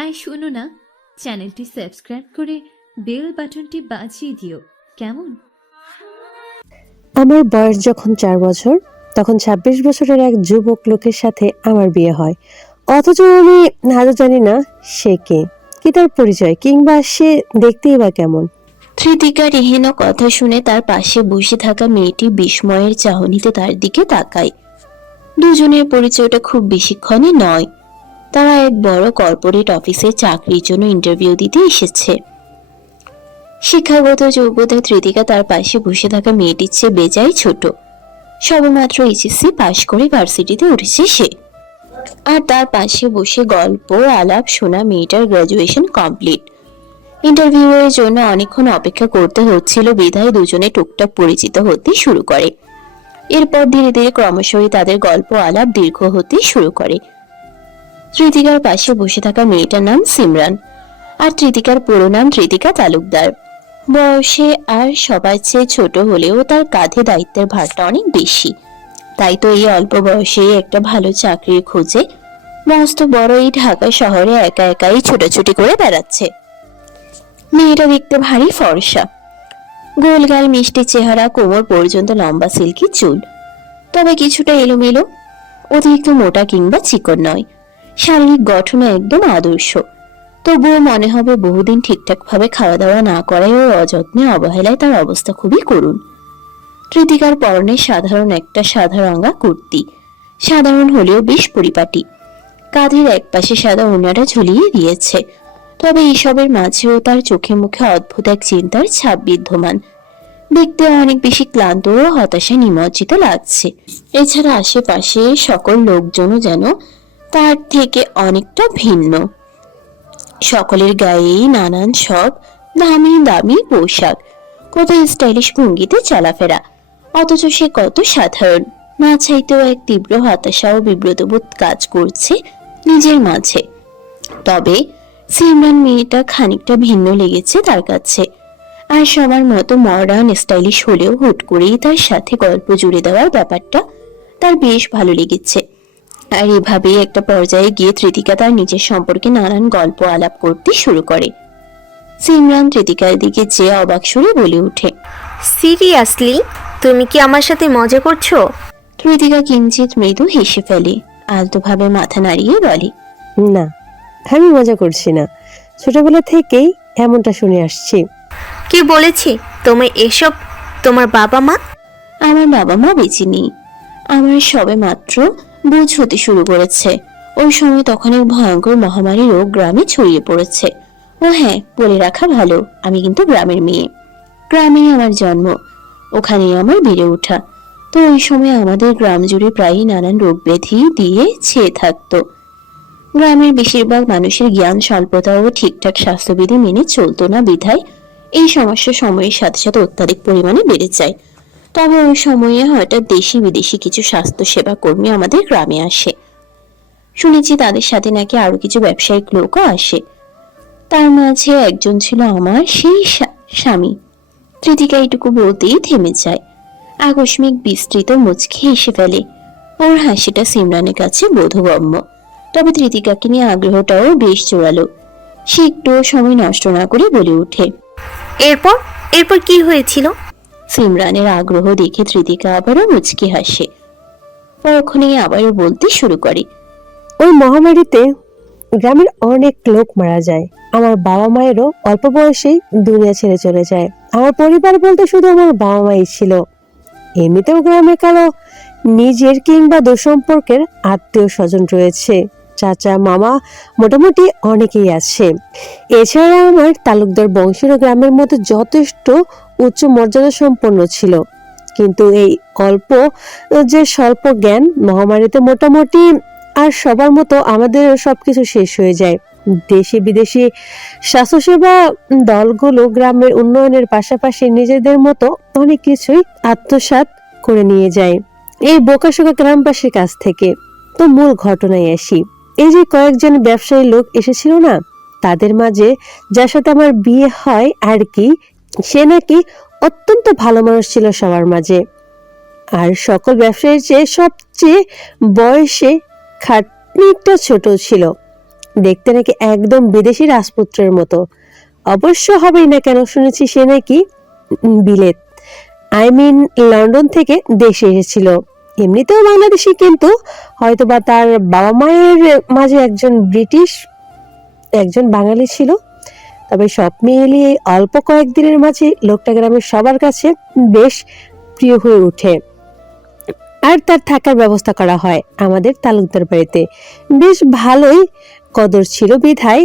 আর শোনো না, চ্যানেলটি সাবস্ক্রাইব করে বেল বাটনটি বাজিয়ে দিও কেমন। আমার বয়স যখন 4 বছর, তখন 26 বছরের এক যুবক লোকের সাথে আমার বিয়ে হয়। অথচ আমি আজও জানি না সে কে, কি তার পরিচয়, কিংবা সে দেখতেই বা কেমন। ধৃতিকার এহেন কথা শুনে তার পাশে বসে থাকা মেয়েটি বিস্ময়ের চাহনিতে তার দিকে তাকায়। দুজনের পরিচয়টা খুব বেশিক্ষণই নয়। তারা এক বড় কর্পোরেট অফিসে চাকরির জন্য ইন্টারভিউ দিতে এসেছে। শিক্ষাগত যোগ্যতায় ধৃতিকা তার পাশে বসে থাকা মেয়েটির চেয়ে বেজায় ছোট। সবেমাত্র এইচএসসি পাশ করে ভার্সিটিতে উঠেছে সে। আর তার পাশে বসে গল্প আলাপ শোনা মেয়েটার গ্রাজুয়েশন কমপ্লিট। ইন্টারভিউয়ের জন্য অনেকক্ষণ অপেক্ষা করতে হচ্ছিল বিধায় দুজনে টুকটাক পরিচিত হতে শুরু করে। এরপর ধীরে ধীরে ক্রমশই তাদের গল্প আলাপ দীর্ঘ হতে শুরু করে। ধৃতিকার পাশে বসে থাকা মেয়েটার নাম সিমরান, আর ধৃতিকার পুরো নাম ধৃতিকা তালুকদার। বয়সে আর সবার চেয়ে ছোট হলেও তার কাঁধে দায়িত্বের ভারটা অনেক বেশি। তাই তো এই অল্প বয়সেই একটা ভালো চাকরির খোঁজে মস্ত বড় এই ঢাকা শহরে একা একাই ছোটাছুটি করে বেড়াচ্ছে। মেয়েটা দেখতে ভারী ফর্সা, গোলগাল মিষ্টি চেহারা, কোমর পর্যন্ত লম্বা সিল্কি চুল, তবে কিছুটা এলোমেলো, অতিরিক্ত মোটা কিংবা চিকন নয়। শারীরিক গঠন একদম আদর্শ, তবুও মনে হবে বহুদিন ঠিকঠাক ভাবে খাওয়া দাওয়া না করায় ও অযত্নে অবহেলায় তার অবস্থা খুবই করুণ। কৃতিকার পরনে সাধারণ একটা সাদা রঙা কুর্তি, সাধারণ হলেও বেশ পরিপাটি। কাঁধের একপাশে সাদা ওড়নাটা ঝুলিয়ে দিয়েছে, তবে এসবের মাঝেও তার চোখে মুখে অদ্ভুত এক চিন্তার ছাপ বিদ্যমান। দেখতে অনেক বেশি ক্লান্ত ও হতাশায় নিমজ্জিত লাগছে। এছাড়া আশেপাশে সকল লোকজনও যেন তার থেকে অনেকটা ভিন্ন। সকলের গায়েই নানান সব দামি দামি পোশাক, কত স্টাইলিশ ভঙ্গিতে চলাফেরা, অথচ সে কত সাধারণ। না চাইতেও এক তীব্র হতাশা ও বিব্রতবোধ কাজ করছে নিজের মাঝে। তবে সিমরান মেয়েটা খানিকটা ভিন্ন লেগেছে তার কাছে। আর সবার মতো মডার্ন স্টাইলিশ হলেও হুট করেই তার সাথে গল্প জুড়ে দেওয়ার ব্যাপারটা তার বেশ ভালো লেগেছে। আর এভাবেই একটা পর্যায়ে গিয়ে ধৃতিকা তার নিজের সম্পর্কে নানান গল্প আলাপ করতে শুরু করে। সিমরান ধৃতিকার দিকে চেয়ে অবাক সুরে বলে ওঠে, সিরিয়াসলি, তুমি কি আমার সাথে মজা করছো? ধৃতিকা কিঞ্চিত মৃদু হেসে ফেলে, আলতোভাবে মাথা নাড়িয়ে বলে, না, আমি মজা করছি না, ছোটবেলা থেকেই এমনটা শুনে আসছি। কি বলেছি তুমি এসব? তোমার বাবা মা? আমার বাবা মা বেঁচে নেই। আমার সবে মাত্র বুঝ হতে শুরু করেছে। ওই সময় তখন এক ভয়ঙ্কর মহামারী রোগ গ্রামে ছড়িয়ে পড়েছে। ও হ্যাঁ, বলে রাখা ভালো, আমি কিন্তু গ্রামের মেয়ে। গ্রামেই আমার জন্ম, ওখানেই আমার বেড়ে ওঠা। তো ওই সময় আমাদের গ্রাম জুড়ে প্রায়ই নানান রোগ ব্যাধি দিয়ে ছেয়ে থাকতো। গ্রামের বেশিরভাগ মানুষের জ্ঞান স্বল্পতা ও ঠিকঠাক স্বাস্থ্যবিধি মেনে চলতো না বিধায় এই সমস্যা সময়ের সাথে সাথে অত্যাধিক পরিমাণে বেড়ে যায়। তবে ওই সময়ে হঠাৎ দেশি বিদেশি কিছু স্বাস্থ্য সেবা কর্মী আমাদের গ্রামে আসে। শুনেছি তাদের সাথে নাকি আরো কিছু ব্যবসায়িক লোকও আসে। তার মাঝে একজন ছিল আমার সেই স্বামী। ধৃতিকা এইটুকু বলতেই থেমে যায়, আকস্মিক বিস্তৃত মুচকি হেসে ফেলে। ওর হাসিটা সিমরানের কাছে বোধগম্য, তবে ধৃতিকাকে নিয়ে আগ্রহটাও বেশ জোরালো। সে একটুও সময় নষ্ট না করে বলে ওঠে, এরপর এরপর কি হয়েছিল? সিমরানের আগ্রহ দেখে ধৃতিকা আবারও মুচকি হাসে। পরক্ষণেই আবারও বলতে শুরু করে, ওই মহামারীতে গ্রামের অনেক লোক মারা যায়। আমার বাবা মায়েরও অল্প বয়সেই দুনিয়া ছেড়ে চলে যায়। আমার পরিবার বলতে শুধু আমার বাবা মাই ছিল। এমনিতেও গ্রামে কারো নিজের কিংবা দুঃসম্পর্কের আত্মীয় স্বজন রয়েছে, চাচা মামা মোটামুটি অনেকেই আছে। এছাড়া আমার তালুকদার বংশের গ্রামের মধ্যে যথেষ্ট উচ্চ মর্যাদা সম্পন্ন ছিল। কিন্তু এই অল্প যে স্বল্প জ্ঞান, মহামারীতে মোটামুটি আর সবার মতো আমাদের সবকিছু শেষ হয়ে যায়। দেশি বিদেশি স্বাস্থ্যসেবা দলগুলো গ্রামের উন্নয়নের পাশাপাশি নিজেদের মতো অনেক কিছুই আত্মসাৎ করে নিয়ে যায় এই বোকাশোকা গ্রামবাসীর কাছ থেকে। তো মূল ঘটনায় আসি। এই যে কয়েকজন ব্যবসায়ী লোক এসেছিল না, তাদের মাঝে যার সাথে আমার বিয়ে হয় আর কি, সে নাকি অত্যন্ত ভালো মানুষ ছিল সবার মাঝে। আর সকল ব্যবসায়ীর চেয়ে সবচেয়ে বয়সে খানিকটা ছোট ছিল। দেখতে নাকি একদম বিদেশি রাজপুত্রের মতো। অবশ্য হবেই না কেন, শুনেছি সে নাকি বিলেত, লন্ডন থেকে দেশে এসেছিল। এমনিতেও বাংলাদেশি, কিন্তু হয়তোবা তার বাবা মায়ের মাঝে একজন ব্রিটিশ একজন বাঙালি ছিল। তবে সব মিলিয়ে অল্প কয়েকদিনের মাঝে লোকটা গ্রামের সবার কাছে বেশ প্রিয় হয়ে ওঠে। আর তার থাকার ব্যবস্থা করা হয় আমাদের তালুকদার বাড়িতে। বেশ ভালোই কদর ছিল বিধায়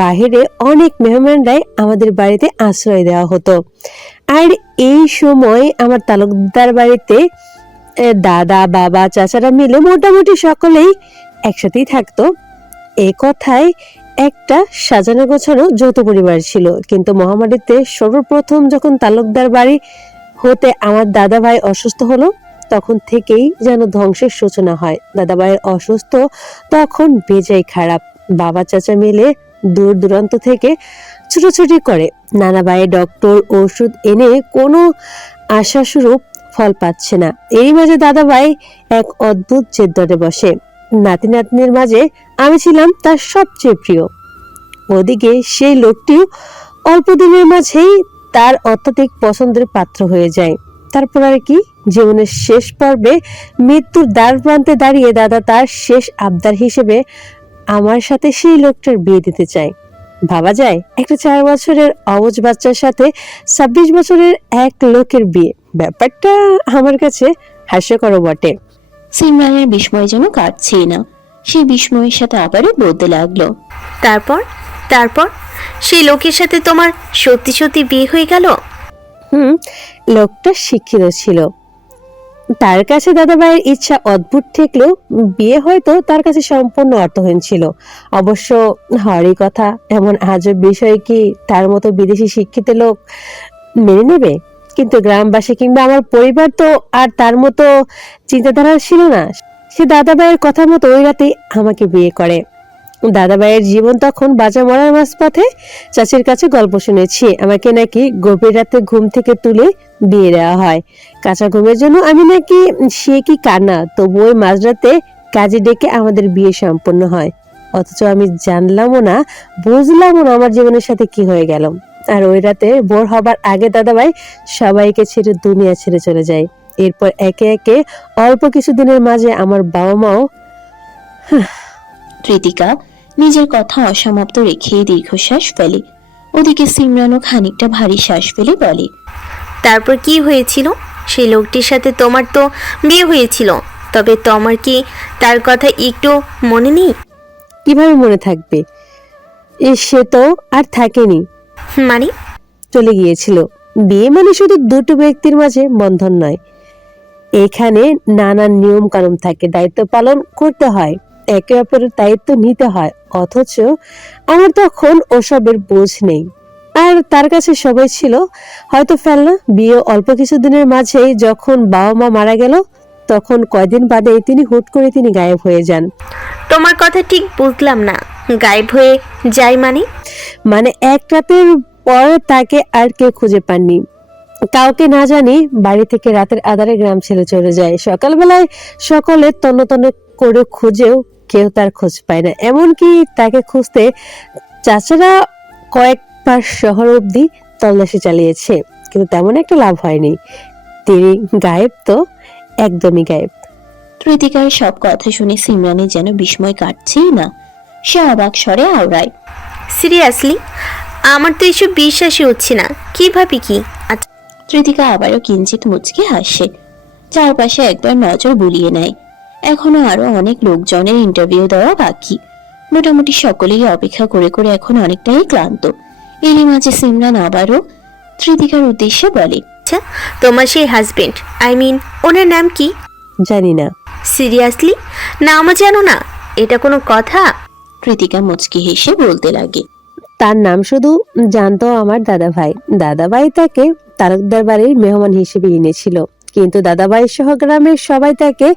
বাহিরে অনেক মেহমানরাই আমাদের বাড়িতে আশ্রয় দেওয়া হতো। আর এই সময় আমার তালুকদার বাড়িতে দাদা, বাবা, চাচারা মিলে মোটামুটি সকলেই একসাথেই থাকতো। এই কথায় একটা সাজানো গোছানো যৌথ পরিবার ছিল। কিন্তু মহামারীতে সর্বপ্রথম যখন তালুকদার বাড়ি হতে আমার দাদা ভাই অসুস্থ হলো, তখন থেকেই যেন ধ্বংসের সূচনা হয়। দাদা ভাইয়ের অসুস্থ তখন বেজায় খারাপ। বাবা চাচা মিলে দূর দূরান্ত থেকে ছুটোছুটি করে। নানা ভাইয়ের ডক্টর ওষুধ এনে কোনো আশাস্বরূপ ফল পাচ্ছে না। এই মাঝে দাদা ভাই এক অদ্ভুত জেদ ধরে বসে। নাতি নাতনির মাঝে আমি ছিলাম তার সবচেয়ে প্রিয়। ওদিকে সেই লোকটিও অল্প দিনের মাঝেই তার অত্যধিক পছন্দের পাত্র হয়ে যায়। তারপর আর কি, জীবনের শেষ পর্বে মৃত্যুর দ্বার প্রান্তে দাঁড়িয়ে দাদা তার শেষ আবদার হিসেবে আমার সাথে সেই লোকটার বিয়ে দিতে চায়। ভাবা যায়, একটা 4 বছরের অবুঝ বাচ্চার সাথে 26 বছরের এক লোকের বিয়ে। ব্যাপারটা আমার কাছে হাস্যকর বটে। সিমরানের বিস্ময় যেন কাটছেই না। সেই বিস্ময়ের সাথে আবারও বলতে লাগলো, তারপর তারপর সেই লোকের সাথে তোমার সত্যি সত্যি বিয়ে হয়ে গেল? লোকটা শিক্ষিত ছিল। তার কাছে দাদা ভাইয়ের ইচ্ছা অদ্ভুত ঠেকলেও বিয়ে হয়তো তার কাছে সম্পূর্ণ অর্থহীন ছিল। অবশ্য হওয়ারই কথা। এমন আজব বিষয় কি তার মতো বিদেশি শিক্ষিত লোক মেনে নেবে? কিন্তু গ্রামবাসী কিংবা আমার পরিবার তো আর তার মতো চিন্তাধারা ছিল না। সে দাদা ভাইয়ের কথা মতো ওই রাতে আমাকে বিয়ে করে। দাদা ভাইয়ের জীবন তখন বাজা মরার মাঝপথে। চাচির কাছে গল্প শুনেছি আমাকে নাকি গভীর রাতে ঘুম থেকে তুলে বিয়ে দেওয়া হয়। কাঁচা ঘুমের জন্য আমি নাকি সে কি কান্না, তবু ওই মাঝরাতে কাজে ডেকে আমাদের বিয়ে সম্পন্ন হয়। অথচ আমি জানলামও না, বুঝলামও না আমার জীবনের সাথে কি হয়ে গেল। আর ওই রাতে ভোর হবার আগে দাদা ভাই সবাইকে ছেড়ে দুনিয়া ছেড়ে চলে যায়। এরপর একে একে অল্প কিছুদিনের মাঝে আমার বাবা মাও। কৃতিকা নিজের কথা অসমাপ্ত রেখে দীর্ঘশ্বাস ফেলে। ওদিকে সিমরানও খানিকটা ভারী শ্বাস ফেলে বলে, তারপর কি হয়েছিল? সেই লোকটির সাথে তোমার তো বিয়ে হয়েছিল, তবে তোমার কি তার কথা একটু মনে নেই? কিভাবে মনে থাকবে? সে তো আর থাকেনি, মানে? চলে গিয়েছিল। বিয়ে মানে শুধু দুটো ব্যক্তির মাঝে বন্ধন নয়, এখানে নানান নিয়ম কানুন থাকে, দায়িত্ব পালন করতে হয়, একে অপরের দায়িত্ব নিতে হয়। অথচ আমার তখন ওসবের বোঝ নেই। আর তার কাছে সবাই ছিল হয়তো ফেলনা। বিয়ে অল্প কিছুদিনের মাঝেই যখন বাবা মা মারা গেল, তখন কয়দিন বাদে তিনি গায়েব হয়ে যান। তোমার কথা ঠিক বুঝলাম না। গায়েব হয়ে যায় মানে? মানে এক রাতের পর তাকে আর কেউ খুঁজে পাননি। কাউকে না জানি বাড়ি থেকে রাতের আঁধারে গ্রাম ছেড়ে চলে যায়। সকালবেলায় সকলে তন্ন তন্ন করে খুঁজেও কেউ তার খোঁজ পায় না। এমনকি তাকে খুঁজতে চাচারা কয়েকবার শহর অবধি তল্লাশি চালিয়েছে, কিন্তু তেমন একটা লাভ হয়নি। তিনি গায়েব তো একদমই গায়েব। কৃতিকার সব কথা শুনে সিমরানের যেন বিস্ময় কাটছেই না। সে অবাক স্বরে আওড়ায়, সিরিয়াসলি? আমার তো এসব বিশ্বাসই হচ্ছে না। কিভাবে কি? আচ্ছা, কৃতিকা আবারও কিঞ্চিত মুচকি হাসে। চারপাশে একবার নজর বুলিয়ে নেয়। এখনো আরো অনেক লোকজনের ইন্টারভিউ দেওয়া বাকি। মোটামুটি সকলেই অপেক্ষা করে করে এখন অনেকটাই ক্লান্ত। এরই মাঝে সিমরান আবারও কৃতিকার উদ্দেশ্যে বলে, তোমার সেই হাজবেন্ড, ওনার নাম কি? জানি না। সিরিয়াসলি? নামও জানো না? এটা কোনো কথা? কৃতিকা মুচকি হেসে বলতে লাগে, তার নাম শুধু জানতো আমার দাদা ভাই। দাদা ভাই তাকে তালুকদার বাড়ির মেহমান হিসেবে এনেছিল, কিন্তু দাদা ভাই সহ গ্রামের সবাই তাকে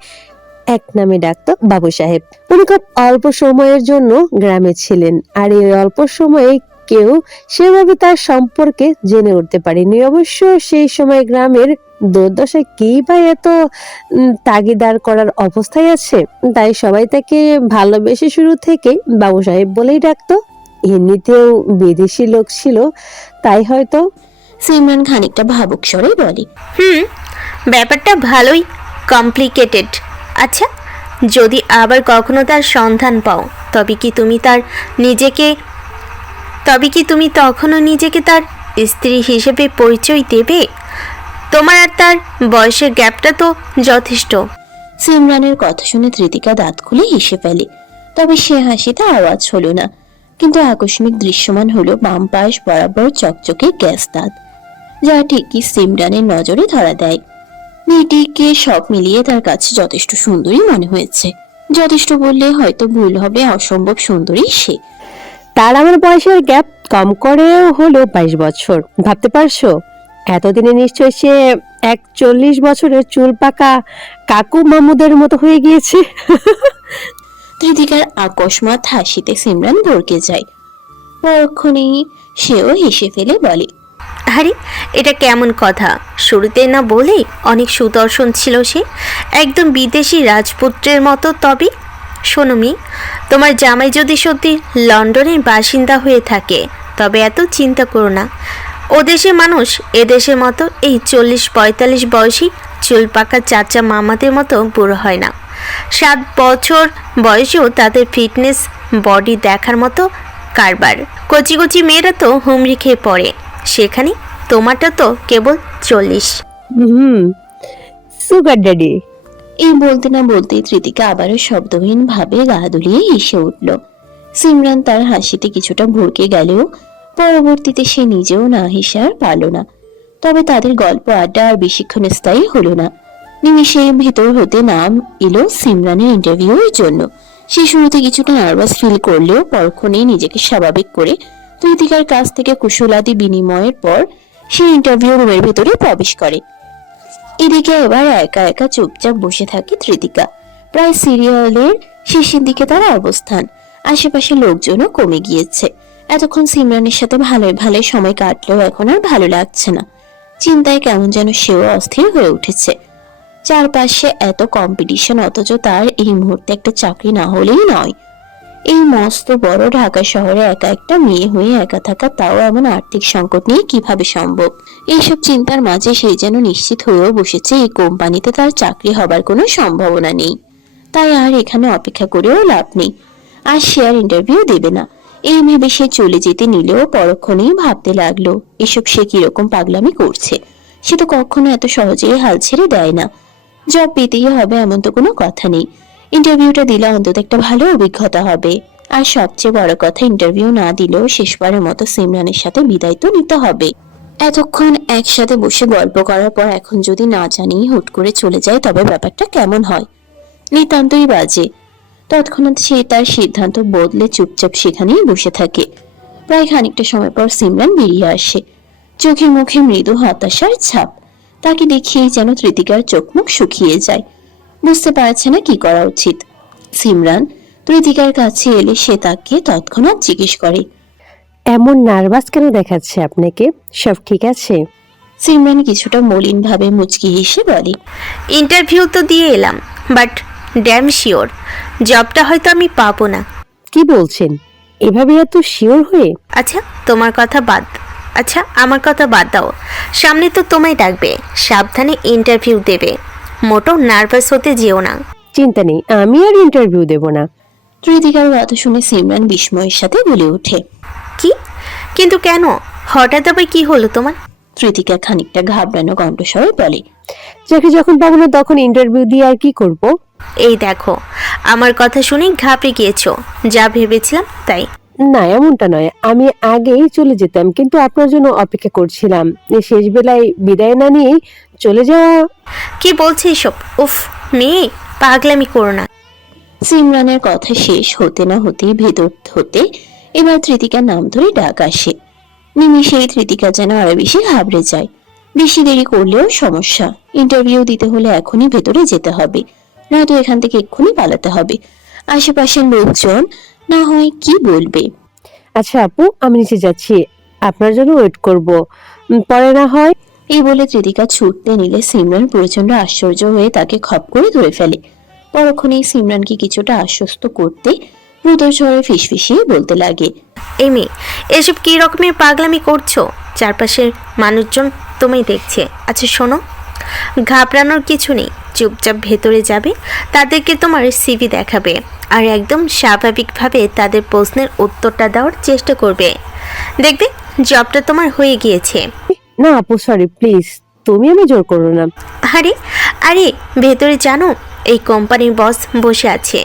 এক নামে ডাকতো বাবু সাহেব। উনি খুব অল্প সময়ের জন্য গ্রামে ছিলেন, আর এই অল্প সময়ে কেউ সেভাবে তার সম্পর্কে জেনে উঠতে পারেনি। অবশ্য সেই সময় গ্রামের দুর্দশায় কি বা এত তাগিদার করার অবস্থায় আছে, তাই সবাই তাকে ভালোবেসে শুরু থেকে বাবু সাহেব বলেই ডাকতো। এমনিতেও বিদেশি লোক ছিল, তাই হয়তো। সিমরান খানিকটা ভাবুক স্বরে বলে, ব্যাপারটা ভালোই কমপ্লিকেটেড। আচ্ছা, যদি আবার কখনো তার সন্ধান পাও, তবে কি তুমি তখনও নিজেকে তার স্ত্রী হিসেবে পরিচয় দেবে? তোমার আর তার বয়সের গ্যাপটা তো যথেষ্ট। সিমরানের কথা শুনে ধৃতিকা দাঁত খুলে হেসে ফেলে। তবে সে হাসিতে আওয়াজ হলো না, কিন্তু আকস্মিক দৃশ্যমান হলো বাম পাশ বরাবর চকচকে গ্যাস দাঁত, যা ঠিকই সিমরানের নজরে ধরা দেয়। মেয়েটিকে সব মিলিয়ে তার কাছে যথেষ্ট সুন্দরী মনে হয়েছে। যথেষ্ট বললে হয়তো ভুল হবে, অসম্ভব সুন্দরী সে। তার আমার বয়সের গ্যাপ কম করেও হলো 22 বছর। ভাবতে পারছো? এতদিনে নিশ্চয় সে 40 বছরের চুল পাকা কাকু মামুদের মতো হয়ে গিয়েছে। ধৃতিকার আকস্মাৎ হাসিতে সিমরান ভরকে যায়। পরক্ষণেই সেও হেসে ফেলে বলে, আরে এটা কেমন কথা? শুরুতে না বলেই অনেক সুদর্শন ছিল সে, একদম বিদেশি রাজপুত্রের মতো। তবে শোনো মি, তোমার জামাই যদি সত্যি লন্ডনের বাসিন্দা হয়ে থাকে, তবে এত চিন্তা করো না। ও দেশে মানুষ এদেশের মতো এই 40-45 বয়সী চুল পাকা চাচা মামাদের মতো বুড়ো হয় না। 7 বছর বয়সেও তাদের ফিটনেস বডি দেখার মতো কারবার। কচি কচি মেয়েরা তো হুমড়ি খেয়ে পড়ে, সেখানে তোমারটা তো কেবল 40। Sugar daddy. এই বলতে না বলতে ধৃতিকা আবারও শব্দহীন ভাবে গা দুলিয়ে হেসে উঠল। সিমরান তার হাসিতে কিছুটা ভরকে গেলেও পরবর্তীতে সে নিজেও না হেসে আর পারল না। তবে তাদের গল্প আড্ডা আর বেশিক্ষণ স্থায়ী হলো না। নিমিষে ভেতর হতে নাম এলো সিমরানের ইন্টারভিউর জন্য। সে শুরুতে কিছুটা নার্ভাস ফিল করলেও পরক্ষণেই নিজেকে স্বাভাবিক করে ধৃতিকার কাছ থেকে কুশলাদি বিনিময়ের পর সে ইন্টারভিউ রুমের ভেতরে প্রবেশ করে। এদিকে এবার একা একা চুপচাপ বসে থাকে ধৃতিকা। প্রায় সিরিয়ালের শেষের দিকে তার অবস্থান। আশেপাশে লোকজনও কমে গিয়েছে। এতক্ষণ সিমরানের সাথে ভালোই সময় কাটলেও এখন আর ভালো লাগছে না। চিন্তায় কেমন যেন সেও অস্থির হয়ে উঠেছে। চারপাশে এত কম্পিটিশন, অথচ তার এই মুহূর্তে একটা চাকরি না হলেই নয়। এই মস্ত বড় ঢাকা শহরে একা একটা মেয়ে হয়ে একা থাকা, তাও এমন আর্থিক সংকট নিয়ে কিভাবে সম্ভব? এইসব চিন্তার মাঝে সে যেন নিশ্চিত হয়েও বসেছে এই কোম্পানিতে তার চাকরি হবার কোনো সম্ভাবনা নেই। তাই আর এখানে অপেক্ষা করেও লাভ নেই। আর সে আর ইন্টারভিউ দেবে না, এই ভেবে সে চলে যেতে নিলেও পরক্ষণেই ভাবতে লাগলো, এসব সে কিরকম পাগলামি করছে। সে তো কখনো এত সহজেই হাল ছেড়ে দেয় না। জব পেতেই হবে এমন তো কোনো কথা নেই। ইন্টারভিউটা দিলে অন্তত একটা ভালো অভিজ্ঞতা হবে। আর সবচেয়ে বড় কথা, ইন্টারভিউ না দিলেও শেষবারের মতো সিমরানের সাথে বিদায় তো নিতে হবে। এতক্ষণ একসাথে বসে গল্প করার পর এখন যদি না জানি হুট করে চলে যায়, তবে ব্যাপারটা কেমন হয়? নিতান্তই বাজে। তৎক্ষণাৎ সে তার সিদ্ধান্ত বদলে চুপচাপ সেখানেই বসে থাকে। প্রায় খানিকটা সময় পর সিমরান বেরিয়ে আসে, চোখে মুখে মৃদু হতাশার ছাপ। তাকে দেখিয়েই যেন ধৃতিকার চোখ মুখ শুকিয়ে যায়। বুঝতে পারছে না কি করা উচিত। সিমরান ধৃতিকার কাছে এলে সে তাকে তৎক্ষণাৎ জিজ্ঞেস করে, এমন নার্ভাস কেন দেখাচ্ছে আপনাকে? সব ঠিক আছে? সিমরান কিছুটা মলিন ভাবে মুচকি হেসে বলে, ইন্টারভিউ তো দিয়ে এলাম, বাট ড্যাম শিওর জবটা হয়তো আমি পাবো না। কি বলছেন? এভাবে এত শিওর হয়ে? আচ্ছা আমার কথা বাদ দাও। সামনে তো তোমায় ডাকবে, সাবধানে ইন্টারভিউ দেবে। মোটো নার্ভাস হতে যেও না। চিন্তা নেই, আমি আর ইন্টারভিউ দেব না। ধৃতিকার কথা শুনে সিমরান বিস্ময়ের সাথে বলে ওঠে, কি? কিন্তু কেন? হঠাৎ আবার কি হলো তোমার? ধৃতিকা খানিকটা ঘাবড়ানো কণ্ঠস্বরে বলে, চাকরি যখন পাবো না তখন ইন্টারভিউ দিয়ে আর কি করব? এই দেখো, আমার কথা শুনে ঘাবড়ে গিয়েছো। যা ভেবেছিলাম তাই। না, এমনটা নয়। আমি আগেই চলে যেতাম, কিন্তু আপনার জন্য অপেক্ষা করছিলাম। এই শেষ বেলায় বিদায় না নিয়েই চলে যাওয়া। কি বলছে এসব? উফ মেয়ে, পাগলামি করো না। সিমরানের কথা শেষ হতে না হতেই ভেতর হতে এবার ধৃতিকার নাম ধরে ডাক আসে। নিমিষেই ধৃতিকা যেন আরো বেশি ঘাবড়ে যায়। বেশি দেরি করলেও সমস্যা। ইন্টারভিউ দিতে হলে এখনই ভেতরে যেতে হবে, নয়তো এখান থেকে এক্ষুনি পালাতে হবে। আশেপাশের লোকজন না হয় কি বলবে। আচ্ছা আপু, আমি নিচে যাচ্ছি, আপনার জন্য ওয়েট করব। পরে না হয়। এই বলে ত্রিতিকা ছুটতে নিলে সিমরান প্রচন্ড আশ্চর্য হয়ে তাকে খপ করে ধরে ফেলে। পরক্ষণেই সিমরানকে কিছুটা আশ্বস্ত করতে রুদর স্বরে ফিসফিসিয়ে বলতে লাগে, এই মেয়ে, এসব কী রকমের পাগলামি করছো? চারপাশের মানুষজন তোমায় দেখছে। আচ্ছা শোনো, ঘাবড়ানোর কিছু নেই, চুপচাপ ভেতরে যাবে, তাদেরকে তোমার সিভি দেখাবে আর একদম স্বাভাবিকভাবে তাদের প্রশ্নের উত্তরটা দেওয়ার চেষ্টা করবে। দেখবে জবটা তোমার হয়ে গিয়েছে। না আপু, সরি প্লিজ, তুমি আমি জোর করো না। আরে আরে ভেতরে জানো, এই কোম্পানির বস বসে আছে,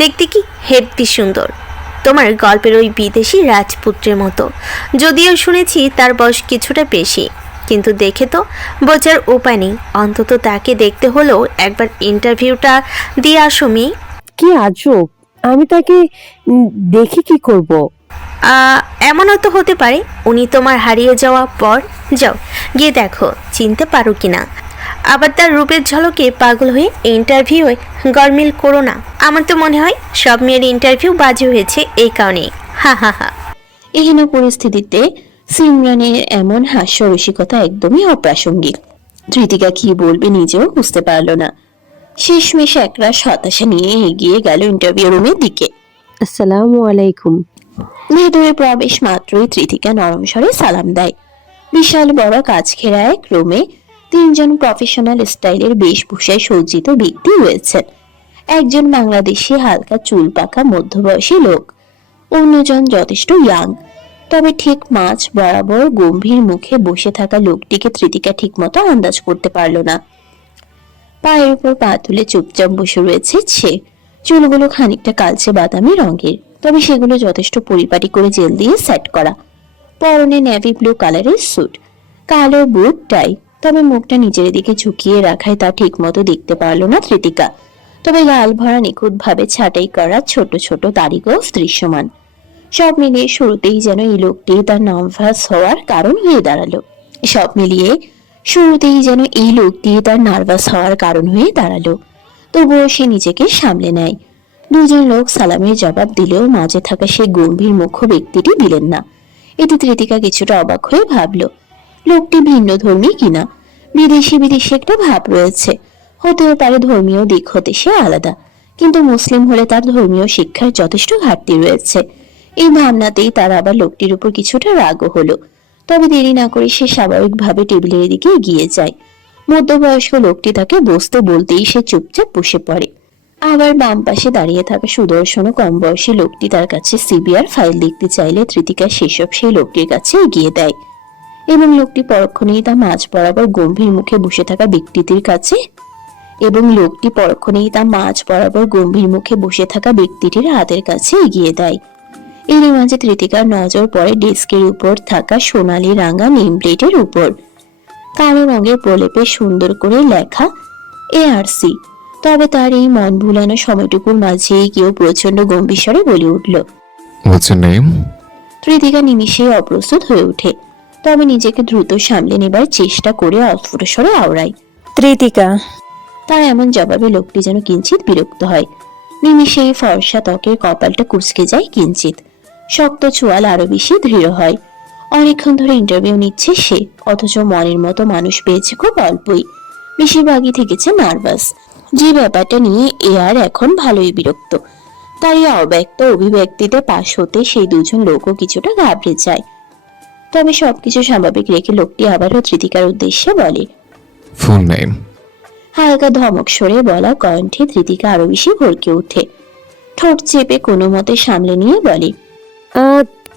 দেখতে কি হেব্বি সুন্দর, তোমার গল্পের ওই বিদেশি রাজপুত্রের মতো। যদিও শুনেছি তার বয়স কিছুটা বেশি, কিন্তু দেখে তো বোঝার উপায় নেই। অন্তত তাকে দেখতে হলেও একবার ইন্টারভিউটা দিয়ে আসো মেয়ে। কি আজব, আমি তাকে দেখি কি করব? এমনও তো হতে পারে উনি তোমার হারিয়ে যাওয়া পর যাও গিয়ে দেখো চিনতে পারো কিনা। আবার তার রূপের ঝলকে পাগল হয়ে ইন্টারভিউয়ে গরমিল করো না। আমার তো মনে হয় সব মেয়ের ইন্টারভিউ বাজে হয়েছে এই কারণে। হা হা হা। এহেন পরিস্থিতিতে সিমরানের এমন হাস্যরসিকতা একদমই অপ্রাসঙ্গিক। ত্রিতিকা কি বলবে নিজেও বুঝতে পারল না। শেষমেশ একরাশ হতাশা নিয়ে এগিয়ে গেল ইন্টারভিউ রুমের দিকে। আসসালামু আলাইকুম। ভেতরে প্রবেশ মাত্রই ত্রিতিকা নরম স্বরে সালাম দেয়। বিশাল বড় কাজ ঘেরা এক রুমে তিনজন প্রফেশনাল স্টাইলের বেশভূষায় সজ্জিত ব্যক্তি রয়েছেন। একজন বাংলাদেশি হালকা চুল পাকা মধ্যবয়সী লোক, অন্যজন যথেষ্ট ইয়াং। তবে ঠিক মাঝ বরাবর গম্ভীর মুখে বসে থাকা লোকটিকে ত্রিতিকা ঠিকমতো আন্দাজ করতে পারল না। পায়ের উপর পা তুলে চুপচাপ বসে রয়েছে সে। চুলগুলো খানিকটা কালচে বাদামি রঙের, তবে সেগুলো যথেষ্ট পরিপাটি করে জেল দিয়ে সেট করা। পরনে নেভি ব্লু কালারের স্যুট, কালো বুট টাই। তবে মুখটা নিচের দিকে ঝুঁকিয়ে রাখায় তা ঠিক মতো দেখতে পারল না ত্রিতিকা। তবে গাল ভরা নিখুঁত ভাবে ছাঁটাই করা ছোট ছোট দাড়িগোঁফ দৃশ্যমান। সব মিলিয়ে শুরুতেই যেন এই লোকটি তার নার্ভাস হওয়ার কারণ হয়ে দাঁড়ালো। তবুও সে নিজেকে সামলে নেয়। দুজন লোক সালামের জবাব দিলেও মাঝে থাকা সেই গম্ভীর মুখ্য ব্যক্তিটি দিলেন না। এতে ত্রিতিকা কিছুটা অবাক হয়ে ভাবল, লোকটি ভিন্ন ধর্মী কিনা। বিদেশি বিদেশি একটা ভাব রয়েছে, হতেও পারে ধর্মীয় দিক হতে সে আলাদা, কিন্তু মুসলিম হলে তার ধর্মীয় শিক্ষার যথেষ্ট ঘাটতি রয়েছে। এই ভাবনাতেই তার আবার লোকটির উপর কিছুটা রাগও হলো। তবে দেরি না করে সে স্বাভাবিকভাবে টেবিলের দিকে এগিয়ে যায়। মধ্যবয়স্ক লোকটি তাকে বসতে বলতেই সে চুপচাপ বসে পড়ে। আবার বাম পাশে দাঁড়িয়ে থাকা সুদর্শন কম বয়সী লোকটি তার কাছে সিবিআর ফাইল দেখতে চাইলে ত্রিতিকা সেসব সেই লোকটির কাছে এগিয়ে দেয় এবং লোকটি পরক্ষণেই তা মাঝ বরাবর গম্ভীর মুখে বসে থাকা ব্যক্তিটির হাতের কাছে এগিয়ে দেয়। এরই মাঝে ত্রিতিকার নজর পড়ে ডেস্কের উপর থাকা সোনালী রাঙা নেম প্লেটের উপর। কালো রঙের প্রলেপে সুন্দর করে লেখা ARC। তবে তার এই মন ভুলানো সময়টুকুর মাঝেই কেউ প্রচন্ড গম্ভীর স্বরে বলে উঠল, What's your name? ত্রিতিকা নিমিষেই অপ্রস্তুত হয়ে ওঠে। তবে নিজেকে দ্রুত সামলে নেবার চেষ্টা করে অস্ফুট স্বরে আওড়ায়, ত্রিতিকা। তার এমন জবাবে লোকটি যেন কিঞ্চিত বিরক্ত হয়। নিমিষেই ফর্সা ত্বকের কপালটা কুঁচকে যায় কিঞ্চিত, শক্ত চোয়াল আরো বেশি দৃঢ় হয়। অনেকক্ষণ ধরে ইন্টারভিউ নিচ্ছে সে, অথচ মনের মতো মানুষ পেয়েছে খুব অল্পই। বেশিরভাগই থেকেছে নার্ভাস। যে ব্যাপারটা নিয়ে আর এখন ভালোই বিরক্ত। তার এই অব্যক্ত অভিব্যক্তিতে পাশ হতে সেই দুজন লোকও কিছুটা ঘাবড়ে যায়। তবে সবকিছু স্বাভাবিক রেখে লোকটি আবারও ত্রিতিকার উদ্দেশ্যে বলে, Full name. হালকা ধমক সরে বলা কণ্ঠে ত্রিতিকা আরো বেশি ভরকে ওঠে। ঠোঁট চেপে কোনো মতে সামলে নিয়ে বলে,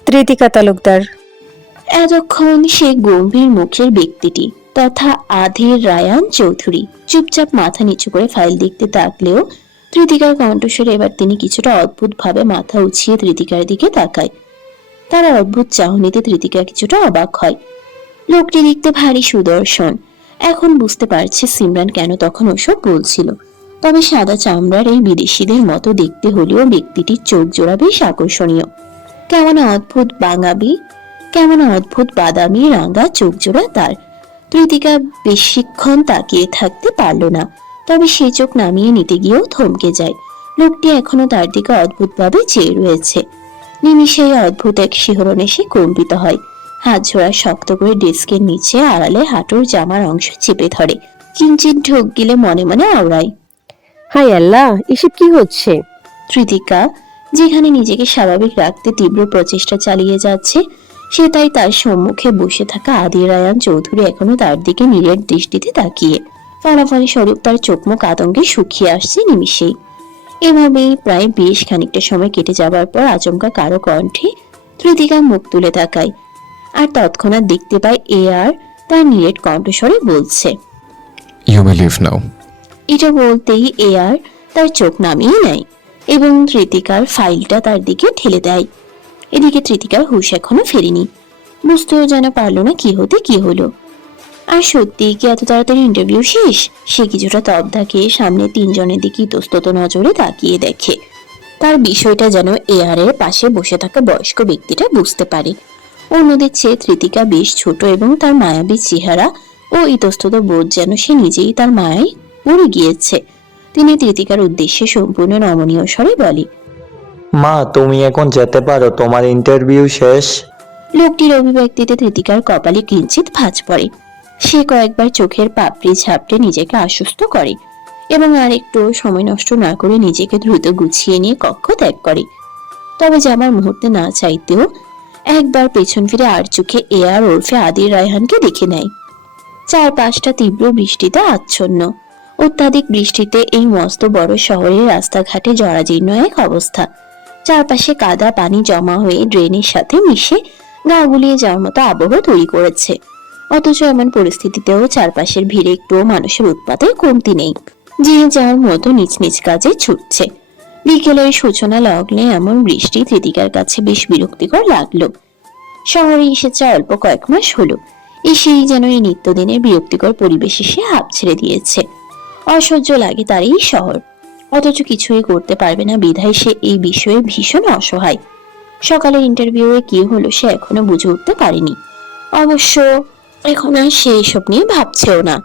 ত্রিতিকা তালুকদার। এতক্ষণ সে গম্ভীর মুখের ব্যক্তিটি তথা আধের রায়ান চৌধুরী চুপচাপ মাথা নিচু করে ফাইল দেখতে থাকলেও ত্রিতিকার কণ্ঠস্বরে এবার তিনি কিছুটা অদ্ভুত ভাবে মাথা উঁচিয়ে ত্রিতিকার দিকে তাকায়। তার অদ্ভুত চাহনিতে ত্রিতিকা কিছুটা অবাক হয়। লোকটি দেখতে ভারী সুদর্শন। এখন বুঝতে পারছে সিমরান কেন তখন ওসব বলছিল। তবে সাদা চামড়ার এই বিদেশিদের মতো দেখতে হলেও ব্যক্তিটির চোখ জোড়া বেশ আকর্ষণীয়। কেমন অদ্ভুত বাদামি রাঙা চোখ জোড়া তার। ত্রিতিকা বেশিক্ষণ তাকিয়ে থাকতে পারল না, তবে সে চোখ নামিয়ে নিতে গিয়েও থমকে যায়। লোকটি এখনো তার দিকে অদ্ভুতভাবে চেয়ে রয়েছে। নিমিষেই অদ্ভুত এক শিহরণে সে কম্পিত হয়। হাত ঝোড়া শক্ত করে ডেস্কের নিচে আড়ালে হাঁটুর জামার অংশ চেপে ধরে, কিঞ্চিত ঢোক গিলে মনে মনে আওড়ায়। হাই আল্লাহ, এসব কি হচ্ছে? কৃতিকা যেখানে নিজেকে স্বাভাবিক রাখতে তীব্র প্রচেষ্টা চালিয়ে যাচ্ছে, সে তাই তার সম্মুখে বসে থাকা আদি রায়ান চৌধুরী এখনো তার দিকে নীরের দৃষ্টিতে তাকিয়ে। ফলাফল স্বরূপ তার চোখমুখ আতঙ্কে শুকিয়ে আসছে নিমিষেই। এভাবেই প্রায় বেশ খানিকটা সময় কেটে যাবার পর আচমকা কারো কণ্ঠে কৃতিকা মুখ তুলে তাকায়, আর তৎক্ষণাৎ দেখতে পায় আর তার নীরের কণ্ঠস্বরে বলছে, You may leave now. এটা বলতেই আর তার চোখ নামিয়ে নেয় এবং কৃতিকার ফাইলটা তার দিকে ঠেলে দেয়। এদিকে কৃতিকার হুঁশ এখনো ফেরেনি, বুঝতেও যেন পারল না কি হতে কি হলো। আর সত্যি কি এত তাড়াতাড়ি ইন্টারভিউ শেষ? সে কিছুটা তবধা খেয়ে সামনে তিনজনের দিকে ইতস্তত নজরে তাকিয়ে দেখে। তার বিষয়টা যেন এর পাশে বসে থাকা বয়স্ক ব্যক্তিটা বুঝতে পারে। অন্যদের চেয়ে কৃতিকা বেশ ছোট এবং তার মায়াবী চেহারা ও ইতস্তত বোধ যেন সে নিজেই তার মায়ায় পড়ে গিয়েছে। তিনি কৃতিকার উদ্দেশ্যে সম্পূর্ণ নমনীয় স্বরে বলে, মা, তুমি এখন যেতে পারো, তোমার ইন্টারভিউ শেষ। লোকটির অভিব্যক্তিতে কৃতিকার কপালে কিঞ্চিত ভাঁজ পড়ে। সে কয়েকবার চোখের পাপড়ি ঝাপটে নিজেকে আশ্বস্ত করে এবং আর একটু সময় নষ্ট না করে নিজেকে দ্রুত গুছিয়ে নিয়ে কক্ষ ত্যাগ করে। তবে যাবার মুহূর্তে না চাইতেও একবার পেছন ফিরে আর চোখে এয়ার ওরফে আদির রায়হানকে দেখে নেয়। চারপাশটা তীব্র বৃষ্টিতে আচ্ছন্ন। অত্যাধিক বৃষ্টিতে এই মস্ত বড় শহরের রাস্তাঘাটে জরাজীর্ণ এক অবস্থা। চারপাশে কাদা পানি জমা হয়ে ড্রেনের সাথে মিশে গা গুলিয়ে যাওয়ার মতো আবহ তৈরি করেছে। অথচ এমন পরিস্থিতিতেও চারপাশের ভিড়ে একটুও মানুষের উৎপাতের কমতি নেই। যে যার মতো নিজ নিজ কাজে ছুটছে। বিকেলের সূচনা লগ্নে এমন বৃষ্টি কৃতিকার কাছে বেশ বিরক্তিকর লাগলো। শহরে এসেছে অল্প কয়েক মাস হলো, এসেই যেন এই নিত্যদিনের বিরক্তিকর পরিবেশে সে হাঁপ ছেড়ে দিয়েছে। অসহ্য লাগে তার এই শহর, অথচ কিছুই করতে পারবে না বিধায় সে এই বিষয়ে ভীষণ অসহায়। সকালের ইন্টারভিউয়ে কি হলো সে এখনো বুঝে উঠতে পারেনি। অবশ্য এখন আর সে এসব নিয়ে ভাবছেও না।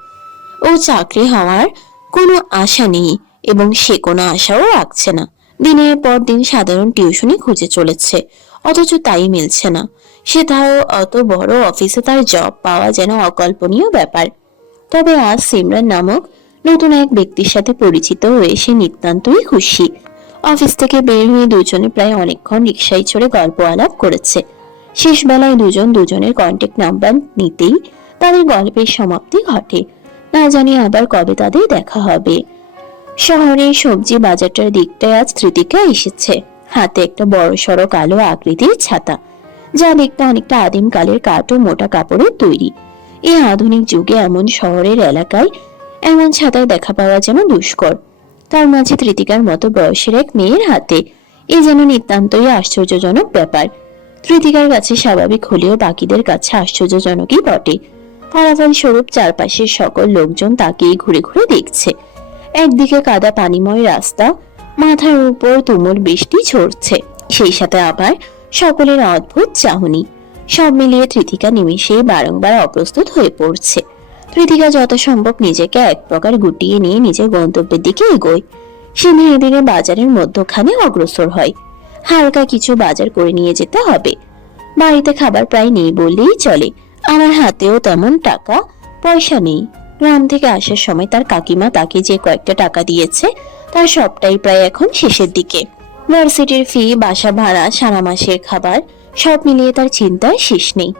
ও চাকরি হওয়ার কোনো আশা নেই এবং সে কোনো আশাও রাখছে না। দিনের পর দিন সাধারণ টিউশনি খুঁজে চলেছে, অথচ তাই মিলছে না। সেটাও অত বড় অফিসে তার জব পাওয়া যেন অকল্পনীয় ব্যাপার। তবে আজ সিমরান নামক নতুন এক ব্যক্তির সাথে পরিচিত হয়ে সে নিতান্তই খুশি। অফিস থেকে বের হয়ে দুজনে প্রায় অনেকক্ষণ রিকশায় চড়ে গল্প আলাপ করেছে। শেষ বেলায় দুজন দুজনের কন্ট্যাক্ট নাম্বার নিতেই তাদের গল্পের সমাপ্তি ঘটে। না জানি আবার কবে তাদের দেখা হবে। শহরের সবজি বাজারটার দিকটায় আজ কৃতিকা এসেছে। হাতে একটা বড় সড়ো কালো আকৃতির ছাতা, যা দেখতে অনেকটা আদিম কালের কাঠ ও মোটা কাপড়ের তৈরি। এই আধুনিক যুগে এমন শহরের এলাকায় এমন ছাতায় দেখা পাওয়া যেন দুষ্কর। তার মাঝে কৃতিকার মতো বয়সের এক মেয়ের হাতে, এ যেন নিতান্তই আশ্চর্যজনক ব্যাপার। কৃতিকার কাছে স্বাভাবিক হলেও বাকিদের কাছে আশ্চর্যজনকই বটে। ফলাফল স্বরূপ চারপাশের সকল লোকজন তাকেই ঘুরে ঘুরে দেখছে। একদিকে কাদা পানিময় রাস্তা, মাথার উপর তুমুল বৃষ্টি ঝরছে, সেই সাথে আবার সকলের অদ্ভুত চাহনি। সব মিলিয়ে কৃতিকা নিমিষেই বারংবার অপ্রস্তুত হয়ে পড়ছে। কৃতিকা যত সম্ভব নিজেকে এক প্রকার গুটিয়ে নিয়ে নিজের গন্তব্যের দিকে এগোয়। সে ধীরে ধীরে বাজারের মধ্যখানে অগ্রসর হয়। হালকা কিছু বাজার করে নিয়ে যেতে হবে। বাড়িতে খাবার প্রায় নেই বললেই চলে। আমার হাতেও তেমন টাকা পয়সা নেই। গ্রাম থেকে আসার সময় তার কাকিমা তাকে যে কয়েকটা টাকা দিয়েছে তার সবটাই প্রায় এখন শেষের দিকে। ভার্সিটির ফি, বাসা ভাড়া, সারা মাসের খাবার, সব মিলিয়ে তার চিন্তার শেষ নেই।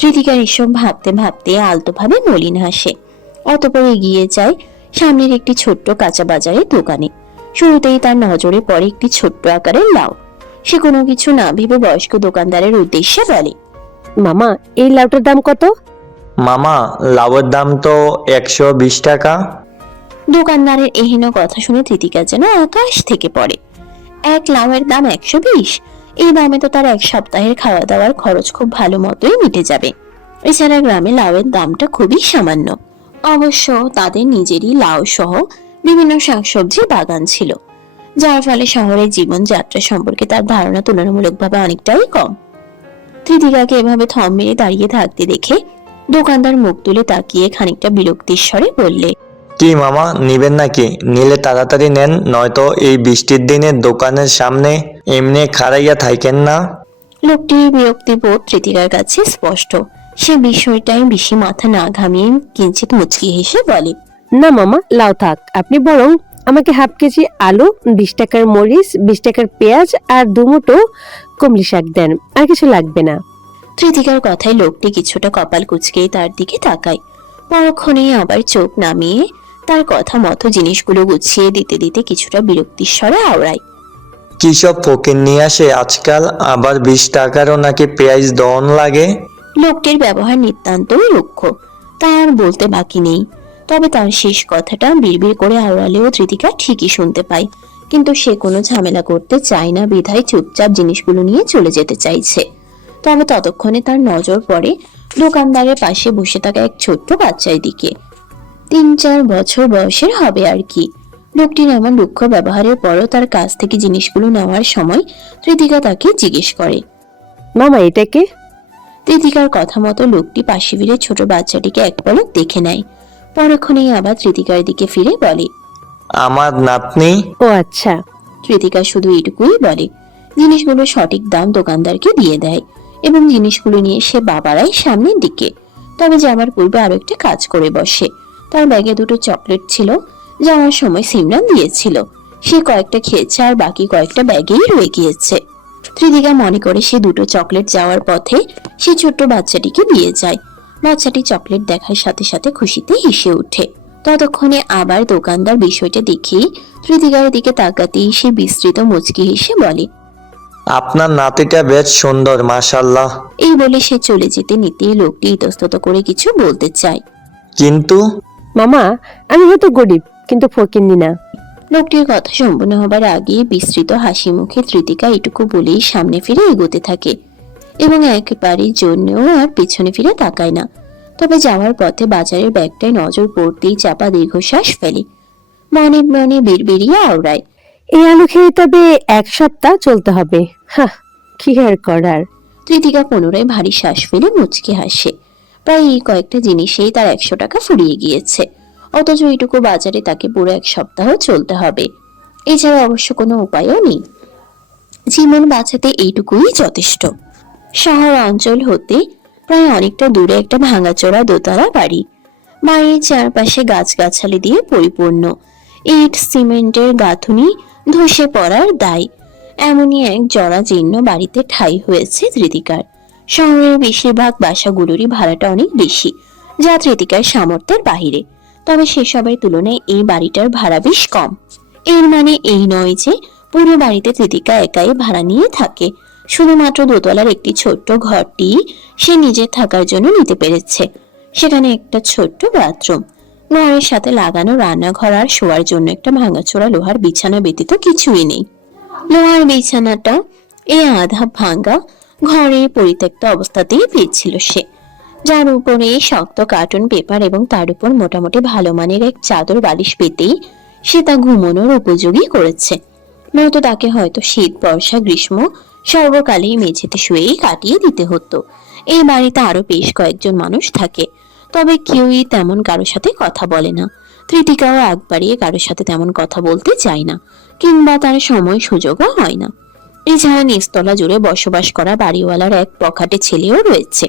কৃতিকার এসব ভাবতে ভাবতে আলতোভাবে মলিন হাসে। অতঃপর এগিয়ে যায় সামনের একটি ছোট্ট কাঁচা বাজারের দোকানে। শুরুতেই তার নজরে পড়ে একটি ছোট্ট আকারের লাউ। সে কোনো কিছু না ভেবে বয়স্ক দোকানদারের উদ্দেশ্যে বলে, মামা, এই লাউটার দাম কত? মামা, লাউয়ের দাম তো 120 টাকা। দোকানদারের এহেন কথা শুনে কৃতিকা যেন আকাশ থেকে পড়ে। এক লাউয়ের দাম 120? এই দামে তো তার এক সপ্তাহের খাওয়া দাওয়ার খরচ খুব ভালো মতোই মিটে যাবে। এছাড়া গ্রামে লাউয়ের দামটা খুবই সামান্য। অবশ্য তাদের নিজেরই লাউ সহ বিভিন্ন শাকসবজি বাগান ছিল, যার ফলে শহরের জীবনযাত্রা সম্পর্কে তার ধারণা তুলনামূলকভাবে অনেকটাই কম। কৃতিকাকে এভাবে থম মেরে দাঁড়িয়ে থাকতে দেখে দোকানদার মুখ তুলে তাকিয়ে খানিকটা বিরক্তির স্বরে বললে, কি মামা, নিবেন নাকি? নিলে তাড়াতাড়ি নেন, নয়তো এই বৃষ্টির দিনে দোকানের সামনে এমনি খাড়াইয়া থাকেন না। লোকটির বিরক্তিবোধ তৃতিকার কাছে স্পষ্ট। সে বিষয়টাই বেশি মাথা না ঘামিয়ে কিঞ্চিত মুচকি হেসে বলে, না মামা, লাউ থাক। আপনি বরং আমাকে হাফ কেজি আলু, 20 টাকার মরিচ, 20 টাকার পেঁয়াজ আর 2 মুঠো কমলি শাক দেন, আর কিছু লাগবে না। তৃতিকার কথায় লোকটি কিছুটা কপাল কুঁচকেই তার দিকে তাকায়। পরক্ষণে আবার চোখ নামিয়ে তার কথা মতো জিনিসগুলো গুছিয়ে দিতে দিতে কিছুটা বিরক্তির স্বরে আওড়ায়, কি সব ফকির নিয়ে আসে আজকাল, আবার 20 টাকারও নাকি পেঁয়াজ দন লাগে। লোকটির ব্যবহার নিতান্তই রুক্ষ, তার বলতে বাকি নেই। তবে তার শেষ কথাটা বিড়বিড় করে আওড়ালেও তৃতিকা ঠিকই শুনতে পায়, কিন্তু সে কোনো ঝামেলা করতে চায় না বিধায় চুপচাপ জিনিসগুলো নিয়ে চলে যেতে চাইছে। তবে ততক্ষণে তার নজর পড়ে দোকানদারের পাশে বসে থাকা এক ছোট্ট বাচ্চার দিকে। 3-4 বছর বয়সের হবে আর কি। লোকটির এমন রুক্ষ ব্যবহারের পরও তার কাছ থেকে জিনিসগুলো নেওয়ার সময় তৃতিকা তাকে জিজ্ঞেস করে, মামা এটাকে? তৃতিকার কথা মতো লোকটি পাশে ফিরে ছোট বাচ্চাটিকে এক পলক দেখে নেয়। পরক্ষণেই আবার তৃতিকার দিকে ফিরে বলে, আমার নাতনি। ও আচ্ছা। তৃতিকা শুধু এটুকুই বলে। জিনিসগুলো সঠিক দাম দোকানদারকে দিয়ে দেয় এবং জিনিসগুলো নিয়ে সে বাবারাই সামনের দিকে। তবে যাবার পূর্বে আরো একটা কাজ করে বসে। তার ব্যাগে 2টো চকলেট ছিল, যাওয়ার সময় সিমরান দিয়েছিল। সে কয়েকটা খেয়েছে আর বাকি কয়েকটা ব্যাগেই রয়ে গিয়েছে। তৃতিকা মনে করে সে 2টো চকলেট যাওয়ার পথে সে ছোট্ট বাচ্চাটিকে দিয়ে যায়। বাচ্চাটি চকলেট দেখার সাথে সাথে খুশিতে হেসে ওঠে। ততক্ষণে আবার দোকানদার বিষয়টা দেখে তৃতিকার দিকে তাকাতেই সে বিস্তৃত মুচকি হেসে বলে, আপনার নাতিটা বেশ সুন্দর, মাশাআল্লাহ। এই বলে সে চলে যেতে নিতেই লোকটি ইতস্তত করে কিছু বলতে চায়। কিন্তু মামা, আমি হয়তো গরিব, কিন্তু ফকিন্নি না। লোকটির কথা সম্পূর্ণ হবার আগে বিস্তৃত হাসি মুখে তৃতিকা এটুকু বলেই সামনে ফিরে এগোতে থাকে এবং একবারের জন্যও আর পিছনে ফিরে তাকায় না। তবে যাওয়ার পথে বাজারের ব্যাগটায় নজর পড়তেই চাপা দীর্ঘশ্বাস ফেলে। মনে মনে বিড়বিড়িয়ে আওড়ায়, এই আলু খেয়ে তবে 1 সপ্তাহ চলতে হবে। হ্যাঁ, কি আর করার। তৃতিকা পুনরায় ভারী শ্বাস ফেলে মুচকে হাসে। প্রায় এই কয়েকটা জিনিসেই তার 100 টাকা ফুরিয়ে গিয়েছে, অথচ এইটুকু বাজারে তাকে পুরো 1 সপ্তাহ চলতে হবে। এছাড়া অবশ্য কোনো উপায়ও নেই। জীবন বাঁচাতে এইটুকুই যথেষ্ট। শহর অঞ্চল হতে প্রায় অনেকটা দূরে একটা ভাঙাচোরা দোতলা বাড়ি। বাড়ির চারপাশে গাছগাছালি দিয়ে পরিপূর্ণ। ইট সিমেন্টের গাঁথুনি ধসে পড়ার দায়। এমনই এক জরাজীর্ণ বাড়িতে ঠাঁই হয়েছে তৃতিকার। শহরের বেশিরভাগ বাসাগুলোরই ভাড়াটা অনেক বেশি, যা তৃতিকার সামর্থ্যের বাহিরে। তবে সেসবের তুলনায় এই বাড়িটার ভাড়া বেশ কম। এর মানে এই নয় যে পুরো বাড়িতে তৃতিকা একাই ভাড়া নিয়ে থাকে। শুধুমাত্র দোতলার একটি ছোট্ট ঘরটি সে নিজের থাকার জন্য নিতে পেরেছে। সেখানে একটা ছোট্ট বাথরুম, ঘরের সাথে লাগানো রান্নাঘর আর শোয়ার জন্য একটা ভাঙাচোরা লোহার বিছানা ব্যতীত কিছুই নেই। লোহার বিছানাটা এই আধা ভাঙা ঘরের পরিত্যক্ত অবস্থাতেই পেয়েছিল সে, যার উপরে শক্ত কার্টুন পেপার এবং তার উপর মোটামুটি ভালো মানের এক চাদর বালিশ পেতেই সে তা ঘুমানোর উপযোগী করেছে। নয়তো তাকে হয়তো শীত, বর্ষা, গ্রীষ্ম সর্বকালেই মেঝেতে শুয়েই কাটিয়ে দিতে হতো। এই বাড়িতে আরো বেশ কয়েকজন মানুষ থাকে, তবে কেউই তেমন কারোর সাথে কথা বলে না। তৃতিকাও আগ বাড়িয়ে কারোর সাথে তেমন কথা বলতে চায় না, কিংবা তার সময় সুযোগও হয় না। এছাড়া নিচতলা জুড়ে বসবাস করা বাড়িওয়ালার এক পকেটে ছেলেও রয়েছে।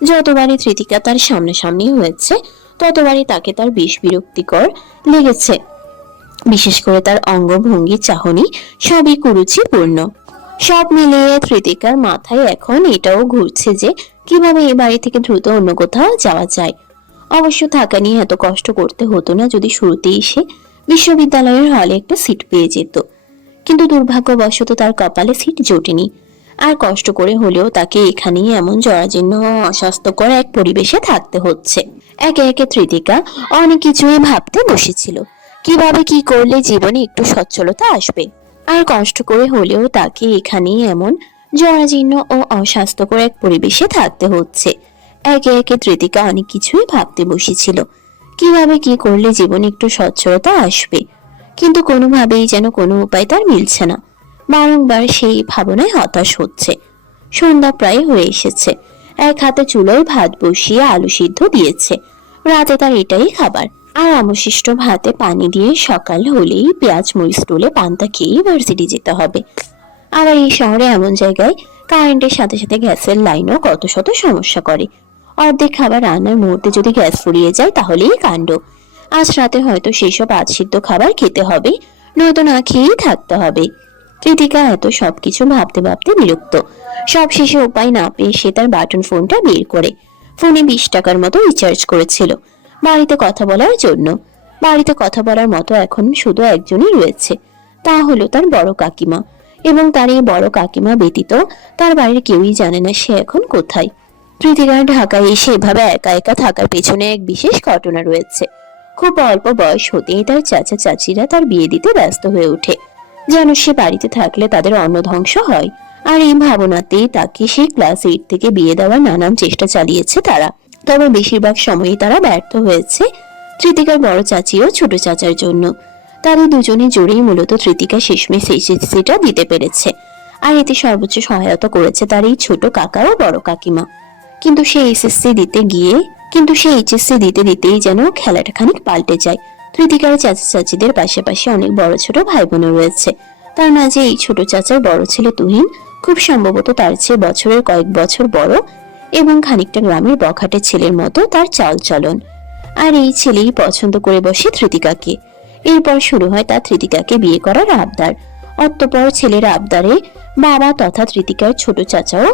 যতবারই তৃতিকা তার সামনাসামনি হয়েছে, ততবারই তাকে তার বেশ বিরক্তিকর লেগেছে। বিশেষ করে তার অঙ্গভঙ্গি, চাহনি সবই কুরুচিপূর্ণ। সব মিলিয়ে তৃতিকার মাথায় এখন এটাও ঘুরছে যে কিভাবে এই বাড়ি থেকে দ্রুত অন্য কোথাও যাওয়া যায়। অবশ্য থাকা নিয়ে এত কষ্ট করতে হতো না যদি শুরুতেই সে বিশ্ববিদ্যালয়ের হলে একটা সিট পেয়ে যেত, কিন্তু দুর্ভাগ্যবশত তার কপালে সিট জোটেনি। আর কষ্ট করে হলেও তাকে এখানেই এমন জরাজীর্ণ ও অস্বাস্থ্যকর এক পরিবেশে থাকতে হচ্ছে। একে একে তৃতিকা অনেক কিছুই ভাবতে বসেছিল, কিভাবে কি করলে জীবনে একটু সচ্ছলতা আসবে। আর কষ্ট করে হলেও তাকে এখানেই এমন জরাজীর্ণ ও অস্বাস্থ্যকর এক পরিবেশে থাকতে হচ্ছে। একে একে তৃতিকা অনেক কিছুই ভাবতে বসেছিল, কিভাবে কি করলে জীবনে একটু সচ্ছলতা আসবে, কিন্তু কোনোভাবেই যেন কোনো উপায় তার মিলছে না। বারংবার সেই ভাবনায় হতাশ হচ্ছে। সন্ধ্যা প্রায় হয়ে এসেছে। এক হাতে চুলোয় ভাত বসিয়ে আলু সিদ্ধ দিয়েছে। রাতে তার এটাই খাবার। আর অবশিষ্ট ভাতে পানি দিয়ে সকাল হলেই পেঁয়াজ মরিচ তুলে পান্তা খেয়ে ভার্সিটি যেতে হবে। আবার এই শহরে এমন জায়গায় কারেন্টের সাথে সাথে গ্যাসের লাইনও কত শত সমস্যা করে। অর্ধেক খাবার রান্নার মুহূর্তে যদি গ্যাস ফুরিয়ে যায় তাহলেই কাণ্ড। আজ রাতে হয়তো সেসব আধ সিদ্ধ খাবার খেতে হবে, নয়তো না খেয়েই থাকতে হবে। কৃতিকা এত সবকিছু ভাবতে ভাবতে বিরক্ত। সব শেষে উপায় না পেয়ে সে তার বাটন ফোনটা বের করে ফোনে 20 টাকার মতো রিচার্জ করেছিল বাড়িতে কথা বলার জন্য। বাড়িতে কথা বলার মতো এখন শুধু একজনই রয়েছে, তা হলো তার বড় কাকিমা। এবং তার এই বড় কাকিমা ব্যতীত তার বাড়ির কেউই জানে না সে এখন কোথায়। কৃতিকার ঢাকায় এসে এভাবে একা একা থাকার পেছনে এক বিশেষ ঘটনা রয়েছে। খুব অল্প বয়স হতেই তার চাচা চাচিরা তার বিয়ে দিতে ব্যস্ত হয়ে ওঠে, যেন সে বাড়িতে থাকলে তাদের অন্ন ধ্বংস হয়। আর এই ভাবনাতেই তাকে সেই ক্লাস 8 থেকে বিয়ে দেওয়ার নানান চেষ্টা চালিয়েছে তারা। তবে বেশিরভাগ সময়ই তারা ব্যর্থ হয়েছে কৃতিকার বড় চাচি ও ছোট চাচার জন্য। তারা দুজনে জোরেই মূলত কৃতিকা শেষমেশ এইচএসসিটা দিতে পেরেছে, আর এতে সর্বোচ্চ সহায়তা করেছে তার এই ছোট কাকা ও বড় কাকিমা। কিন্তু সে এইচএসসি দিতে দিতেই যেন খেলাটা খানিক পাল্টে যায়। কৃতিকার চাচা চাচিদের পাশাপাশি অনেক বড় ছোট ভাই বোনও রয়েছে। তার মাঝে এই ছোট চাচার বড় ছেলে তুহিন খুব সম্ভবত তার চেয়ে বছরের কয়েক বছর বড় এবং খানিকটা গ্রামের বখাটে ছেলের মতো তার চালচলন। আর এই ছেলেই পছন্দ করে বসে কৃতিকাকে। এরপর শুরু হয় তার কৃতিকাকে বিয়ে করার আবদার। অতঃপর ছেলের আবদারে বাবা তথা কৃতিকার ছোট চাচাও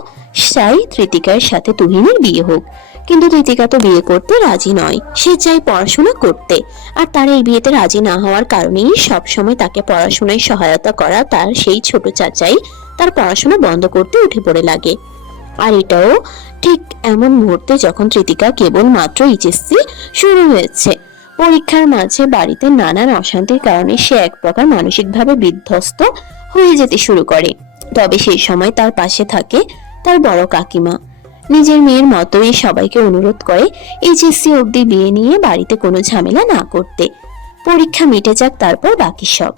চাই কৃতিকার সাথে তুহিনের বিয়ে হোক। কিন্তু কৃতিকা তো বিয়ে করতে রাজি নয়, সে চাই পড়াশোনা করতে। আর তার এই বিয়েতে রাজি না হওয়ার কারণেই সবসময় তাকে পড়াশোনায় সহায়তা করা তার সেই ছোট চাচাই তার পড়াশোনা বন্ধ করতে উঠে পড়ে লাগে। আর এটাও ঠিক এমন মুহূর্তে যখন কৃতিকা কেবল মাত্র এইচএসসি শুরু হয়েছে। পরীক্ষার মাঝে বাড়িতে নানান অশান্তির কারণে সে এক প্রকার মানসিকভাবে বিধ্বস্ত হয়ে যেতে শুরু করে। তবে সেই সময় তার পাশে থাকে তার বড় কাকিমা। নিজের মেয়ের মতোই সবাইকে অনুরোধ করে এইচএসসি অবধি বিয়ে নিয়ে বাড়িতে কোনো ঝামেলা না করতে, পরীক্ষা মিটে যাক তারপর বাকি সব।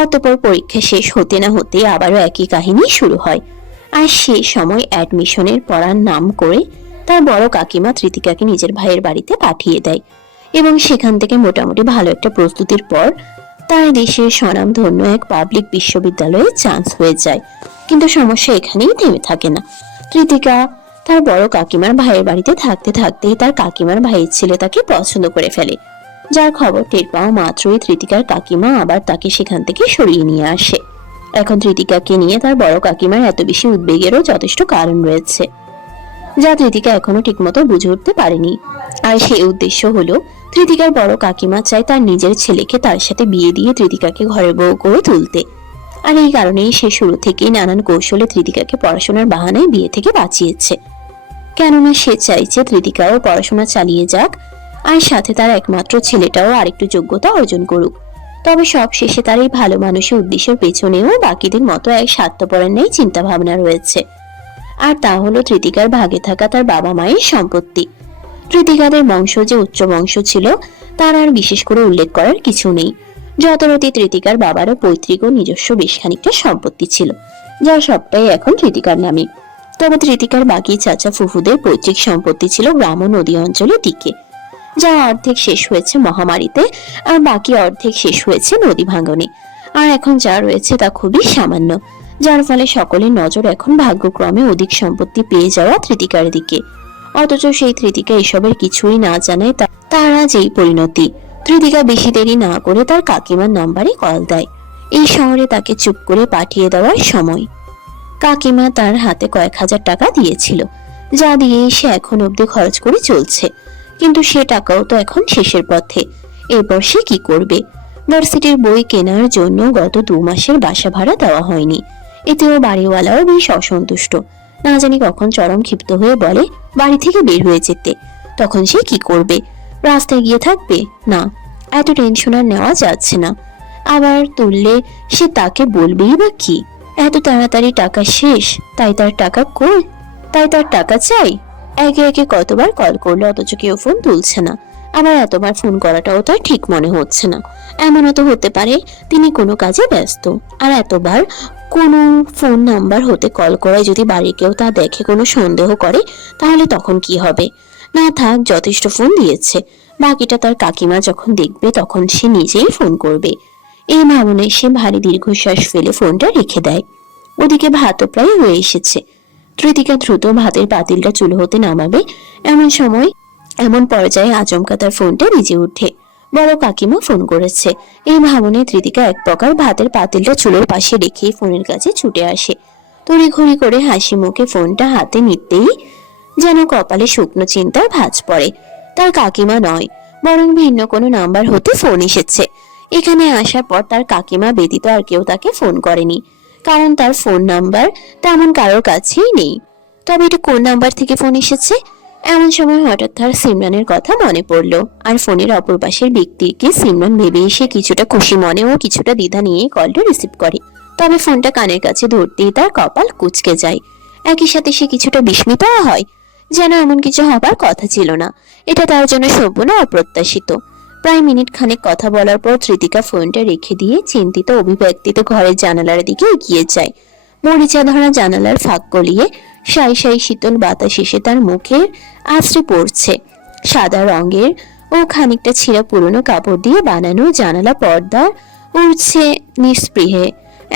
অতঃপর পরীক্ষা শেষ হতে না হতে আবারও একই কাহিনী শুরু হয়। আর সেই সময় অ্যাডমিশনের পড়ার নাম করে তার বড় কাকিমা কৃতিকাকে নিজের ভাইয়ের বাড়িতে পাঠিয়ে দেয় এবং সেখান থেকে মোটামুটি ভালো একটা প্রস্তুতির পর তার দেশের স্বনামধন্য এক পাবলিক বিশ্ববিদ্যালয়ে চান্স হয়ে যায়। কিন্তু সমস্যা এখানেই থেমে থাকে না। কৃতিকা তার বড় কাকিমার ভাইয়ের বাড়িতে থাকতে থাকতেই তার কাকিমার ভাইয়ের ছেলে তাকে পছন্দ করে ফেলে, যার খবর টের পাওয়া মাত্রই কৃতিকার কাকিমা আবার তাকে সেখান থেকে সরিয়ে নিয়ে আসে। এখন কৃতিকাকে নিয়ে তার বড় কাকিমার এত বেশি উদ্বেগেরও যথেষ্ট কারণ রয়েছে, যা কৃতিকা এখনো ঠিকমতো বুঝে উঠতে পারেনি। আর সেই উদ্দেশ্য হলো কৃতিকার বড় কাকিমা চায় তার নিজের ছেলেকে তার সাথে বিয়ে দিয়ে কৃতিকাকে ঘরের বউ করে তুলতে। আর এই কারণেই সে শুরু থেকেই নানান কৌশলে কৃতিকাকে পড়াশোনার বাহানায় বিয়ে থেকে বাঁচিয়েছে। কেননা সে চাইছে কৃতিকাও পড়াশোনা চালিয়ে যাক, আর সাথে তার একমাত্র ছেলেটাও আরেকটু যোগ্যতা অর্জন করুক। তবে সব শেষে তার এই ভালো মানুষের উদ্দেশ্যের পেছনেও বাকিদের মতো এক স্বার্থপরের নেই চিন্তা ভাবনা রয়েছে। আর তা হলো কৃতিকার ভাগে থাকা তার বাবা মায়ের সম্পত্তি। কৃতিকাদের বংশ যে উচ্চ বংশ ছিল তার আর বিশেষ করে উল্লেখ করার কিছু নেই। যথারীতি কৃতিকার বাবারও পৈতৃক ও নিজস্ব বেশ খানিকটা সম্পত্তি ছিল, যার সবটাই এখন কৃতিকার নামে। তবে কৃতিকার বাকি চাচা ফুফুদের পৈতৃক সম্পত্তি ছিল গ্রাম ও নদী অঞ্চলের দিকে, যা অর্ধেক শেষ হয়েছে মহামারীতে আর বাকি অর্ধেক শেষ হয়েছে নদী ভাঙনে। আর এখন যা রয়েছে তা খুবই সামান্য, যার ফলে সকলের নজর এখন ভাগ্যক্রমে অধিক সম্পত্তি পেয়ে যাওয়া কৃতিকার দিকে। অথচ সেই কৃতিকা এসবের কিছুই না জানায় তার আজ এই পরিণতি। কৃতিকা বেশি দেরি না করে তার কাকিমার নাম্বারে কল দেয় এই শহরে তাকে চুপ করে পাঠিয়ে দেওয়ার সময়। কাকিমা তার হাতে কয়েক হাজার টাকা দিয়েছিল, যা দিয়ে সে এখন অব্দি খরচ করে চলছে। কিন্তু সে টাকাও তো এখন শেষের পথে। এরপর সে কি করবে? ভার্সিটির বই কেনার জন্য গত 2 মাসের বাসা ভাড়া দেওয়া হয়নি। এতেও বাড়িওয়ালাও বেশ অসন্তুষ্ট। না জানি কখন চরম ক্ষিপ্ত হয়ে বলে বাড়ি থেকে বের হয়ে যেতে। তখন সে কি করবে? রাস্তায় গিয়ে থাকবে? না, এত টেনশন আর নেওয়া যাচ্ছে না। আবার তুললে সে তাকে বলবেই বা কি? এত তাড়াতাড়ি টাকা শেষ, তাই তার টাকা কই? তাই তার টাকা চাই? একে একে কতবার কল করলো অথচ কেউ ফোন তুলছে না। আবার এতবার ফোন করাটাও তার ঠিক মনে হচ্ছে না। এমনও তো হতে পারে তিনি কোনো কাজে ব্যস্ত। আর এতবার কোনো ফোন নাম্বার হতে কল করায় যদি বাড়ির কেউ তা দেখে কোনো সন্দেহ করে, তাহলে তখন কি হবে? না থাক, যথেষ্ট ফোন দিয়েছে, বাকিটা তার কাকিমা যখন দেখবে তখন সে নিজেই ফোন করবে। এই ভাবনে সে ভারী দীর্ঘশ্বাস ফেলে ফোনটা রেখে দেয়। ওদিকে ভাতও প্রায় হয়ে এসেছে। কৃতিকা দ্রুত ভাতের পাতিলটা চুলো হতে নামাবে, এমন পর্যায়ে আচমকা তার ফোনটা বেজে ওঠে। বড় কাকিমা ফোন করেছে। এই ভাবনে কৃতিকা এক প্রকার ভাতের পাতিলটা চুলোর পাশে রেখেই ফোনের কাছে ছুটে আসে। তড়িঘড়ি করে হাসি মুখে ফোনটা হাতে নিতেই যেন কপালে শুকনো চিন্তার ভাঁজ পড়ে। তার কাকিমা নয়, বরং ভিন্ন কোনো নাম্বার হতে ফোন এসেছে। এখানে আসার পর তার কাকিমা ব্যতীত আর কেউ তাকে ফোন করেনি, কারণ তার ফোন নাম্বার তেমন কারোর কাছেই নেই। তবে এটা কোন নাম্বার থেকে ফোন এসেছে? এমন সময় হঠাৎ তার সিমরানের কথা মনে পড়ল। আর ফোনের অপর পাশের ব্যক্তিকে সিমরান ভেবে এসে কিছুটা খুশি মনে ও কিছুটা দ্বিধা নিয়ে কলটা রিসিভ করে। তবে ফোনটা কানের কাছে ধরতেই তার কপাল কুঁচকে যায়। একই সাথে সে কিছুটা বিস্মিত হয়, যেন এমন কিছু হবার কথা ছিল না। এটা তার জন্য সম্পূর্ণ অপ্রত্যাশিত। প্রায় মিনিট খানেক কথা বলার পর কৃতিকা ফোনটা রেখে দিয়ে চিন্তিত অভিব্যক্তিত ঘরের জানালার দিকে এগিয়ে যায়। মরিচা ধরা জানালার ফাঁক গলিয়ে সাই সাই শীতল বাতাস এসে তার মুখে আছড়ে পড়ছে। সাদা রঙের ও খানিকটা ছিঁড়া পুরনো কাপড় দিয়ে বানানো জানালা পর্দা উড়ছে নিস্পৃহে।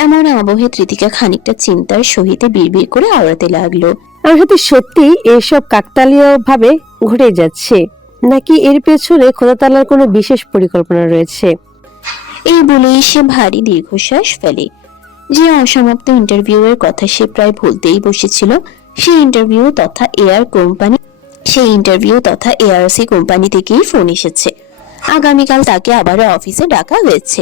এমন আবহে কৃতিকা খানিকটা চিন্তার সহিতে বিড়বিড় করে আওড়াতে লাগলো। আমার সাথে সত্যি এসব কাকতালীয় ভাবে ঘটে যাচ্ছে, নাকি এর পেছনে খোদা তাআলার কোনো বিশেষ পরিকল্পনা রয়েছে? এই বলেই সে ভারী দীর্ঘশ্বাস ফেলে। যে অসমাপ্ত ইন্টারভিউয়ের কথা সে প্রায় ভুলতেই বসেছিল, সেই ইন্টারভিউ তথা এআরসি কোম্পানি থেকেই ফোন এসেছে। আগামীকাল তাকে আবারও অফিসে ডাকা হয়েছে।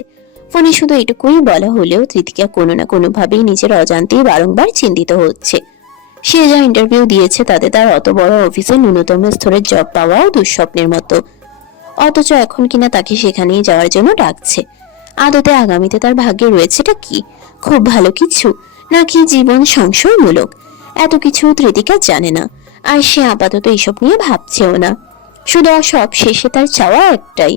ফোনে শুধু এটুকুই বলা হলেও কৃতিকা কোনো না কোনো ভাবেই নিজের অজান্তেই বারংবার চিন্তিত হচ্ছে। সে যা ইন্টারভিউ দিয়েছে তাতে তার অত বড় অফিসে ন্যূনতম স্তরের জব পাওয়াও দুঃস্বপ্নের মতো। অথচ এখন কিনা তাকে সেখানেই যাওয়ার জন্য ডাকছে। আদতে আগামীতে তার ভাগ্যে রয়েছেটা কি? খুব ভালো কিছু, নাকি জীবন সংশয়মূলক? এত কিছু কৃতিকা জানে না, আর সে আপাতত এসব নিয়ে ভাবছেও না। শুধু সব শেষে তার চাওয়া একটাই,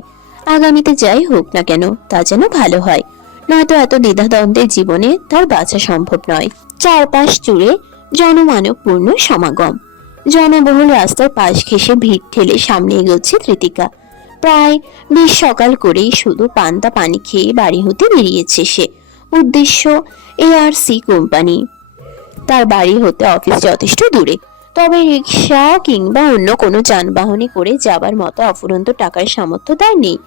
আগামীতে যাই হোক না কেন তা যেন ভালো হয়, নয়তো এত দ্বিধাদ্বন্দ্বের জীবনে তার বাঁচা সম্ভব নয়। চারপাশ জুড়ে জনমানবপূর্ণ সমাগম। জনবহুল রাস্তার পাশ ঘেঁষে ভিড় ঠেলে সামনে এগোচ্ছে কৃতিকা। প্রায় 20 সকাল করেই শুধু পান্তা পানি খেয়ে বাড়ি হতে বেরিয়েছে সে। উদ্দেশ্য এআরসি কোম্পানি। তার বাড়ি হতে অফিস যথেষ্ট দূরে, তবে রিক্সা কিংবা অন্য কোনো যানবাহনে করে যাবার মতো অফুরন্ত টাকার সামর্থ্য তার নেই।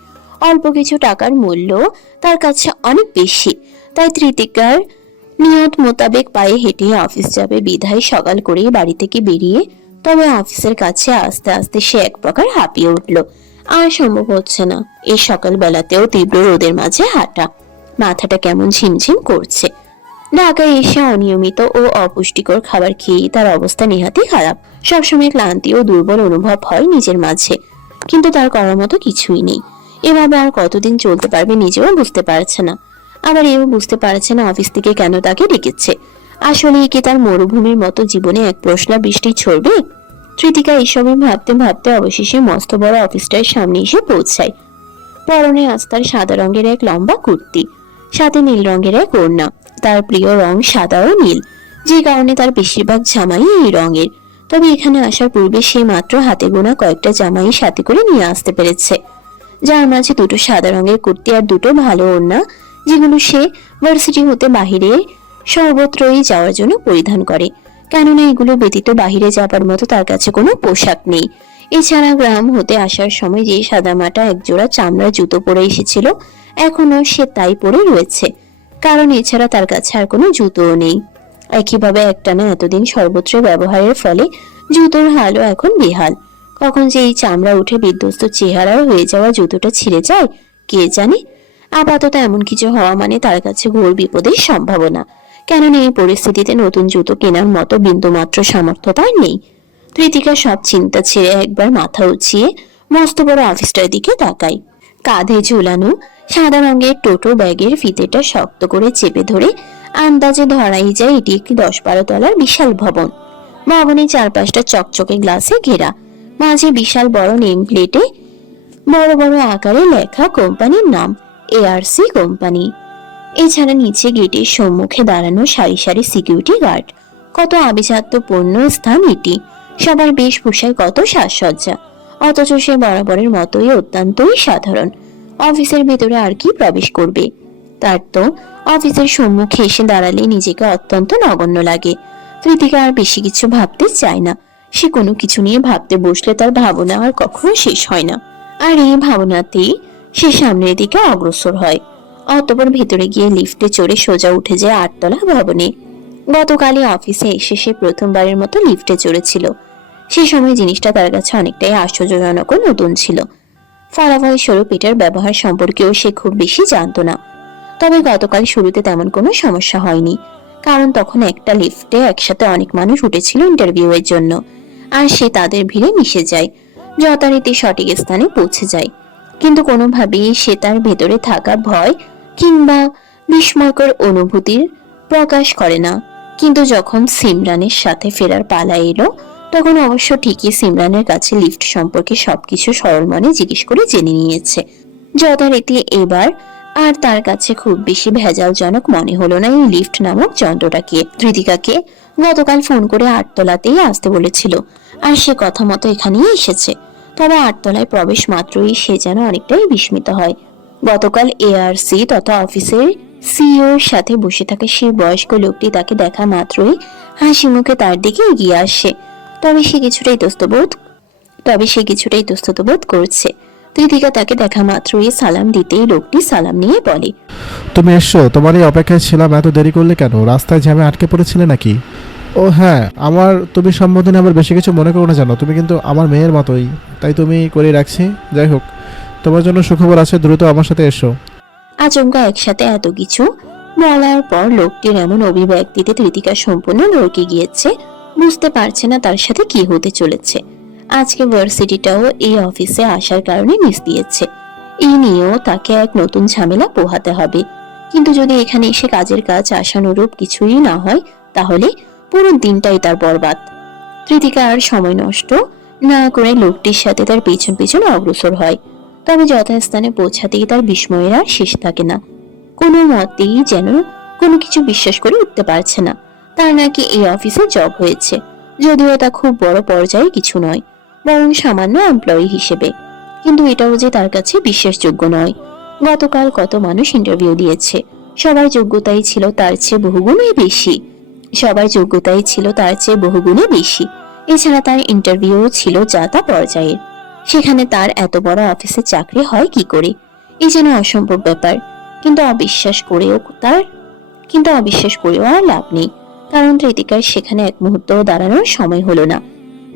অল্প কিছু টাকার মূল্য তার কাছে অনেক বেশি, তাই কৃতিকার নিয়ত মোতাবেক পায়ে হেঁটে অফিস যাবে বিধায় সকাল করেই বাড়ি থেকে বেরিয়ে, তবে অফিসের কাছে আস্তে আস্তে সে এক প্রকার হাঁপিয়ে উঠল। আর সম্ভব হচ্ছে না এই সকাল বেলাতেও তীব্র রোদের মাঝে হাঁটা। মাথাটা কেমন ঝিমঝিম করছে। ঢাকায় এসে অনিয়মিত ও অপুষ্টিকর খাবার খেয়েই তার অবস্থা নেহাতই খারাপ। সবসময় ক্লান্তি ও দুর্বল অনুভব হয় নিজের মাঝে, কিন্তু তার করার মতো কিছুই নেই। এভাবে আর কতদিন চলতে পারবে নিজেও বুঝতে পারছে না। আবার এও বুঝতে পারছে না অফিস থেকে কেন তাকে ডেকেছে। আসলে কি তার মরুভূমির মতো জীবনে এক প্রশ্না বৃষ্টি ছড়বে? কৃতিকা এইসবই ভাবতে ভাবতে অবশেষে মস্ত বড় অফিসটার সামনে এসে পৌঁছায়। পরনে আজ তার সাদা রঙের এক লম্বা কুর্তি, সাথে নীল রঙের এক ওড়না। তার প্রিয় রং সাদা ও নীল, যে কারণে তার বেশিরভাগ জামাই এই রঙের। তবে এখানে আসার পূর্বে সে মাত্র হাতে গোনা কয়েকটা জামাই সাথে করে নিয়ে আসতে পেরেছে, যার মাঝে দুটো সাদা রঙের কুর্তি আর দুটো ভালো ওড়না, যেগুলো সে ভার্সিটি হতে বাহিরে সর্বত্রই যাওয়ার জন্য পরিধান করে। কেননা এগুলো ব্যতীত বাহিরে যাবার মতো তার কাছে কোনো পোশাক নেই। এছাড়া গ্রাম হতে আসার সময় যে সাদামাটা একজোড়া চামড়ার জুতো পরে এসেছিল, এখনো সে তাই পরে রয়েছে, কারণ এছাড়া তার কাছে আর কোনো জুতোও নেই। একইভাবে একটানা এতদিন সর্বত্র ব্যবহারের ফলে জুতোর হালও এখন বেহাল। কখন যে এই চামড়া উঠে বিধ্বস্ত চেহারার হয়ে যাওয়া জুতোটা ছিঁড়ে যায় কে জানে। আপাতত এমন কিছু হওয়া মানে তার কাছে ঘোর বিপদের সম্ভাবনা, কেননা এই পরিস্থিতিতে নতুন জুতো কেনার মতো বিন্দুমাত্র সামর্থ্য তার নেই। কৃতিকা সব চিন্তা ছেড়ে একবার মাথা উঁচিয়ে মস্ত বড় অফিসটার দিকে তাকায়। কাঁধে ঝুলানো সাদা রঙের টোটো ব্যাগের ফিতেটা শক্ত করে চেপে ধরে আন্দাজে ধরাই যায় এটি একটি 10-12 তলার বিশাল ভবন। ভবনের চারপাশটা চকচকে গ্লাসে ঘেরা, মাঝে বিশাল বড় নেম প্লেটে বড় বড় আকারে লেখা কোম্পানির নাম এআরসি কোম্পানি। এছাড়া নিচে গেটের সম্মুখে দাঁড়ানো সারি সারি সিকিউরিটি গার্ড। কত আভিজাত্যপূর্ণ স্থান এটি। সবার বেশভূষায় কত সাজসজ্জা, অথচ সে বরাবরের মতোই অত্যন্তই সাধারণ। অফিসের ভেতরে আর কি প্রবেশ করবে? তার তো অফিসের সম্মুখে এসে দাঁড়ালে নিজেকে অত্যন্ত নগণ্য লাগে। কৃতিকা আর বেশি কিছু ভাবতে চায় না। সে কোনো কিছু নিয়ে ভাবতে বসলে তার ভাবনা আর কখনো শেষ হয় না। আর এই ভাবনাতেই সে সামনের দিকে অগ্রসর হয়। অতঃপর ভেতরে গিয়ে লিফটে চড়ে সোজা উঠে যায় 8 তলা ভবনে। গতকালই অফিসে এসে সে প্রথমবারের মতো লিফটে চড়েছিল। সে সময় জিনিসটা তার কাছে অনেকটাই আশ্চর্যজনক ও নতুন ছিল। ফলাফল স্বরূপ এটার ব্যবহার সম্পর্কেও সে খুব বেশি জানতো না। তবে গতকাল শুরুতে তেমন কোনো সমস্যা হয়নি, কারণ তখন একটা লিফটে একসাথে অনেক মানুষ উঠেছিল ইন্টারভিউ এর জন্য। আর সে তাদের ভিড়ে মিশে যায়, যথারীতি সঠিক স্থানে পৌঁছে যায়। কিন্তু কোনোভাবেই সে তার ভেতরে থাকা ভয় কিংবা বিস্ময়কর অনুভূতির প্রকাশ করে না। কিন্তু যখন সিমরানের সাথে ফেরার পালা এলো, তখন অবশ্য ঠিকই সিমরানের কাছে লিফট সম্পর্কে সবকিছু সরল মনে জিজ্ঞেস করে জেনে নিয়েছে। যথারীতি এবার আর তার কাছে খুব বেশি ভেজালজনক মনে হলো না এই লিফট নামক যন্ত্রটাকে। কৃতিকাকে গতকাল ফোন করে 8 তলাতেই আসতে বলেছিল, আর সে কথা মতো এখানেই এসেছে। তবে 8 তলায় প্রবেশ মাত্রই সে যেন অনেকটাই বিস্মিত হয়। গতকাল এআরসি তথা অফিসের সিইওর সাথে বসে থাকা সেই বয়স্ক লোকটি তাকে দেখা মাত্রই হাসি মুখে তার দিকে এগিয়ে আসে। তবে সে কিছুটাই ইতস্তত বোধ করছে। কৃতিকা তাকে দেখা মাত্রই সালাম দিতেই লোকটি সালাম নিয়ে বলে, তুমি এসছো, তোমারই অপেক্ষায় ছিলাম। এত দেরি করলে কেন? রাস্তায় জ্যামে আটকে পড়েছিলে নাকি? ও হ্যাঁ, আমার তুমি সম্বোধনে আবার বেশি কিছু মনে করো না জানো, তুমি কিন্তু আমার মেয়ের মতোই, তাই তুমি করে রাখছি। যাই হোক, তোমার জন্য সুখবর আছে, দ্রুত আমার সাথে এসো। আচমকা একসাথে এত কিছু বলার পর লোকটির এমন অভিব্যক্তিতে কৃতিকা সম্পূর্ণ লড়কে গিয়েছে। বুঝতে পারছে না তার সাথে কি হতে চলেছে। আজকে ভার্সিটিটাও এই অফিসে আসার কারণে মিস দিয়েছে। এই নিয়েও তাকে এক নতুন ঝামেলা পোহাতে হবে। কিন্তু যদি এখানে এসে কাজের কাজ আশানুরূপ কিছুই না হয়, তাহলে পুরো দিনটাই তার বরবাদ। কৃতিকা আর সময় নষ্ট না করে লোকটির সাথে তার পেছন পেছন অগ্রসর হয়। তবে যথাস্থানে পৌঁছাতেই তার বিস্ময়ের আর শেষ থাকে না। কোনো মতেই যেন কোনো কিছু বিশ্বাস করে উঠতে পারছে না। তার নাকি এই অফিসে জব হয়েছে, যদিও তা খুব বড় পর্যায়ে কিছু নয়, বরং সামান্য এমপ্লয়ি হিসেবে। কিন্তু এটাও যে তার কাছে বিশ্বাসযোগ্য নয়। গতকাল কত মানুষ ইন্টারভিউ দিয়েছে, সবার যোগ্যতাই ছিল তার চেয়ে বহুগুণে বেশি। এছাড়া তার ইন্টারভিউ ছিল যা তা পর্যায়ের। সেখানে তার এত বড় অফিসে চাকরি হয় কি করে? এই যেন অসম্ভব ব্যাপার। কিন্তু অবিশ্বাস করেও আর লাভ নেই, কারণ কৃতিকার সেখানে এক মুহূর্ত দাঁড়ানোর সময় হলো না।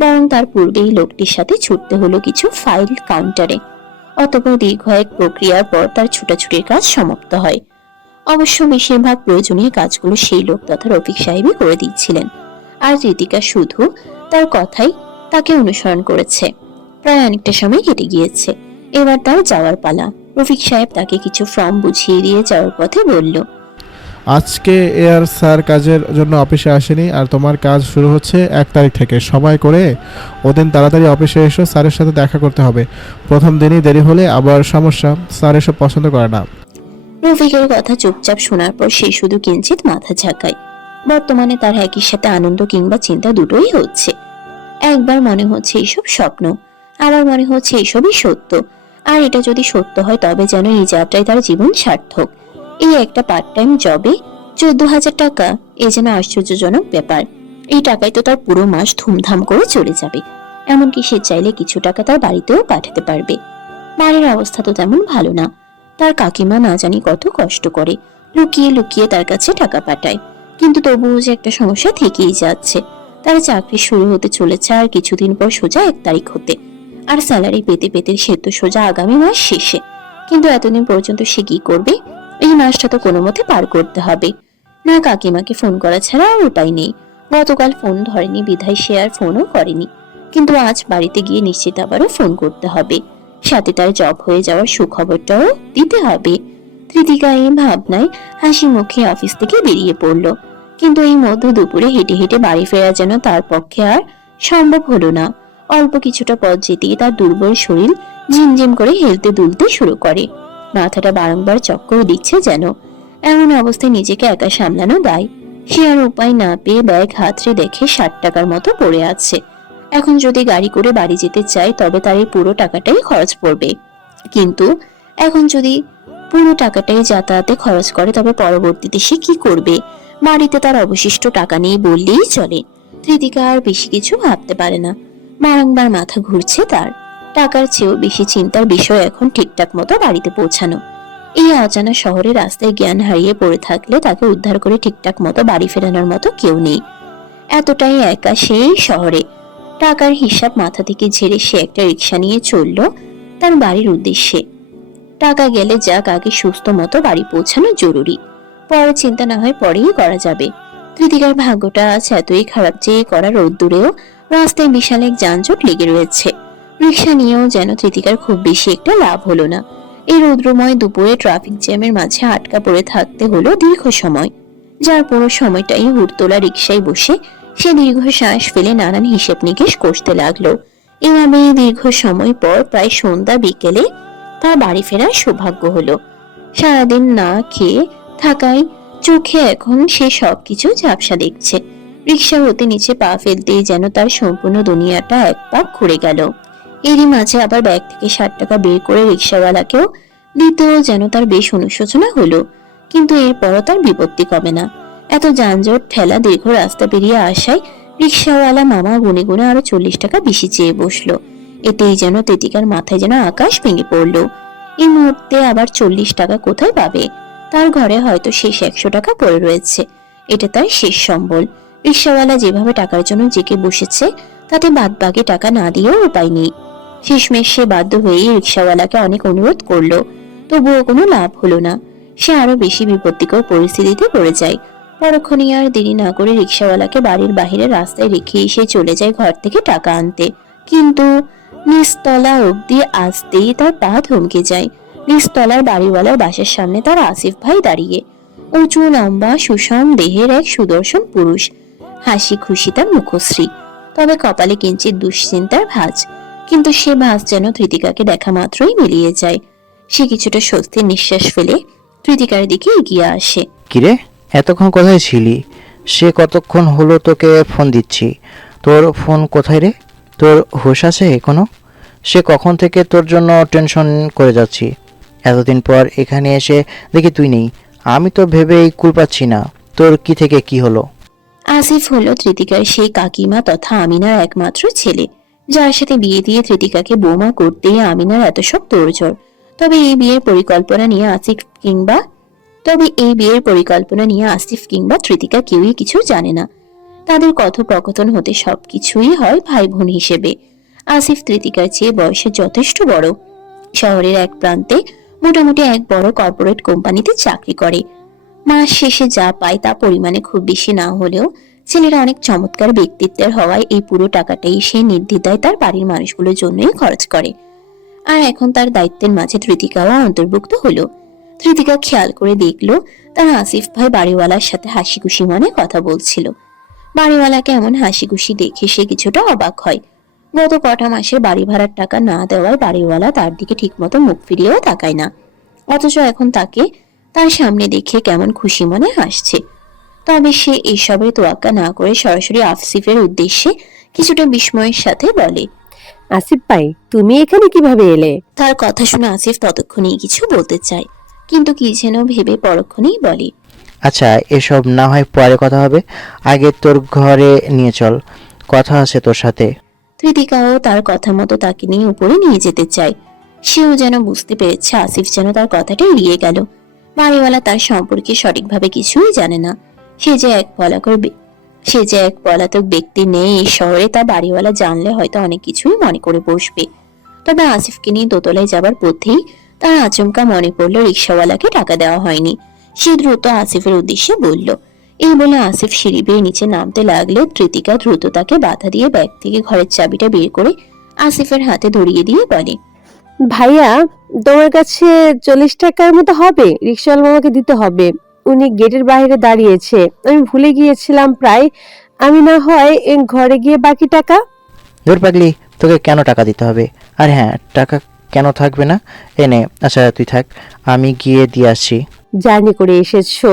বরং তার পূর্বেই লোকটির সাথে ছুটতে হলো কিছু ফাইল কাউন্টারে। অতঃপর দীর্ঘ এক প্রক্রিয়ার পর তার ছুটাছুটির কাজ সমাপ্ত হয়। অবশ্য বেশিরভাগ প্রয়োজনীয় কাজগুলো সেই লোক তথা রফিক সাহেবই করে দিচ্ছিলেন, আর কৃতিকা শুধু তার কথাই তাকে অনুসরণ করেছে। প্রায় অনেকটা সময় কেটে গিয়েছে, এবার তার যাওয়ার পালা। রফিক সাহেব তাকে কিছু ফর্ম বুঝিয়ে দিয়ে যাওয়ার পথে বলল, আজকে এআর স্যার কাজের জন্য অফিসে আসেনি, আর তোমার কাজ শুরু হচ্ছে 1 তারিখ থেকে। সময় করে ওদিন তাড়াতাড়ি অফিসে এসো, স্যারের সাথে দেখা করতে হবে। প্রথম দিনই দেরি হলে আবার সমস্যা, স্যার এসব পছন্দ করে না। রফিকের কথা চুপচাপ শোনার পর সে শুধু কিঞ্চিত মাথা ঝাঁকায়। বর্তমানে তার একই সাথে আনন্দ কিংবা চিন্তা দুটোই হচ্ছে। একবার মনে হচ্ছে এইসব স্বপ্ন, আবার মনে হচ্ছে এইসবই সত্য। আর এটা যদি সত্য হয় তবে যেন এই যাত্রায় তার জীবন সার্থক। এই একটা পার্ট টাইম জবে 14,000 টাকা, এ যেন আশ্চর্যজনক ব্যাপার। এই টাকায় তো তার পুরো মাস ধুমধাম করে চলে যাবে। এমনকি সে চাইলে কিছু টাকা তার বাড়িতেও পাঠাতে পারবে। বাড়ির অবস্থা তো তেমন ভালো না। তার কাকিমা না জানি কত কষ্ট করে, লুকিয়ে লুকিয়ে তার কাছে টাকা পাঠায়। কিন্তু তবুও যে একটা সমস্যা থেকেই যাচ্ছে। তার চাকরি শুরু হতে চলেছে আর কিছুদিন পর সোজা 1 তারিখ হতে, আর স্যালারি পেতে পেতে সে তো সোজা আগামী মাস শেষে। কিন্তু এতদিন পর্যন্ত সে কি করবে? এই মাসটা তো কোনো মতে পার করতে হবে। না কাকিমাকে ফোন করা ছাড়া আর উপায় নেই। গতকাল ফোন ধরেনি বিধায় সে আর ফোনও করেনি। কিন্তু আজ বাড়িতে গিয়ে নিশ্চিত আবারও ফোন করতে হবে, সাথে তার জব হয়ে যাওয়ার সুখবরটাও দিতে হবে। কৃতিকা এই ভাবনায় হাসি মুখে অফিস থেকে বেরিয়ে পড়ল। কিন্তু এই মধ্য দুপুরে হেঁটে হেঁটে বাড়ি ফেরা যেন তার পক্ষে আর সম্ভব হলো না। অল্প কিছুটা পথ যেতেই তার দুর্বল শরীর ঝিমঝিম করে হেলতে দুলতে শুরু করে। মাথাটা বারংবার চক্কর দিচ্ছে যেন। এমন অবস্থায় নিজেকে একা সামলানো দায়। সে আর উপায় না পেয়ে ব্যাগ হাতড়ে দেখে 60 টাকার মতো পড়ে আছে। এখন যদি গাড়ি করে বাড়ি যেতে চায় তবে তার এই পুরো টাকাটাই খরচ পড়বে। কিন্তু এখন যদি পুরো টাকাটাই যাতায়াতে খরচ করে তবে পরবর্তীতে সে কি করবে? বাড়িতে তার অবশিষ্ট টাকা নেই বললেই চলে। কৃতিকা আর বেশি কিছু ভাবতে পারে না, বারংবার মাথা ঘুরছে তার। টাকার চেয়েও বেশি চিন্তার বিষয় এখন ঠিকঠাক মতো বাড়িতে পৌঁছানো। এই অজানা শহরে রাস্তায় জ্ঞান হারিয়ে পড়ে থাকলে তাকে উদ্ধার করে ঠিকঠাক মতো বাড়ি ফেরানোর মতো কেউ নেই। এতটাই একা সেই শহরে। টাকার হিসাব মাথা থেকে ঝেড়ে সে একটা রিক্সা নিয়ে চলল তার বাড়ির উদ্দেশ্যে। টাকা গেলে যাক, আগে সুস্থ মতো বাড়ি পৌঁছানো জরুরি, পরে চিন্তা না হয় পরেই করা যাবে। কৃতিকার ভাগ্যটা আজ এতই খারাপ যে করা রোদ্দুরেও রাস্তায় বিশাল এক যানজট লেগে রয়েছে। রিক্সা নিয়েও যেন কৃতিকার খুব বেশি একটা লাভ হলো না। এই রৌদ্রময় দুপুরে ট্রাফিক জ্যামের মাঝে আটকা পড়ে থাকতে হলো দীর্ঘ সময়। যার পুরো সময়টাই হুড়তোলা রিক্সায় বসে সে দীর্ঘ শ্বাস ফেলে নানান হিসেব নিকেশ করতে লাগলো। এভাবে দীর্ঘ সময় পর প্রায় সন্ধ্যা বিকেলে তার বাড়ি ফেরার সৌভাগ্য হলো। সারাদিন না খেয়ে থাকায় চোখে এখন সে সবকিছু ঝাপসা দেখছে। রিক্সা হতে নিচে পা ফেলতেই যেন তার সম্পূর্ণ দুনিয়াটা এক পাক ঘুরে গেল। এরই মাঝে আবার ব্যাগ থেকে 60 টাকা বের করে রিক্সাওয়ালাকেও দিতেও যেন তার বেশ অনুশোচনা হলো। কিন্তু এরপরও তার বিপত্তি কমে না। এত যানজট ঠেলা দীর্ঘ রাস্তা পেরিয়ে আসায় রিক্সাওয়ালা মামা গুনে গুনে আরো 40 টাকা বেশি চেয়ে বসলো। এতেই যেন তেতিকার মাথায় যেন আকাশ ভেঙে পড়লো। এই মুহূর্তে আবার 40 টাকা কোথায় পাবে? তার ঘরে হয়তো শেষ 100 টাকা পড়ে রয়েছে। এটা তার শেষ সম্বল। রিক্সাওয়ালা যেভাবে টাকার জন্য জেগে বসেছে তাতে বাদবাকি টাকা না দিয়েও উপায় নেই। শেষমেশ সে বাধ্য হয়ে রিক্সাওয়ালাকে অনেক অনুরোধ করলো, তবুও কোনো লাভ হলো না। সে আরো বেশি বিপত্তিকর পরিস্থিতিতে পড়ে যায়। পরক্ষণে আর দেরি না করে রিক্সাওয়ালাকে বাড়ির বাহিরে রাস্তায় রেখে এসে চলে যায় ঘর থেকে টাকা আনতে। কিন্তু নিচতলা অব্দি আসতেই তার পা থমকে যায়। নিচতলার বাড়িওয়ালার বাসার সামনে তার আসিফ ভাই দাঁড়িয়ে। উঁচু লম্বা সুষম দেহের এক সুদর্শন পুরুষ। হাসি খুশি তার মুখশ্রী, তবে কপালে কিঞ্চিত দুশ্চিন্তার ভাঁজ। কিন্তু সে ভাঁজ যেন কৃতিকাকে দেখা মাত্রই মিলিয়ে যায়। সে কিছুটা স্বস্তির নিঃশ্বাস ফেলে কৃতিকার দিকে এগিয়ে আসে। কিরে, এতক্ষণ কোথায় ছিলি? সে কতক্ষণ হলো তোকে ফোন দিচ্ছি। তোর ফোন কোথায় রে? তোর হুঁশ আছে এখনো? সে কখন থেকে তোর জন্য টেনশন করে যাচ্ছি। এতদিন পর এখানে এসে দেখি তুই নেই। আমি তো ভেবেই কুল পাচ্ছি না তোর কি থেকে কি হলো। আসিফ হলো কৃতিকার সেই কাকিমা তথা আমিনার একমাত্র ছেলে, যার সাথে বিয়ে দিয়ে কৃতিকাকে বৌমা করতেই আমিনার এত সব তোড়জোড়। তবে এই বিয়ের পরিকল্পনা নিয়ে আসিফ কিংবা কৃতিকা কেউই কিছু জানে না। তাদের কথোপকথন হতে সবকিছুই হয় ভাই বোন হিসেবে। আসিফ কৃতিকার চেয়ে বয়সে যথেষ্ট বড়। শহরের এক প্রান্তে মোটামুটি এক বড় কর্পোরেট কোম্পানিতে চাকরি করে। মাস শেষে যা পায় তা পরিমাণে খুব বেশি না হলেও ছেলেরা অনেক চমৎকার ব্যক্তিত্বের হওয়ায় এই পুরো টাকাটাই সে নির্দ্বিধায় তার বাড়ির মানুষগুলোর জন্যই খরচ করে। আর এখন তার দায়িত্বের মাঝে তৃতিকাও অন্তর্ভুক্ত হলো। তৃতিকা খেয়াল করে দেখলো তার আসিফ ভাই বাড়িওয়ালার সাথে হাসি খুশি মনে কথা বলছিল। বাড়িওয়ালাকে এমন হাসি খুশি দেখে সে কিছুটা অবাক হয়। গত কটা মাসের বাড়ি ভাড়ার টাকা না দেওয়ায় বাড়িওয়ালা তার দিকে ঠিকমতো মুখ ফিরিয়েও তাকায় না, অথচ এখন তাকে তার সামনে দেখে কেমন খুশি মনে হাসছে। তবে সে এসবের তোয়াক্কা না করে সরাসরি আসিফের উদ্দেশ্যে কিছুটা বিস্ময়ের সাথে বলে, আসিফ ভাই, তুমি এখানে কিভাবে এলে? তার কথা শুনে আসিফ ততক্ষণেই কিছু বলতে চায়, কিন্তু কি যেন ভেবে পরক্ষণেই বলে, আচ্ছা, এসব না হয় পরে কথা হবে। আগে তোর ঘরে নিয়ে চল, কথা আছে তোর সাথে। কৃতিকাও তার কথা মতো তাকে নিয়ে উপরে নিয়ে যেতে চায়। সেও যেন বুঝতে পেরেছে আসিফ যেন তার কথাটা এড়িয়ে গেল। বাড়িওয়ালা তার সম্পর্কে সঠিকভাবে কিছুই জানে না। সে যে এক পলাতক ব্যক্তি নেই এই শহরে তা বাড়িওয়ালা জানলে হয়তো অনেক কিছুই মনে করে বসবে। তবে আসিফকে নিয়ে দোতলায় যাবার পথেই তার আচমকা মনে পড়লো রিক্সাওয়ালাকে টাকা দেওয়া হয়নি। সে দ্রুত আসিফের উদ্দেশ্যে বলল। এই বলে আসিফ সিঁড়ি বেয়ে নিচে নামতে লাগলে কৃতিকা দ্রুত তাকে বাধা দিয়ে ব্যাগ থেকে ঘরের চাবিটা বের করে আসিফের হাতে ধরিয়ে দিয়ে বলে, ভাইয়া, তোমার কাছে 40 টাকার মতো হবে, রিক্সাওয়ালা মামাকে দিতে হবে। উনি গেটের বাইরে দাঁড়িয়েছে, আমি ভুলে গিয়েছিলাম প্রায়। আমি না হয় ঘরে গিয়ে বাকি টাকা। ধর পাগলি, তোকে কেন টাকা দিতে হবে? আর হ্যাঁ, টাকা কেন থাকবে না? এনে, আচ্ছা তুই থাক, আমি গিয়ে দিয়ে আসছি। জার্নি করে এসেছো,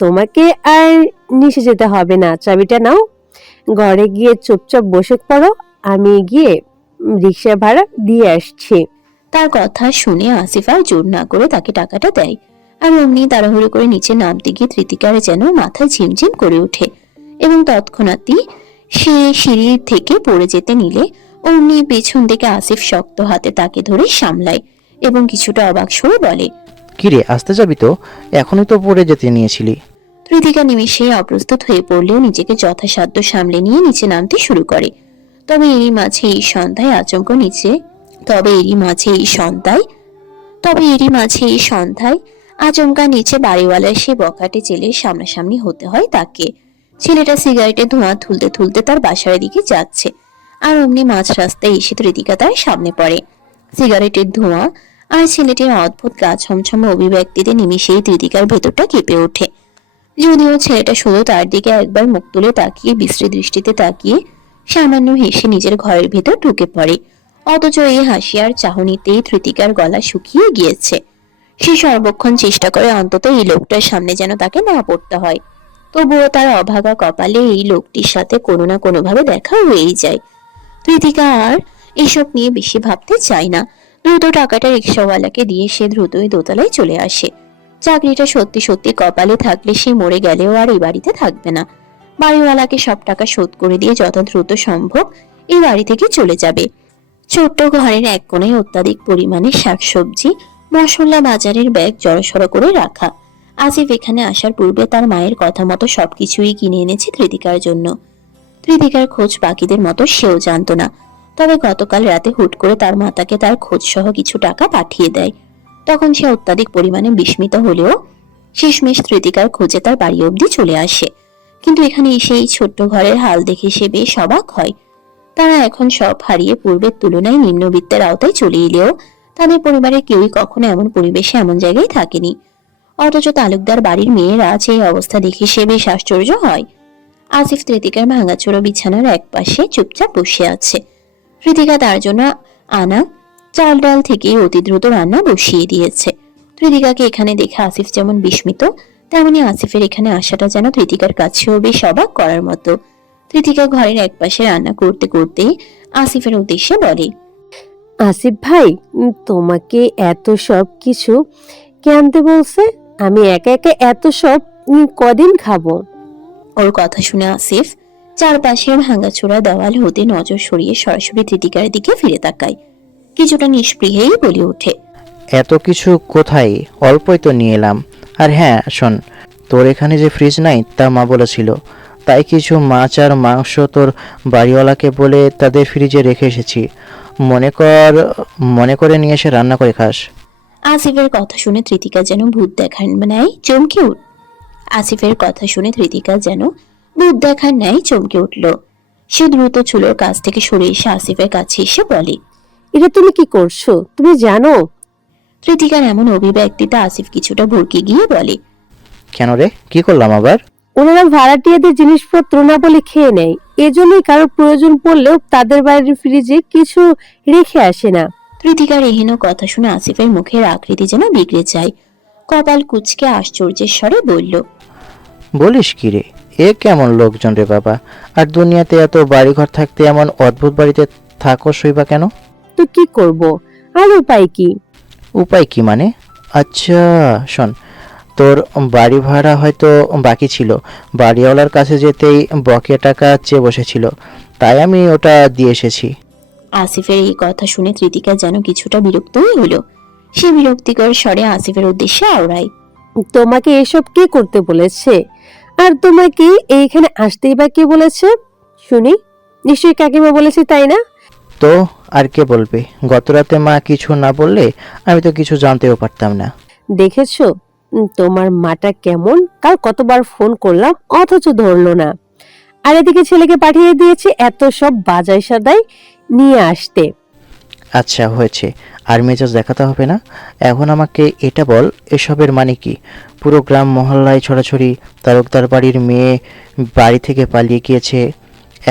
তোমাকে আর নিচে যেতে হবে না। চাবিটা নাও, ঘরে গিয়ে চুপচাপ বসে পড়ো, আমি গিয়ে রিক্সা ভাড়া দিয়ে আসছি। তার কথা শুনে আসিফ আর জোর না করে তাকে টাকাটা দেয়। আর অমনি তাড়াহুড়ো করে নিচে নামতে গিয়ে তৃতিকার যেন মাথা ঝিমঝিম করে ওঠে এবং তৎক্ষণাৎই সে সিঁড়ি থেকে পড়ে যেতে নিলে অমনি পেছন থেকে আসিফ শক্ত হাতে তাকে ধরে সামলায় এবং কিছুটা অবাক সুরে বলে, কিরে আসতে যাবি তো? এখনই তো পড়ে যেতে নিয়েছিলি। তৃতিকা নিমিষে অপ্রস্তুত হয়ে পড়লেও নিজেকে যথাসাধ্য সামলে নিয়ে নিচে নামতে শুরু করে। তবে এরই মাঝে এই সন্ধ্যায় আচমকা নিচে বাড়িওয়ালার সে বখাটে ছেলের সামনাসামনি হতে হয় তাকে। ছেলেটা সিগারেটে ধোঁয়া তুলতে তুলতে তার বাসার দিকে যাচ্ছে, আর অমনি মাঝ রাস্তায় এসে তৃতিকা তার সামনে পড়ে। সিগারেটের ধোঁয়া আর ছেলেটির অদ্ভুত গা ছমছম অভিব্যক্তিতে নিমিষেই তৃতিকার ভেতরটা কেঁপে ওঠে। যদিও ছেলেটা শুধু তার দিকে একবার মুখ তুলে তাকিয়ে বিশ্রী দৃষ্টিতে তাকিয়ে সামান্য হেসে নিজের ঘরের ভেতর ঢুকে পড়ে, অথচ এই হাসি আর চাহনিতেই তৃতিকার গলা শুকিয়ে গিয়েছে। সে সর্বক্ষণ চেষ্টা করে অন্তত এই লোকটার সামনে যেন তাকে না পড়তে হয়। তবুও তার অভাগা কপালে এই লোকটির সাথে কোনো না কোনো ভাবে দেখা হয়েই যায়। তৃতিকা আর এসব নিয়ে বেশি ভাবতে চায় না। দ্রুত টাকাটা রিক্সাওয়ালাকে দিয়ে সে দ্রুতই দোতলায় চলে আসে। চাকরিটা সত্যি সত্যি কপালে থাকলে সে মরে গেলেও আর এই বাড়িতে থাকবে না। বাড়িওয়ালাকে সব টাকা শোধ করে দিয়ে যত দ্রুত সম্ভব এই বাড়ি থেকে চলে যাবে। ছোট্ট ঘরের এক কোণে অত্যাধিক পরিমাণে শাকসবজি মশলা বাজারের ব্যাগ জড়সড় করে রাখা। আসিফ এখানে আসার পূর্বে তার মায়ের কথা মতো সবকিছুই কিনে এনেছে তৃতিকার জন্য। তৃতিকার খোঁজ বাকিদের মতো সেও জানতো না, তবে গতকাল রাতে হুট করে তার মা তাকে তার খোঁজ সহ কিছু টাকা পাঠিয়ে দেয়। তখন সে অত্যাধিক পরিমাণে বিস্মিত হলেও শেষমেশ তৃতিকার খোঁজে তার বাড়ি অবধি চলে আসে। কিন্তু এখানে এসে এই ছোট্ট ঘরের হাল দেখে সে বেশ অবাক হয়। তারা এখন সব হারিয়ে পূর্বের তুলনায় নিম্নবিত্তের আওতায় চলে এলেও তাদের পরিবারের কেউই কখনো এমন পরিবেশে এমন জায়গায় থাকেনি। অথচ তালুকদার বাড়ির মেয়েরা আজ এই অবস্থা দেখে সে বেশ আশ্চর্য হয়। আসিফ তৃতিকার ভাঙাচোরা বিছানার এক পাশে চুপচাপ বসে আছে। তৃতিকা তার জন্য আনা চাল ডাল থেকে অতি দ্রুত রান্না বসিয়ে দিয়েছে। তৃতিকাকে এখানে দেখে আসিফ যেমন বিস্মিত, তেমনি আসিফের এখানে আসাটা যেন তৃতিকার কাছেও বেশ অবাক করার মতো। তৃতিকা ঘরের এক পাশে রান্না করতে করতে আসিফের উদ্দেশ্যে বলে, আসিফ ভাই, তোমাকে এত সব কিছু কে আনতে বলছে? আমি একা একা এত সব কদিন খাবো? ওর কথা শুনে আসিফ চারপাশের ভাঙাচোরা দেওয়াল হতে নজর সরিয়ে সরাসরি তৃতিকার দিকে ফিরে তাকায়। কিছুটা নিষ্পৃহেই বলে ওঠে, এত কিছু কোথায়? অল্পই তো নিয়ে এলাম। আর হ্যাঁ শোন, তোর এখানে যে ফ্রিজ নাই তা মা বলেছিল, তাই কিছু মাছ আর মাংস তোর বাড়িওয়ালাকে বলে তাদের ফ্রিজে রেখে এসেছি। মনে করে নিয়ে এসে রান্না করে খাস। আসিফের কথা শুনে তৃতিকা যেন ভূত দেখার ন্যায় চমকে উঠল। সে দ্রুত চুলোর কাছ থেকে সরে এসে আসিফের কাছে এসে বলে, এটা তুমি কি করছো? তুমি জানো? তৃতিকার এমন অভিব্যক্তিতে আসিফ কিছুটা ভরকে গিয়ে বলে, কেন রে, কি করলাম আবার? ওনারা ভাড়াটিয়াদের জিনিসপত্র না বলে খেয়ে নেয়, এজন্যই কারোর প্রয়োজন পড়লেও তাদের বাড়ির ফ্রিজে কিছু রেখে আসে না। তৃতিকার এহেন কথা শুনে আসিফের মুখের আকৃতি যেন বিগড়ে যায়। কপাল কুঁচকে আশ্চর্যের স্বরে বলল, বলিস কি রে, এ কেমন লোকজন রে বাবা! আর দুনিয়াতে এত বাড়িঘর থাকতে এমন অদ্ভুত বাড়িতে থাকো সইবা কেন? তো কি করব, আর উপায় কি? উপায় কি মানে? আচ্ছা শোন, তোর বাড়ি ভাড়া হয়তো বাকি ছিল, বাড়িওয়ালার কাছে যেতেই বকেয়া টাকা চেয়ে বসেছিল, তাই আমি ওটা দিয়ে এসেছি। আসিফের এই কথা শুনে তৃতিকা যেন কিছুটা বিরক্তই হলো। সে বিরক্তিকর স্বরে আসিফের উদ্দেশ্যে আওড়ায়, তোমাকে এসব কে করতে বলেছে? আর তোমাকে এইখানে আসতেই বা কে বলেছে শুনি? নিশ্চয়ই কাকিমা বলেছে, তাই না? তো আর কে বলবে? গতরাতে মা কিছু না বললে আমি তো কিছু জানতেও পারতাম না। দেখেছো তোমার মাটা কেমন? কাল কতবার ফোন করলাম অথচ ধরলো না। আর এদিকে ছেলেকে পাঠিয়ে দিয়েছে এত সব বাজার সদাই নিয়ে আসতে। আচ্ছা হয়েছে, আর মেজাজ দেখাতে হবে না। এখন আমাকে এটা বল, এসবের মানে কি? পুরো গ্রাম মহল্লায় ছড়াছড়ি তালুকদার বাড়ির মেয়ে বাড়ি থেকে পালিয়ে গিয়েছে।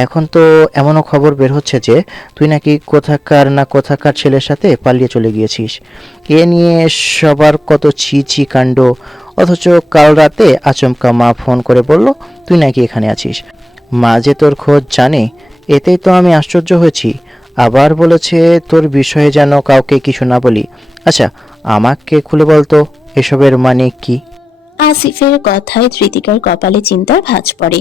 এখন তো এমনও খবর বের হচ্ছে যে তুই নাকি কোথাকার ছেলের সাথে পালিয়ে চলে গিয়েছিস। এ নিয়ে সবার কত ছি কাণ্ড। অথচ কাল রাতে আচমকা মা ফোন করে বলল তুই নাকি এখানে আছিস। মা যে তোর খোঁজ জানে এতেই তো আমি আশ্চর্য হয়েছি। আবার বলেছে তোর বিষয়ে যেন কাউকে কিছু না বলি। আচ্ছা, আমাকে খুলে বলতো এসবের মানে কি? আসিফের কথায় ধৃতিকার কপালে চিন্তার ভাঁজ পড়ে।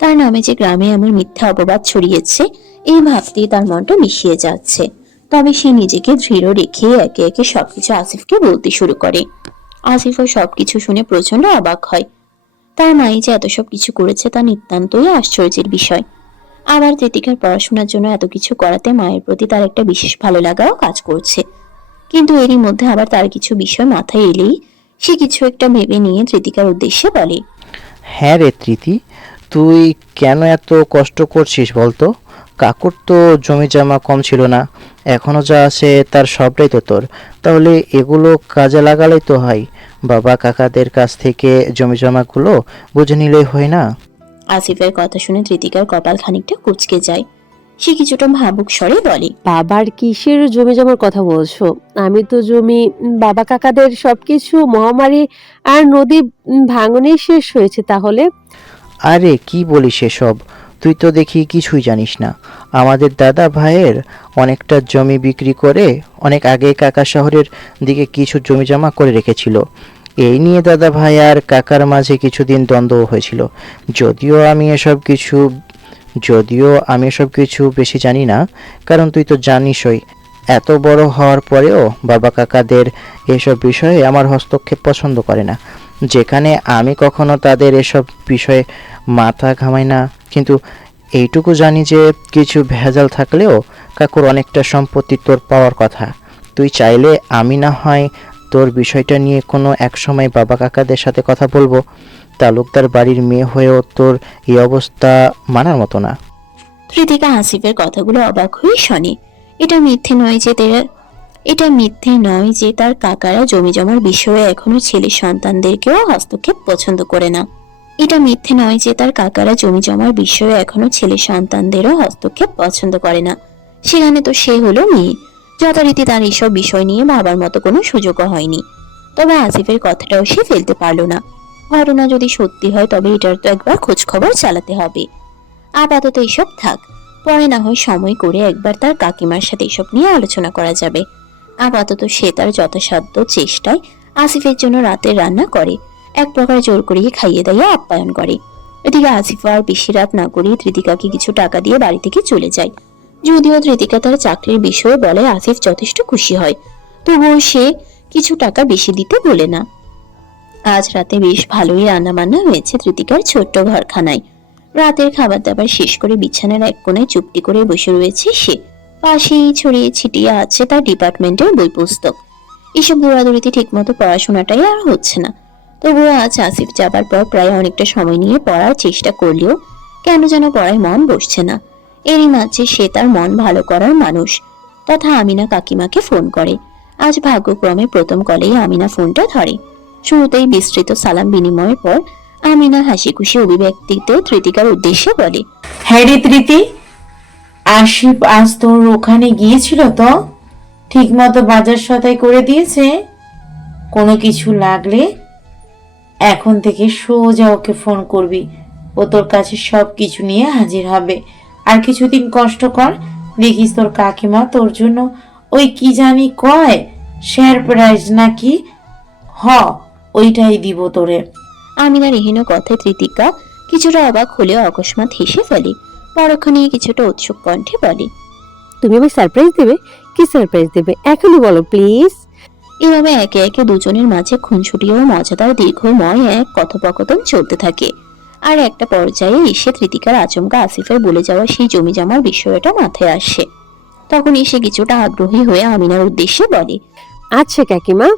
তার নামে যে গ্রামে এমন মিথ্যা অপবাদ ছড়িয়েছে এই ভাবতেই তার মনটা মিশিয়ে যাচ্ছে। তবে সে নিজেকে দৃঢ় রেখে একে একে সবকিছু আসিফকে বলতে শুরু করে। আসিফও সবকিছু শুনে প্রচন্ড অবাক হয়। তার মাই যে এত সব কিছু করেছে তা নিতান্তই আশ্চর্যের বিষয়। আবার ধৃতিকার পড়াশোনার জন্য এত কিছু করাতে মায়ের প্রতি তার একটা বিশেষ ভালো লাগাও কাজ করছে। কিন্তু এরই মধ্যে আবার তার কিছু বিষয় মাথায় এলেই সে কিছু একটা ভেবে নিয়ে ধৃতিকার উদ্দেশ্যে বলে, হ্যাঁ রে তৃতি, তুই কেন এত কষ্ট করছিস বলতো? কাকুর তো জমি জমা কম ছিল না, এখনো যা আছে তার সবটাই তো তোর। তাহলে এগুলো কাজে লাগালেই তো হয়। বাবা কাকাদের কাছ থেকে জমি জমাগুলো বুঝে নিলেই হয় না? আসিফের কথা শুনে ধৃতিকার কপাল খানিকটা কুঁচকে যায়। সে কিছুটা ভাবুক স্বরে বলে, বাবার কিসের জমি জমার কথা বলছো? আমি তো জমি, বাবা কাকাদের সবকিছু মহামারী আর নদী ভাঙনেই শেষ হয়েছে। তাহলে আরে কি বলিস এসব? তুই তো দেখি কিছুই জানিস না। আমাদের দাদা ভাইয়ের অনেকটা জমি বিক্রি করে অনেক আগে কাকা শহরের দিকে কিছু জমি জমা করে রেখেছিল। এই নিয়ে দাদা ভাই আর কাকার মাঝে কিছুদিন দ্বন্দ্ব হয়েছিল। যদিও আমি এসব কিছু বেশি জানি না, কারণ তুই তো জানিসই এত বড় হওয়ার পরেও বাবা কাকাদের এসব বিষয়ে আমার হস্তক্ষেপ পছন্দ করে না। যেখানে আমি কখনো তাদের এসব বিষয়ে মাথা ঘামাই না। কিন্তু এইটুকু জানি যে কিছু ভেজাল থাকলেও কাকুর অনেকটা সম্পত্তি তোর পাওয়ার কথা। তুই চাইলে আমি না হয় তোর বিষয়টা নিয়ে কোনো এক সময় বাবা কাকাদের সাথে কথা বলবো। তালুকদার বাড়ির মেয়ে হয়েও তোর এই অবস্থা মানার মতো না। ধৃতিকা আসিফের কথাগুলো অবাক হয়ে শোনে। এটা মিথ্যে নয় যে তার কাকারা জমি জমার বিষয়ে এখনো ছেলে সন্তানদেরকেও হস্তক্ষেপ পছন্দ করে না। এটা মিথ্যে নয় যে তার কাকারা জমি জমার বিষয়ে এখনো ছেলে সন্তানদেরও হস্তক্ষেপ পছন্দ করে না। সেখানে তো সে হলো মেয়ে, যথারীতি তার এসব বিষয় নিয়ে ভাবার মতো কোনো সুযোগও হয়নি। তবে আসিফের কথাটাও সে ফেলতে পারল না। ঘটনা যদি সত্যি হয় তবে এটার তো একবার খোঁজ খবর চালাতে হবে। আপাতত এসব থাক, পরে না হয় সময় করে একবার তার কাকিমার সাথে এসব নিয়ে আলোচনা করা যাবে। আপাতত সে তার যথাসাধ্য চেষ্টায় আসিফের জন্য রাতের রান্না করে, এক প্রকার জোর করিয়ে খাইয়ে দাইয়ে আপ্যায়ন করে। এদিকে আসিফ আর বেশি রাত না করেই ধৃতিকাকে কিছু টাকা দিয়ে বাড়ি থেকে চলে যায়। যদিও ধৃতিকা তার চাকরির বিষয়ে বলে আসিফ যথেষ্ট খুশি হয়, তবুও সে কিছু টাকা বেশি দিতে বলে না। আজ রাতে বেশ ভালোই রান্না বান্না হয়েছে ধৃতিকার ছোট্ট ঘরখানায়। রাতের খাবার দাবার শেষ করে বিছানার এক কোণায় চুপটি করে বসে রয়েছে সে। পাশেই ছড়িয়ে ছিটিয়ে আছে তার ডিপার্টমেন্টের বই পুস্তক। এসব দৌড়াদৌড়িতে ঠিকমতো পড়াশোনাটাই আর হচ্ছে না। তবুও আজ আসিফ যাবার পর প্রায় অনেকটা সময় নিয়ে পড়ার চেষ্টা করলেও কেন যেন পড়ায় মন বসছে না। এরই মাঝে সে তার মন ভালো করার মানুষ তথা আমিনা কাকিমাকে ফোন করে। আজ ভাগ্যক্রমে প্রথম কলেই আমিনা ফোনটা ধরে। শুরুতেই বিস্তৃত সালাম বিনিময়ের পর আমিনা হাসি খুশি অভিব্যক্তিতে ধৃতিকার উদ্দেশ্যে বলে, হ্যাঁ রে তৃতি, আশিফ আজ তোর ওখানে গিয়েছিল তো? ঠিক মতো বাজার সদাই করে দিয়েছে? কোনো কিছু লাগলে এখন থেকে সোজা ওকে ফোন করবি, ও তোর কাছে সব কিছু নিয়ে হাজির হবে। আর কিছুদিন কষ্ট কর, দেখিস তোর কাকিমা তোর জন্য ওই কি জানি কয় সারপ্রাইজ নাকি, ওইটাই দিব তোরে। আমিনার এহেন কথায় ধৃতিকা কিছুটা অবাক হলেও অকস্মাৎ হেসে ফেলে। পরক্ষণে কিছুটা উৎসুক কণ্ঠে বলে, তুমি আমায় সারপ্রাইজ দেবে? কি সারপ্রাইজ দেবে এখনই বলো প্লিজ। এভাবে একে একে দুজনের মাঝে খুনসুটি ও মজাদার দীর্ঘময় এক কথোপকথন চলতে থাকে। আর একটা পর্যায়ে এসে ধৃতিকার আচমকা আসিফের বলে যাওয়া সেই জমি জমার বিষয়টা মাথায় আসে। তখন এসে কিছুটা আগ্রহী হয়ে আমিনার উদ্দেশ্যে বলে, আচ্ছা কাকিমা,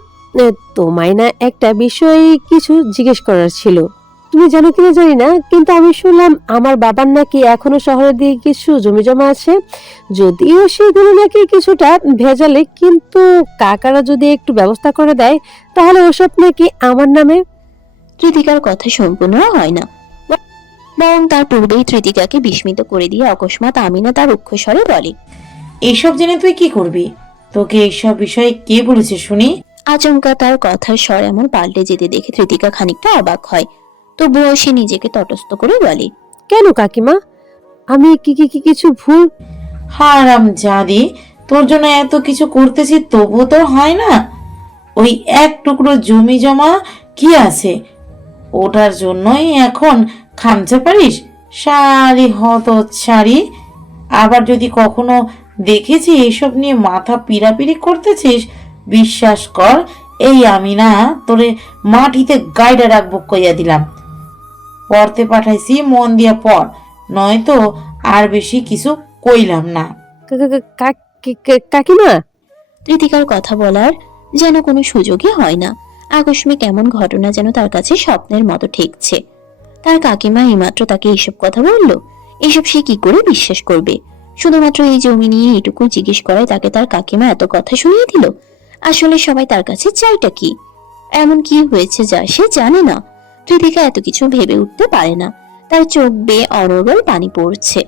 তোমায় না একটা বিষয় কিছু জিজ্ঞেস করার ছিল। তুমি জানো কিনা জানি না, কিন্তু আমি শুনলাম আমার বাবার নাকি এখনো শহরের দিকে কিছু জমি জমা আছে। যদিও সেগুলো নাকি কিছুটা ভেজালে, কিন্তু কাকারা যদি একটু ব্যবস্থা করে দেয় তাহলে ওসব নাকি আমার নামে। ধৃতিকার কথা সম্পূর্ণ হয় না, বরং তার পূর্বেই ধৃতিকাকে বিস্মিত করে দিয়ে অকস্মাৎ আমিনা তার রুক্ষস্বরে বলে, এইসব জেনে তুই কি করবি? তোকে এইসব বিষয়ে কে বলেছে শুনি? আচমকা তার কথার স্বর এমন পাল্টে যেতে দেখে ধৃতিকা খানিকটা অবাক হয়। তবুও সে নিজেকে তটস্থ করে বলে, কেন কাকিমা, আমি কিছু ভুল? হারাম জাদি, তোর জন্য এত কিছু করতেছি তবুও তোর হয় না? ওই এক টুকরো জমি জমা কি আছে, ওটার জন্যই এখন খামচা পারিস? সারি হত ছাড়ি। আবার যদি কখনো দেখেছি এসব নিয়ে মাথা পিড়াপিড়ি করতেছিস, বিশ্বাস কর এই আমি না তোরে মাটিতে গাইডা রাখবো কইয়া দিলাম। পড়তে পাঠাইছি, মন দিয়া পড়, নয়তো আর বেশি কিছু কইলাম না। কাকিমা, ঋতিকার কথা বলার যেন কোনো সুযোগই হয় না। আকস্মিক এমন ঘটনা যেন তার কাছে স্বপ্নের মতো ঠেকছে। তার কাকিমা এইমাত্র তাকে এইসব কথা বলল, এসব সে কি করে বিশ্বাস করবে? শুধুমাত্র এই জমি নিয়ে এটুকু জিজ্ঞেস করায় তাকে তার কাকিমা এত কথা শুনিয়ে দিল। আসলে সবাই তার কাছে চাইটা কি? এমন কি হয়েছে যা সে জানে না? ঋতিকা এত কিছু ভেবে উঠতে পারে না। তার চোখ বেয়ে অনর্গল পানি পড়ছে,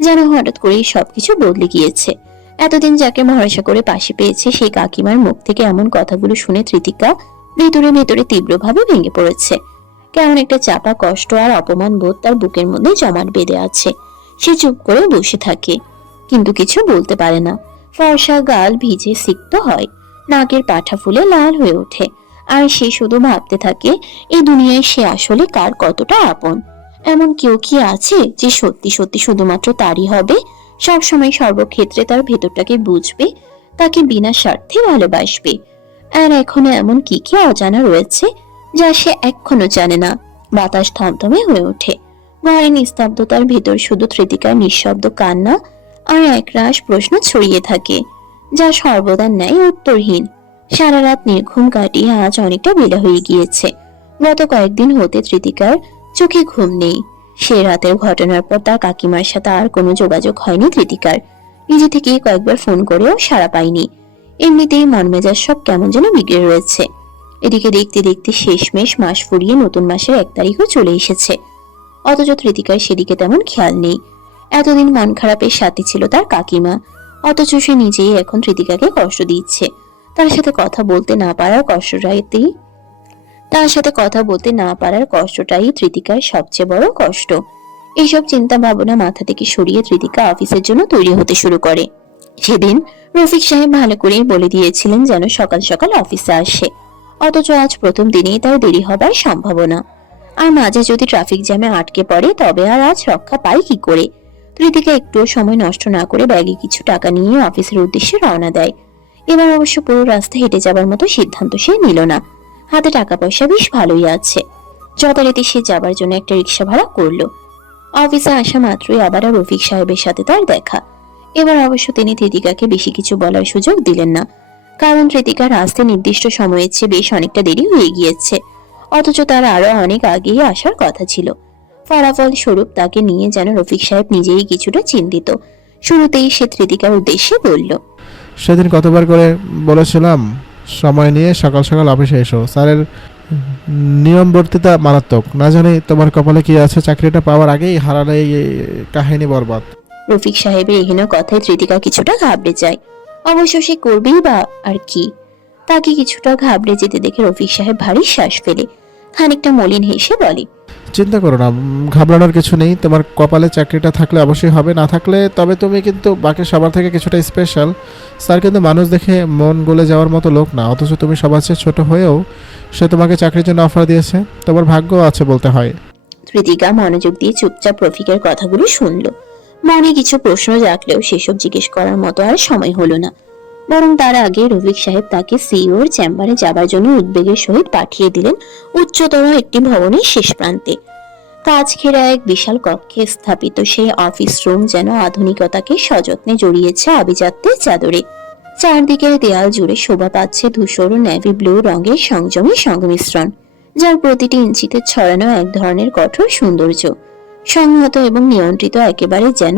যেন হঠাৎ করেই সবকিছু বদলে গিয়েছে। এতদিন যাকে ভরসা করে পাশে পেয়েছে সেই কাকিমার মুখ থেকে এমন কথাগুলো শুনে ঋতিকা ভেতরে ভেতরে তীব্রভাবে ভেঙে পড়েছে। কেমন একটা চাপা কষ্ট আর অপমান বোধ তার বুকের মধ্যে জমাট বেঁধে আছে। সে চুপ করে বসে থাকে, কিন্তু কিছু বলতে পারে না। ফর্সা গাল ভিজে সিক্ত হয়, নাকের পাঠা ফুলে লাল হয়ে ওঠে, আর সে শুধু ভাবতে থাকে এই দুনিয়ায় সে আসলে কার কতটা আপন। এমন কেউ কি আছে যে সত্যি সত্যি শুধুমাত্র তারই হবে, সবসময় সর্বক্ষেত্রে তার ভেতরটাকে বুঝবে, তাকে বিনা স্বার্থে ভালোবাসবে? আর এখনো এমন কি কি অজানা রয়েছে যা সে এখনো জানে না। বাতাস থমথমে হয়ে ওঠে, ঘরে নিস্তব্ধতার ভেতর শুধু ঋতিকার নিঃশব্দ কান্না আর একরাশ প্রশ্ন ছড়িয়ে থাকে, যা সর্বদা ন্যায় উত্তরহীন। সারা রাত নির্ঘুম কাটিয়ে আজ অনেকটা বেলা হয়ে গিয়েছে। গত কয়েকদিন হতে ঋতিকার চোখে ঘুম নেই। সে রাতের ঘটনার পর তার কাকিমার সাথে আর কোনো যোগাযোগ হয়নি ঋতিকার। নিজে থেকেই কয়েকবার ফোন করেও সাড়া পায়নি। এমনিতেই মন মেজাজ সব কেমন যেন বিগড়ে রয়েছে। এদিকে দেখতে দেখতে শেষমেশ মাস ফুরিয়ে নতুন মাসের 1 তারিখও চলে এসেছে, অথচ ঋতিকার সেদিকে তেমন খেয়াল নেই। এতদিন মন খারাপের সাথে ছিল তার কাকিমা, অথচ সে নিজেই এখন ঋতিকাকে কষ্ট দিচ্ছে। তার সাথে কথা বলতে না পারার কষ্টটাই ঋতিকার সবচেয়ে বড় কষ্ট। এইসব চিন্তা ভাবনা মাথা থেকে সরিয়ে ঋতিকা অফিসের জন্য তৈরি হতে শুরু করে। সেদিন রফিক সাহেব ভালো করেই বলে দিয়েছিলেন যেন সকাল সকাল অফিসে আসে, অথচ আজ প্রথম দিনেই তার দেরি হবার সম্ভাবনা। আর মাঝে যদি ট্রাফিক জ্যামে আটকে পড়ে তবে আর আজ রক্ষা পায় কি করে? ঋতিকা একটুও সময় নষ্ট না করে ব্যাগে কিছু টাকা নিয়ে অফিসের উদ্দেশ্যে রওনা দেয়। এবার অবশ্য পুরো রাস্তা হেঁটে যাবার মতো সিদ্ধান্ত সে নিল না। হাতে টাকা পয়সা বেশ ভালোই আছে। যথারীতি সে যাবার জন্য একটা রিক্সা ভাড়া করলো। অফিসে আসা মাত্রই আবার রফিক সাহেবের সাথে তার দেখা। এবার অবশ্য তিনি ঋতিকাকে বেশি কিছু বলার সুযোগ দিলেন না, কারণ ঋতিকার আসতে নির্দিষ্ট সময়ের চেয়ে বেশ অনেকটা দেরি হয়ে গিয়েছে, অথচ তার আরো অনেক আগেই আসার কথা ছিল। ফলাফল স্বরূপ তাকে নিয়ে যেন রফিক সাহেব নিজেই কিছুটা চিন্তিত। শুরুতেই সে ঋতিকার উদ্দেশ্যে বলল, সেদিন কতবার করে বলেছিলাম সময় নিয়ে সকাল সকাল অফিসে এসো। স্যারের নিয়মবর্তিতা মারাত্মক। না জানি তোমার কপালে কি আছে, চাকরিটা পাওয়ার আগেই হারালে এই কাহিনী বরবাদ। রফিক সাহেবের এহেন কথায় ঋতিকা কিছুটা ঘাবড়ে যায়। অবশ্য সে করবেই বা আর কি। তাকে কিছুটা ঘাবড়ে যেতে দেখে রফিক সাহেব ভারী শ্বাস ফেলে খানিকটা মলিন হেসে বলে, চিন্তা করো না, ঘাবড়ানোর কিছু নেই। তোমার কপালে চাকরিটা থাকলে অবশ্যই হবে, না থাকলে তবে তুমি কিন্তু বাকি সবার থেকে কিছুটা স্পেশাল। স্যার কিন্তু মানুষ দেখে মন গলে যাওয়ার মতো লোক না, অথচ তুমি সবার চেয়ে ছোট হয়েও সে তোমাকে চাকরির জন্য অফার দিয়েছে। তোমার ভাগ্য আছে বলতে হয়। ঋতিকা মনোযোগ দিয়ে চুপচাপ রফিকের কথাগুলো শুনল। মনে কিছু প্রশ্ন জাগলেও সেসব জিজ্ঞেস করার মতো আর সময় হলো না। বরং তার আগে রফিক সাহেব তাকে সিইওর চেম্বারে যাবার জন্য উদ্বেগের সহিত পাঠিয়ে দিলেন উচ্চতর একটি ভবনের শেষ প্রান্তে। কাজ ঘেরা এক বিশাল কক্ষে স্থাপিত সেই অফিস রুম যেন আধুনিকতাকে সযত্নে জড়িয়েছে আভিজাত্যের চাদরে। চারদিকের দেয়াল জুড়ে শোভা পাচ্ছে ধূসর ও নেভি ব্লু রঙের সংযমী সংমিশ্রণ, যার প্রতিটি ইঞ্চিতে ছড়ানো এক ধরনের কঠোর সৌন্দর্য, সংহত এবং নিয়ন্ত্রিত একেবারে যেন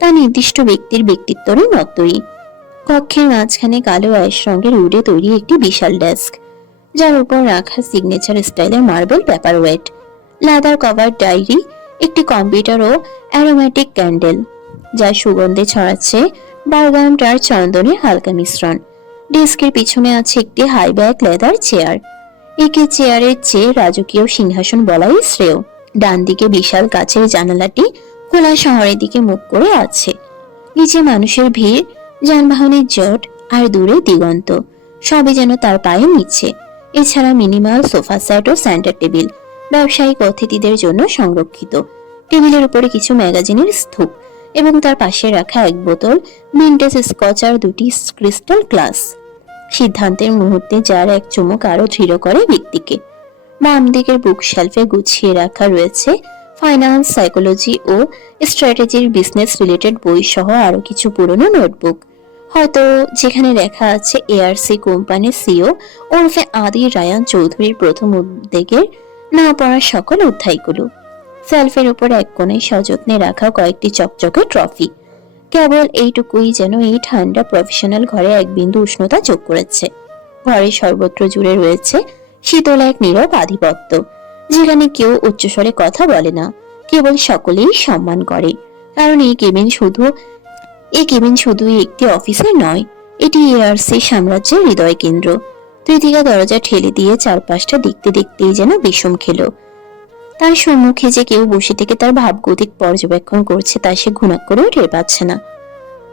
তা নির্দিষ্ট ব্যক্তির ব্যক্তিত্বেরই মতোই। কক্ষের মাঝখানে কালো অ্যাশ রঙের উডে তৈরি একটি বিশাল ডেস্ক, যার উপর রাখা সিগনেচার স্টাইলের মার্বেল পেপারওয়েট, লেদার কভার ডায়েরি, একটি কম্পিউটার ও অ্যারোমেটিক ক্যান্ডেল, যার সুগন্ধে ছড়াচ্ছে বারগান্ড আর চন্দনের হালকা মিশ্রণ। ডেস্কের পিছনে আছে একটি হাই ব্যাক লেদার চেয়ার। একে চেয়ারের চেয়ে রাজকীয় সিংহাসন বলাই শ্রেয়। ডান দিকে বিশাল কাচের জানালাটি খোলা শহরের দিকে মুখ করে আছে। নিচে মানুষের ভিড়, যানবাহনের জট আর দূরে দিগন্ত, সবই যেন তার পায়ের নিচে। এছাড়া মিনিমাল সোফা সেট ও সেন্টার টেবিল ব্যবসায়িক অতিথিদের জন্য সংরক্ষিত। টেবিলের উপরে কিছু ম্যাগাজিনের স্তূপ এবং তার পাশে রাখা এক বোতল ভিন্টেজ স্কচ আর দুটি ক্রিস্টাল গ্লাস। সিদ্ধান্তের মুহূর্তে যার এক চুমুক আরো দৃঢ় করে ব্যক্তিকে। বাম দিকের বুক শেলফে গুছিয়ে রাখা রয়েছে ফাইন্যান্স, সাইকোলজি ও স্ট্র্যাটেজির বিজনেস রিলেটেড বই সহ আরো কিছু পুরনো নোটবুক, হয়তো যেখানে লেখা আছে এআরসি কোম্পানির সিও ওরফে আদির রায়ান চৌধুরীর প্রথম উদ্যোগের না পড়া সকল অধ্যায়গুলো। সেলফের উপর এক কোণে সযত্নে রাখা কয়েকটি চকচকে ট্রফি। কেবল এইটুকুই যেন এই ঠান্ডা প্রফেশনাল ঘরে এক বিন্দু উষ্ণতা যোগ করেছে। ঘরের সর্বত্র জুড়ে রয়েছে শীতল এক নীরব আধিপত্য, যেখানে কেউ উচ্চস্বরে কথা বলে না, কেবল সকলেই সম্মান করে। কারণ এই কেবিন শুধু একটি অফিসে নয়, এটি এআরসি সাম্রাজ্যের হৃদয় কেন্দ্র। তৃতীয়া দরজা ঠেলে দিয়ে চারপাশটা দেখতে দেখতেই যেন বিষম খেল। তার সম্মুখে যে কেউ বসে থেকে তার ভাবগতিক পর্যবেক্ষণ করছে তা সে ঘুণা করেও টের পাচ্ছে না।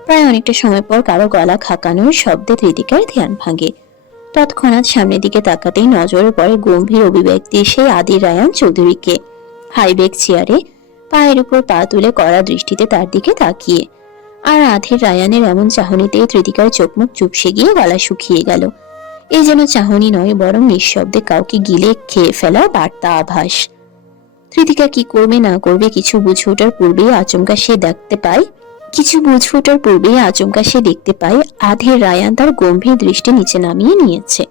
প্রায় অনেকটা সময় পর কারো গলা খাকানোর শব্দে তৃতিকার ধ্যান ভাঙে। তৎক্ষণাৎ সামনের দিকে তাকাতেই নজরে পড়ে গম্ভীর অভিব্যক্তি সেই আদির রায়ান চৌধুরীকে, হাইব্যাক চেয়ারে পায়ের উপর পা তুলে কড়া দৃষ্টিতে তার দিকে তাকিয়ে। আর আধের রায়ানের এমন চাহনিতেই তৃতিকার চোখ মুখ চুপসে গিয়ে গলা শুকিয়ে গেল। এই যেন চাহনি নয়, বরং নিঃশব্দে কাউকে গিলে খেয়ে ফেলা বার্তা আভাস। তৃতিকা কি করবে না করবে কিছু বুঝে ওঠার পূর্বেই আচমকা সে দেখতে পায় আধের রায়ান তার গম্ভীর দৃষ্টি নিচে নামিয়ে নিয়েছে।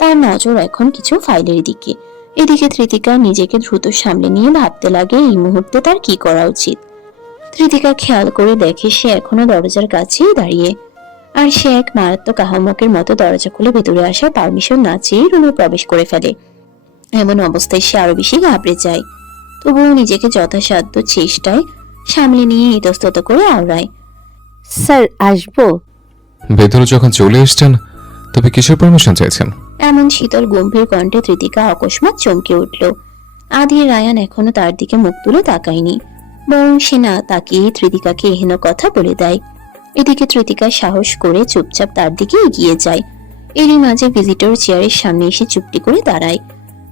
তার নজর এখন কিছু ফাইলের দিকে। এদিকে তৃতিকা নিজেকে দ্রুত সামলে নিয়ে ভাবতে লাগে এই মুহূর্তে তার কি করা উচিত। তৃতিকা খেয়াল করে দেখে সে এখনো দরজার কাছেই দাঁড়িয়ে, আর সে এক মারাত্মক আহাম্মকের মতো দরজা খুলে ভেতরে আসার পারমিশন না চেয়েই রুমে প্রবেশ করে ফেলে। এমন অবস্থায় সে আরো বেশি ঘাবড়ে যায়, তবুও নিজেকে যথাসাধ্য চেষ্টায় সামলে নিয়ে ইতস্তত করে আওড়ায়, স্যার আসবো? ভেতরে যখন চলে এসছেন তবে কিসের পারমিশন চাইছেন? এমন শীতল গম্ভীর কণ্ঠে তৃতিকা অকস্মাৎ চমকে উঠল। আধি রায়ান এখনো তার দিকে মুখ তুলে তাকায়নি, বরং সে না তাকিয়ে তৃতিকাকে এহেন কথা বলে দেয়। এদিকে তৃতিকা সাহস করে চুপচাপ তার দিকে এগিয়ে যায়। এরই মাঝে ভিজিটর চেয়ারের সামনে এসে চুপটি করে দাঁড়ায়।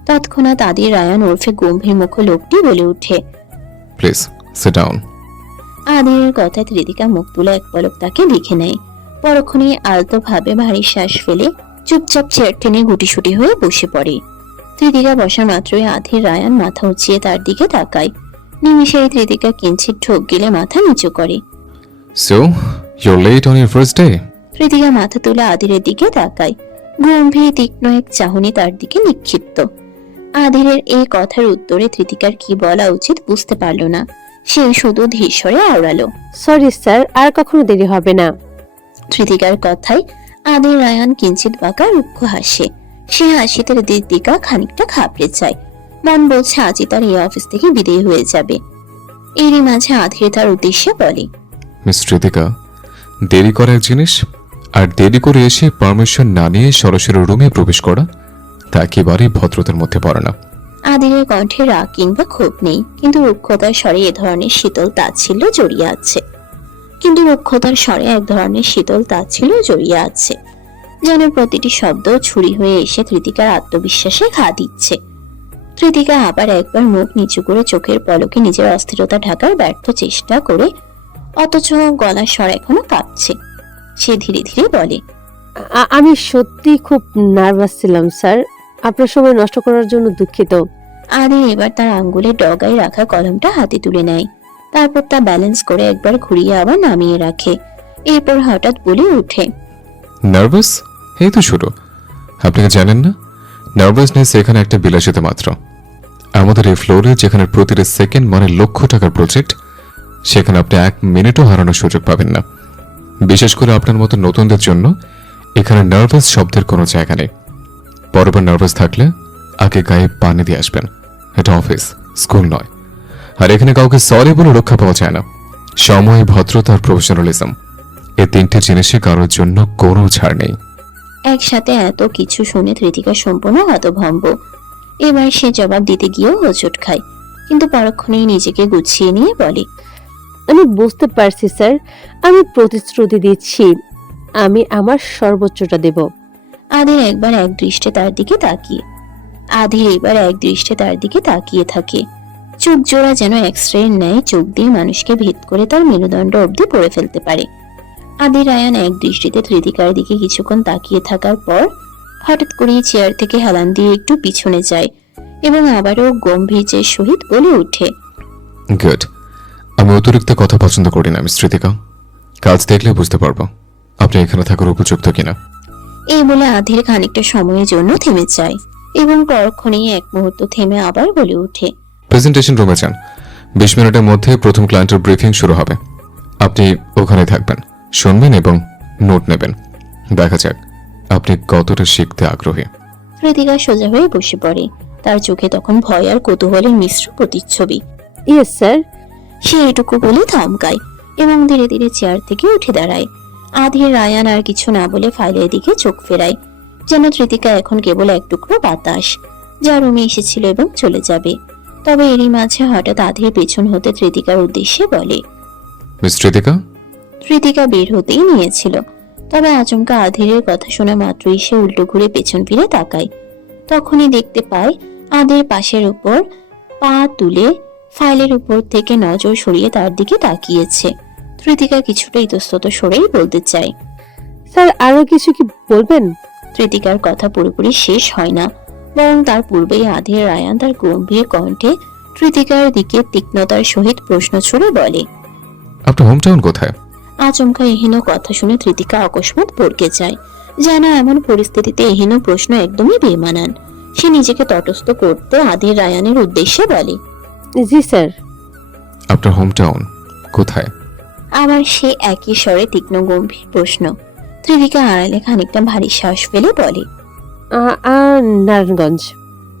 তৎক্ষণাৎ আদি রায়ান ওরফে গম্ভীর মুখ লোকটি বলে ওঠে, প্লিজ সিট ডাউন। আদির কথায় তৃতিকা মুখ তুলে এক পলক তাকে দেখে নেয়। পরক্ষণে আলতো ভাবে ভারী শ্বাস ফেলে চুপচাপ চেয়ার টেনে গুটিসুটি হয়ে বসে পড়ে। তৃতিকা বসা মাত্রই আধির রায়ান মাথা উঁচিয়ে তার দিকে তাকায়। নিমিষেই তৃতিকা কিঞ্চিত ঠোক গিলে মাথা নিচু করে। So you're late on your first day? Tritika মাথা তুলে আদিরের দিকে তাকায়। গম্ভীর তীক্ষ্ণ এক চাহনি তার দিকে নিক্ষিপ্ত। আদিরের এই কথার উত্তরে তৃতিকার কি বলা উচিত বুঝতে পারল না। সে শুধু ধীরস্বরে আওড়ালো, সরি স্যার, আর কখনো দেরি হবে না। তৃতিকার কথায় আদির রায়ান কিঞ্চিত বাঁকা রুক্ষ হাসে। সে হাসিতে তৃতিকা খানিকটা ঘাবড়ে যায়। মন বলছে আজই তার এই অফিস থেকে বিদায় হয়ে যাবে। এরই মাঝে আধির তার উদ্দেশ্যে বলে, মিস তৃতিকা, দেরি করা এক জিনিস, আর দেরি করে এসে পারমিশন না নিয়ে সরাসরি রুমে প্রবেশ করা তা একেবারেই ভদ্রতার মধ্যে পড়ে না। আদিরের কণ্ঠে রাগ কিংবা ক্ষোভ নেই, কিন্তু রুক্ষতার স্বরে এক ধরনের শীতল তাচ্ছিল্য জড়িয়ে আছে। যেন প্রতিটি শব্দ ছুরি হয়ে এসে তৃতিকার আত্মবিশ্বাসে ঘা দিচ্ছে। তৃতিকা আবার একবার মুখ নিচু করে চোখের পলকে নিজের অস্থিরতা ঢাকার ব্যর্থ চেষ্টা করে, অথচ গলার স্বর এখনো কাঁপছে। সে ধীরে ধীরে বলে, আমি সত্যি খুব নার্ভাস ছিলাম স্যার, আপনার সময় নষ্ট করার জন্য দুঃখিত। আদি এবার তার আঙ্গুলে ডগায় রাখা কলমটা হাতে তুলে নেয়। তারপর তা ব্যালেন্স করে একবার ঘুরিয়ে আবার নামিয়ে রাখে। এরপর হঠাৎ বলে ওঠে, নার্ভাস? এই তো শুরু। আপনি কি জানেন না, নার্ভাসনেস এখানে একটা বিলাসিতা মাত্র। আমাদের এই ফ্লোরে যেখানে প্রতিটা সেকেন্ড মানে লক্ষ টাকার প্রজেক্ট, সেখানে আপনি এক মিনিটও হারানোর সুযোগ পাবেন না। বিশেষ করে আপনার মতো নতুনদের জন্য এখানে নার্ভাস শব্দের কোনো জায়গা নেই। পরবার নার্ভাস থাকলে আগে গায়ে পানি দিয়ে আসবেন। এটা অফিস, স্কুল নয়। আর এখানে কাউকে সরি বলে রক্ষা পাওয়া যায় না। সময়, ভদ্রতা আর প্রফেশনালিজম, এই তিনটে জিনিসে কারোর জন্য কোনো ছাড় নেই। একসাথে এত কিছু শুনে তৃতিকা সম্পূর্ণ হতভম্ব। এবার সে জবাব দিতে গিয়েও হোঁচট খায়। কিন্তু পরক্ষণেই নিজেকে গুছিয়ে নিয়ে বলে, আমি বুঝতে পারছি স্যার, আমি প্রতিশ্রুতি দিচ্ছি আমি আমার সর্বোচ্চটা দেব। আধির একবার এক দৃষ্টে তার দিকে তাকিয়ে থাকে। চোখ জোড়া যেন এক্সরের ন্যায় চোখ দিয়ে মানুষকে ভেদ করে তার মেরুদণ্ড অবধি পড়ে ফেলতে পারে। আদি রায়ান এক দৃষ্টিতে কৃতিকার দিকে কিছুক্ষণ তাকিয়ে থাকার পর হঠাৎ করেই চেয়ার থেকে হেলান দিয়ে একটু পিছনে যায় এবং আবারও গম্ভীর্যের সহিত বলে ওঠে, গুড। আমি অতিরিক্ত কথা পছন্দ করি না মিস কৃতিকা। কাজ দেখলে বুঝতে পারবো আপনি এখানে থাকার উপযুক্ত কিনা। এই বলে আধির খানিকটা সময়ের জন্য থেমে যায় এবং পরক্ষণেই এক মুহূর্ত থেমে আবার বলে ওঠে, প্রেজেন্টেশন রুমে যান। 20 মিনিটের মধ্যে প্রথম ক্লায়েন্টের ব্রিফিং শুরু হবে। আপনি ওখানে থাকবেন, শুনবেন এবং নোট নেবেন। দেখা যাক আপনি কতটা শিখতে আগ্রহী। কৃতিকা সোজা হয়ে বসে পড়ে। তার চোখে তখন ভয় আর কৌতূহলের মিশ্র প্রতিচ্ছবি। Yes sir. সে এটুকু বলে থমকায় এবং ধীরে ধীরে চেয়ার থেকে উঠে দাঁড়ায়। আধির রায়ান আর কিছু না বলে ফাইলের দিকে চোখ ফেরায়, যেন কৃতিকা এখন কেবল এক টুকরো বাতাস যা রুমে এসেছিল এবং চলে যাবে। তবে এরই মাঝে হঠাৎ আধির পেছন হতে কৃতিকার উদ্দেশ্যে বলে, মিস কৃতিকা। কৃতিকা বের হতেই নিয়েছিল, তবে আচমকা আধিরের কথা শোনা মাত্রই সে উল্টো ঘুরে পেছন ফিরে তাকায়। তখনই দেখতে পায় আধির পাশের উপর পা তুলে ফাইলের উপর থেকে নজর সরিয়ে তার দিকে তাকিয়েছে। কৃতিকা কিছুটা ইতস্তত সরেই বলতে চায়, স্যার আরো কিছু কি বলবেন? কৃতিকার কথা পুরোপুরি শেষ হয় না, বরং তার পূর্বেই আধির রায়ান তার গম্ভীর কণ্ঠে কৃতিকার দিকে তীক্ষ্ণতার সহিত প্রশ্ন ছুড়ে বলে, আপনার হোম টাউন কোথায়? আচমকা এহেন কথা শুনে কৃতিকা অকস্মাৎ ভড়কে যায়। যেন এমন পরিস্থিতিতে এহেন প্রশ্ন একদমই বেমানান। সে নিজেকে তটস্থ করতে আধির রায়ানের উদ্দেশ্যে বলে, জি স্যার। আপনার হোম টাউন কোথায়? আবার সে একই স্বরে তীক্ষ্ণ গম্ভীর প্রশ্ন। কৃতিকা আড়ালে খানিকটা ভারী শ্বাস ফেলে বলে, নারায়ণগঞ্জ।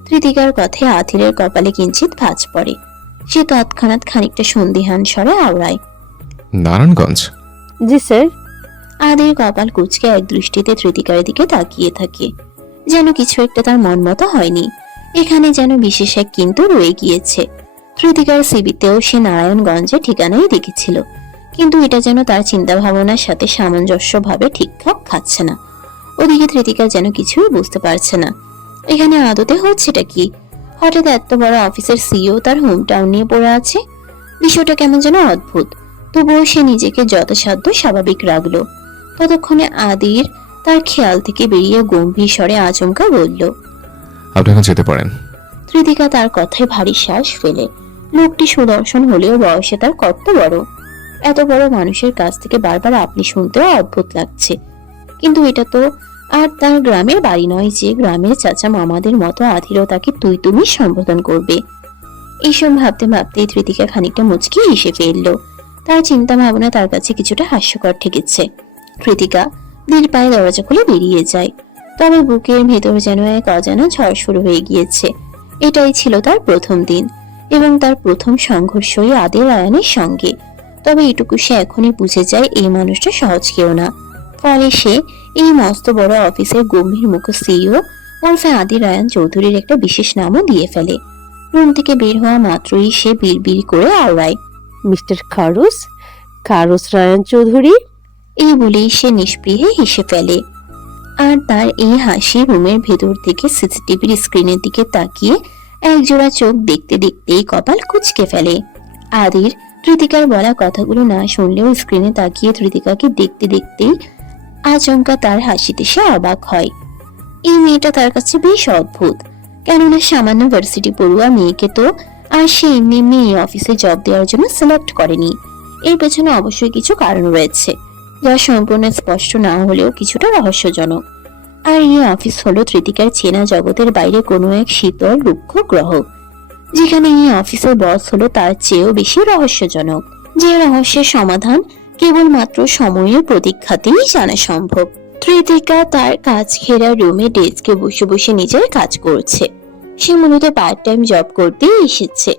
কৃতিকার কথায় আধিরের কপালে কিঞ্চিত ভাঁজ পড়ে। সে তৎক্ষণাৎ খানিকটা সন্দিহান স্বরে আওড়ায়, নারায়ণগঞ্জ? জি স্যার। আধির কপাল কুঁচকে এক দৃষ্টিতে কৃতিকার দিকে তাকিয়ে থাকে, যেন কিছু একটা তার মন মতো হয়নি। এখানে যেন বিশেষ এক কিন্তু রয়ে গিয়েছে। কৃতিকার সিবিতেও সে নারায়ণগঞ্জের ঠিকানাই দেখেছিল, কিন্তু এটা যেন তার চিন্তা ভাবনার সাথে সামঞ্জস্যভাবে ঠিকঠাক খাচ্ছে না। ওদিকে কৃতিকা যেন কিছুই বুঝতে পারছে না এখানে আদতে হচ্ছেটা কি। হঠাৎ এত বড় অফিসের সিইও তার হোম টাউন নিয়ে পড়ে আছে, বিষয়টা কেমন যেন অদ্ভুত। তবুও সে নিজেকে যথাসাধ্য স্বাভাবিক রাখলো। ততক্ষণে আদির তার খেয়াল থেকে বেরিয়ে গম্ভীর স্বরে আচমকা বলল, আপনি এখন যেতে পারেন। কৃতিকা তার কথায় ভারী শ্বাস ফেলে। লোকটি সুদর্শন হলেও বয়সে তার কত বড়। এত বড় মানুষের কাছ থেকে বারবার আপনি শুনতেও অদ্ভুত লাগছে, কিন্তু এটা তো আর তার গ্রামের বাড়ি নয় যে গ্রামের চাচা মামাদের মতো আধিরও তাকে তুই তুমি সম্বোধন করবে। এইসব ভাবতে ভাবতে কৃতিকা খানিকটা মুচকি হেসে ফেললো। তার চিন্তা ভাবনা তার কাছে কিছুটা হাস্যকর ঠেকেছে। কৃতিকা ধীর পায়ে দরজা খুলে বেরিয়ে যায়, তবে বুকের ভেতর যেন এক অজানা ঝড় শুরু হয়ে গিয়েছে। এটাই ছিল তার প্রথম দিন এবং তার প্রথম সংঘর্ষই আদির রায়ানের সঙ্গে। তবে এটুকু সে এখনই বুঝে যায় এই মানুষটা সহজ কেউ না। ফলে সে এই মস্ত বড় অফিসের গম্ভীর মুখ সিইও ওরফে আদির রায়ান চৌধুরীর একটা বিশেষ নামও দিয়ে ফেলে। রুম থেকে বের হওয়া মাত্রই সে বিড়বিড় করে আওড়ায়, মিস্টার কারুস রায়ান চৌধুরী। এই বলেই সে নিষ্পৃহে হেসে ফেলে। আর তার এই হাসি রুমের ভেতর থেকে সিসিটিভির স্ক্রিনের দিকে তাকিয়ে একজোড়া চোখ দেখতে দেখতেই কপাল কুঁচকে ফেলে। আদির কৃতিকার বলা কথাগুলো না শুনলেও স্ক্রিনে তাকিয়ে কৃতিকাকে দেখতে দেখতেই আচমকা তার হাসিতে সে অবাক হয়। এই মেয়েটা তার কাছে বেশ অদ্ভুত, কেননা সামান্য ভার্সিটি পড়ুয়া মেয়েকে তো আর সে এমনি এমনি এই অফিসে জব দেওয়ার জন্য সিলেক্ট করেনি। এর পেছনে অবশ্যই কিছু কারণ রয়েছে, যা সম্পূর্ণ স্পষ্ট না হলেও কিছুটা রহস্যজনক। আর এই অফিস হলো কৃতিকার চেনা জগতের বাইরে কোনো এক শীতল রুক্ষ গ্রহ, যেখানে এই অফিসের বস হলো তার চেয়েও বেশি রহস্যজনক, যে রহস্যের সমাধান কেবলমাত্র সময়ের প্রতীক্ষাতেই জানা সম্ভব। কৃতিকা তার কাজ ঘেরা রুমে ডেস্কে বসে বসে নিজের কাজ করছে। সে মূলত পার্ট টাইম জব করতেই এসেছে,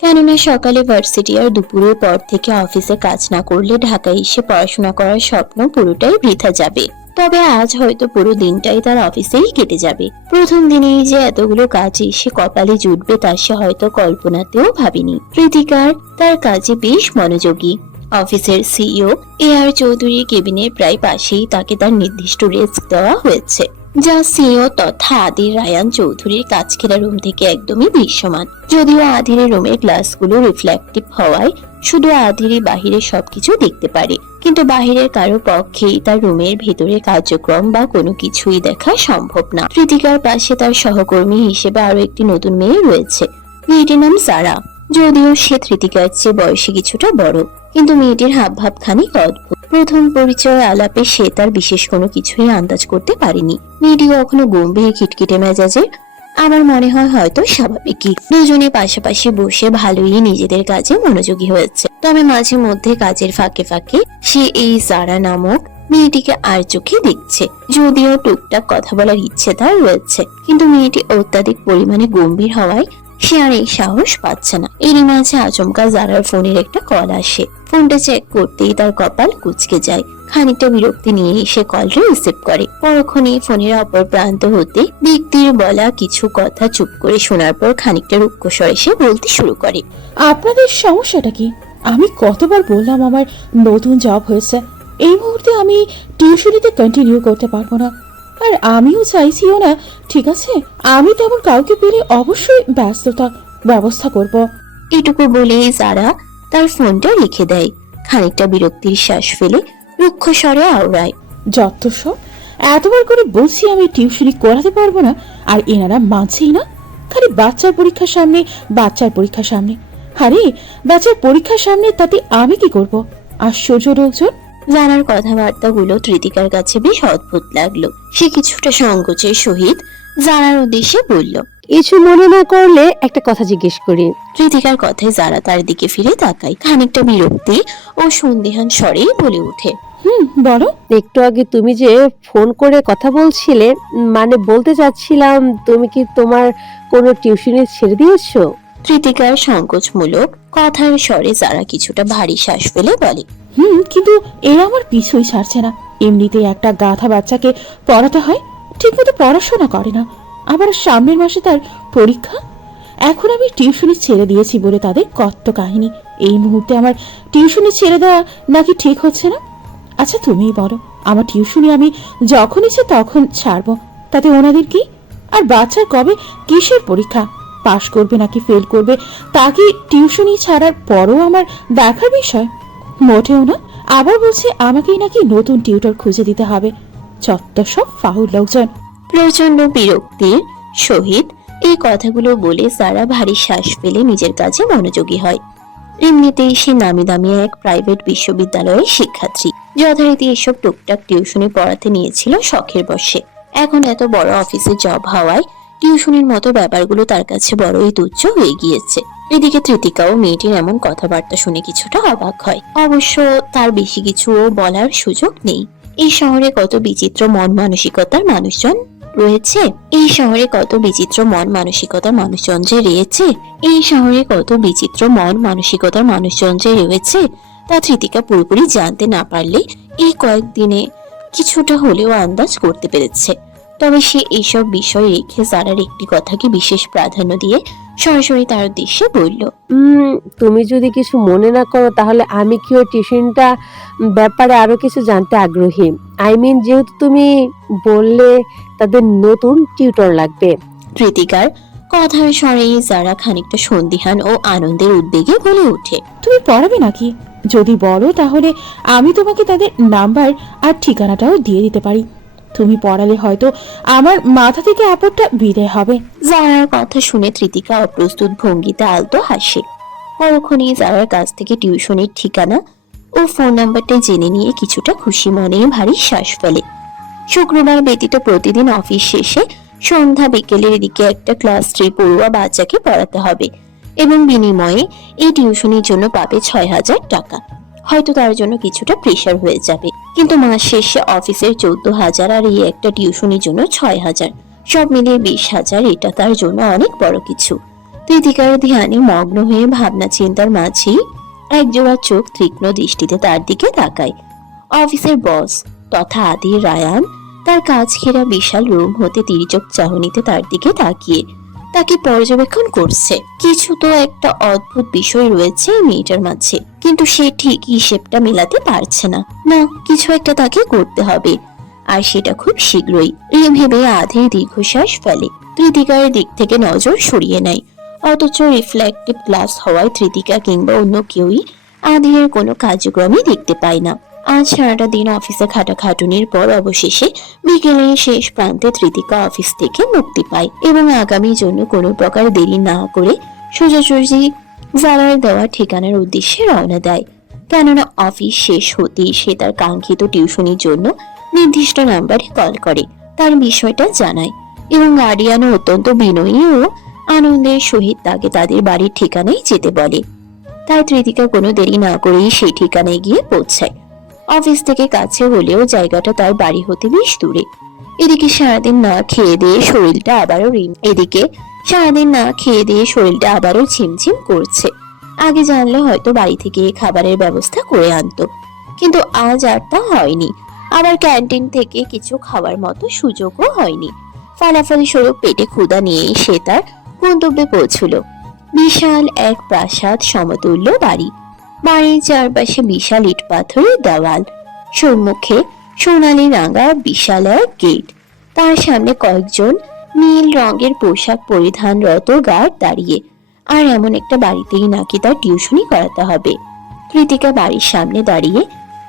কেননা সকালে ভার্সিটি আর দুপুরের পর থেকে অফিসে কাজ না করলে ঢাকায় এসে পড়াশোনা করার স্বপ্ন পুরোটাই বৃথা যাবে। তবে আজ হয়তো পুরো দিনটাই তার অফিসেই কেটে যাবে। প্রথম দিনেই যে এতগুলো কাজ এসে কপালে জুটবে তা সে হয়তো কল্পনাতেও ভাবেনি। কৃতিকার তার কাজে বেশ মনোযোগী। অফিসের সিইও AR চৌধুরীর কেবিনের প্রায় পাশেই তাকে তার নির্দিষ্ট ডেস্ক দেওয়া হয়েছে, যা সিইও তথা আদির রায়ান চৌধুরীর কাজ খেলা রুম থেকে একদমই দৃশ্যমান। যদিও আধিরের রুমের গ্লাসগুলো রিফ্লেক্টিভ হওয়ায় শুধু আধিরই বাহিরে সবকিছু দেখতে পারে, কিন্তু বাহিরের কারো পক্ষেই তার রুমের ভেতরে কার্যক্রম বা কোনো কিছুই দেখা সম্ভব না। কৃতিকার পাশে তার সহকর্মী হিসেবে আরো একটি নতুন মেয়ে রয়েছে। মেয়েটির নাম সারা। যদিও সে কৃতিকার চেয়ে বয়সে কিছুটা বড়, কিন্তু মেয়েটির হাবভাব খানিক অদ্ভুত। প্রথম পরিচয় আলাপে সে তার বিশেষ কোনো কিছুই আন্দাজ করতে পারেনি। মেয়েটি কখনো গম্ভীর খিটখিটে মেজাজের, আমার মনে হয় হয়তো স্বাভাবিকই। দুজনে পাশাপাশি বসে ভালোই নিজেদের কাজে মনোযোগী হয়েছে। তবে মাঝে মধ্যে কাজের ফাঁকে ফাঁকে সে এই সারা নামক মেয়েটিকে আর চোখে দেখছে। যদিও টুকটাক কথা বলার ইচ্ছে তার রয়েছে, কিন্তু মেয়েটি অত্যাধিক পরিমাণে গম্ভীর হওয়ায় সে আর এই সাহস পাচ্ছে না। এরই মাঝে আচমকা জারার ফোনের একটা কল আসে। ফোনটা চেক করতেই তার কপাল কুঁচকে যায়। খানিকটা বিরক্তি নিয়ে সে কলটা রিসিভ করে। পরক্ষণে ফোনের অপর প্রান্ত হতে ব্যক্তির বলা কিছু কথা চুপ করে শোনার পর খানিকটা রুক্ষ স্বরে সে বলতে শুরু করে। আপনাদের সমস্যাটা কি? আমি কতবার বললাম আমার নতুন জব হয়েছে, এই মুহূর্তে আমি টিউশনিতে কন্টিনিউ করতে পারবো না, আর আমিও চাইছিও না। ঠিক আছে, আমি তেমন কাউকে পেলে অবশ্যই ব্যস্ততা ব্যবস্থা করব। এটুকু বলেই যারা তার ফোনটা রেখে দেয়। খানিকটা বিরক্তির শ্বাস ফেলে রুক্ষ স্বরে আওড়ায়, যত সব, এতবার করে বলছি আমি টিউশনি করাতে পারবো না, আর এনারা মানছেই না। খালি বাচ্চার পরীক্ষার সামনে, বাচ্চার পরীক্ষার সামনে। আরে বাচ্চার পরীক্ষার সামনে, তাতে আমি কি করব? আশ্চর্য লোকজন। জানার কথাবার্তাগুলো কৃতিকার কাছে বেশ অদ্ভুত লাগলো। সে কিছুটা সংকোচের সহিত জানার উদ্দেশ্যে বলল, কিছু মনে না করলে একটা কথা জিজ্ঞেস করি। কৃতিকার কথায় যারা তার দিকে ফিরে তাকায়। খানিকটা বিরক্তি ও সন্দেহান স্বরেই বলে ওঠে, বলো। একটু আগে তুমি যে ফোন করে কথা বলছিলে, মানে বলতে চাচ্ছিলাম, তুমি কি তোমার কোনো টিউশনি ছেড়ে দিয়েছো? কৃতিকার সংকোচমূলক কথার স্বরে যারা কিছুটা ভারী শ্বাস ফেলে বলে, কিন্তু এরা আমার পিছুই ছাড়ছে না। এমনিতেই একটা গাধা বাচ্চাকে পড়াতে হয়, ঠিকমতো পড়াশোনা করে না, আবার সামনের মাসে তার পরীক্ষা। এখন আমি টিউশনি ছেড়ে দিয়েছি বলে তাদের কত কাহিনী। এই মুহূর্তে আমার টিউশনি ছেড়ে দেওয়া নাকি ঠিক হচ্ছে না? আচ্ছা তুমিই বলো, আমার টিউশনি আমি যখন ইচ্ছে তখন ছাড়বো, তাতে ওনাদের কি? আর বাচ্চার কবে কিসের পরীক্ষা, পাশ করবে নাকি ফেল করবে, তা কি টিউশনি ছাড়ার পরও আমার দেখার বিষয়? মোটেও না। আবার বলছে আমাকেই নাকি নতুন টিউটর খুঁজে দিতে হবে। চত্ব সব ফাউল লোকজন। প্রচন্ড বিরক্তির সহিত এই কথাগুলো বলে সারা ভারী শ্বাস ফেলে নিজের কাজে মনোযোগী হয়। এমনিতেই সে নামি দামি এক প্রাইভেট বিশ্ববিদ্যালয়ের শিক্ষার্থী। যথারীতি এসব টুকটাক টিউশনি পড়াতে নিয়েছিল শখের বশে। এখন এত বড় অফিসে জব হওয়ায় টিউশনির মতো ব্যাপারগুলো তার কাছে বড়ই তুচ্ছ হয়ে গিয়েছে। এদিকে তৃতিকাও মেয়েটির এমন কথাবার্তা শুনে কিছুটা অবাক হয়। অবশ্য তার বেশি কিছুও বলার সুযোগ নেই। এই শহরে কত বিচিত্র মন মানসিকতার মানুষজন রয়েছে, এই শহরে কত বিচিত্র মন মানসিকতার মানুষজন যে রয়েছে, এই শহরে কত বিচিত্র মন মানসিকতার মানুষজন যে রয়েছে তা তৃতিকা পুরোপুরি জানতে না পারলে এই কয়েকদিনে কিছুটা হলেও আন্দাজ করতে পেরেছে। তবে সে এইসব বিষয় রেখে যারার একটি কথাকে বিশেষ প্রাধান্য দিয়ে সরাসরি তার উদ্দেশ্যে বলল, তুমি যদি কিছু মনে না করো, তাহলে আমি কি ওই টিউশনটা ব্যাপারে আরো কিছু জানতে আগ্রহী। যেহেতু তুমি বললে তাদের নতুন টিউটর লাগবে। কৃতিকার কথার স্বরেই যারা খানিকটা সন্দিহান ও আনন্দের উদ্বেগে বলে ওঠে, তুমি পড়াবে নাকি? যদি বলো তাহলে আমি তোমাকে তাদের নাম্বার আর ঠিকানাটাও দিয়ে দিতে পারি। তুমি পড়ালে হয়তো আমার মাথা থেকে আপদটা বিদায় হবে। জারার কথা শুনে তৃতিকা অপ্রস্তুত ভঙ্গিতে আলতো হাসে। পরক্ষণে জারার কাছ থেকে টিউশনের ঠিকানা ও ফোন নাম্বারটা জেনে নিয়ে কিছুটা খুশি মনে ভারী শ্বাস ফেলে। শুক্রবার ব্যতীত প্রতিদিন অফিস শেষে সন্ধ্যা বিকেলের দিকে একটা ক্লাস 3 পড়ুয়া বাচ্চাকে পড়াতে হবে এবং বিনিময়ে এই টিউশনির জন্য পাবে ৬,০০০ টাকা। হয়তো তার জন্য কিছুটা প্রেশার হয়ে যাবে, কিন্তু মাস শেষে অফিসের ১৪,০০০ আর এই একটা টিউশনির জন্য ৬,০০০, সব মিলিয়ে ২০,০০০। এটা তার জন্য অনেক বড় কিছু। কৃতিকার ধ্যানে মগ্ন হয়ে ভাবনা চিন্তার মাঝেই একজোড়া চোখ তীক্ষ্ণ দৃষ্টিতে তার দিকে তাকায়। অফিসের বস তথা আদি রায়ান তার কাজ ঘেরা বিশাল রুম হতে তির্যক চাহনিতে তার দিকে তাকিয়ে তাকে পর্যবেক্ষণ করছে। কিছু তো একটা অদ্ভুত বিষয় রয়েছে এই মেয়েটার মাঝে, কিন্তু সে ঠিক হিসেবটা মেলাতে পারছে না। না, কিছু একটা তাকে করতে হবে, আর সেটা খুব শীঘ্রই। এই ভেবে আধের দীর্ঘশ্বাস ফেলে। তৃতিকার দিক থেকে নজর সরিয়ে নেয়, অথচ রিফ্লেক্টিভ গ্লাস হওয়ায় তৃতিকা কিংবা অন্য কেউই আধের কোনো কার্যক্রমই দেখতে পায় না। আজ সারাটা দিন অফিসে খাটাখাটুনির পর অবশেষে বিকেলে শেষ প্রান্তে তৃতিকা অফিস থেকে মুক্তি পায় এবং আগামীর জন্য কোনো প্রকার দেরি না করে সোজাসুজি জালার দেওয়া ঠিকানার উদ্দেশ্যে রওনা দেয়। কেননা অফিস শেষ হতেই সে তার কাঙ্ক্ষিত টিউশনির জন্য নির্দিষ্ট নাম্বারে কল করে, তার বিষয়টা জানায় এবং গার্ডিয়ানও অত্যন্ত বিনয়ী ও আনন্দের সহিত তাকে তাদের বাড়ির ঠিকানায় যেতে বলে। তাই তৃতিকা কোনো দেরি না করেই সেই ঠিকানায় গিয়ে পৌঁছায়। অফিস থেকে কাছে হলেও জায়গাটা তার বাড়ি হতে বেশ দূরে। এদিকে সারাদিন না খেয়ে দিয়ে শরীরটা আবারও ঝিমঝিম করছে। আগে জানলে হয়তো বাড়ি থেকে খাবারের ব্যবস্থা করে আনতো, কিন্তু আজ আর তা হয়নি। আবার ক্যান্টিন থেকে কিছু খাওয়ার মতো সুযোগও হয়নি। ফলাফল স্বরূপ পেটে ক্ষুধা নিয়েই সে তার গন্তব্যে পৌঁছল। বিশাল এক প্রাসাদ সমতুল্য বাড়ি। বাড়ির চারপাশে বিশাল ইট পাথরের দেওয়াল, সম্মুখে সোনালী রাঙা বিশাল এক গেট। তার সামনে কয়েকজন নীল রঙের পোশাক পরিধানরত গার্ড দাঁড়িয়ে। আর এমন একটা বাড়িতেই নাকি তার টিউশনি করাতে হবে। কৃতিকা বাড়ির সামনে দাঁড়িয়ে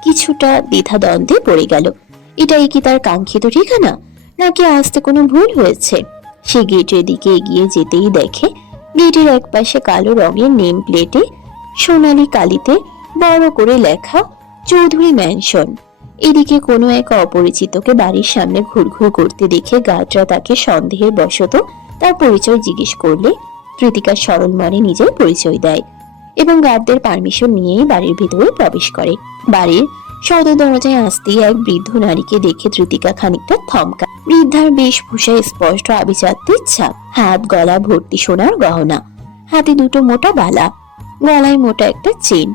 কিছুটা দ্বিধাদ্বন্দ্বে পড়ে গেল। এটাই কি তার কাঙ্ক্ষিত ঠিকানা, নাকি আসতে কোনো ভুল হয়েছে? সে গেটের দিকে এগিয়ে যেতেই দেখে গেটের একপাশে কালো রঙের নেম প্লেটে সোনালী কালিতে বড় করে লেখা চৌধুরী ম্যানশন। এদিকে কোনো এক অপরিচিতকে বাড়ির সামনে ঘুরঘুর করতে দেখে গার্ডরা তাকে সন্দেহের বশত তার পরিচয় জিজ্ঞেস করলে কৃতিকা সরল মনে নিজের পরিচয় দেয় এবং গার্ডদের পারমিশন নিয়েই বাড়ির ভিতরে প্রবেশ করে। বাড়ির সদর দরজায় আসতেই এক বৃদ্ধ নারীকে দেখে তৃতিকা খানিকটা থমকা। বৃদ্ধার বেশভূষায় স্পষ্ট আভিজাত্যের ছাপ, হাত গলা ভর্তি সোনার গহনা, হাতে দুটো মোটা বালা, গলায় মোটা একটা চেন।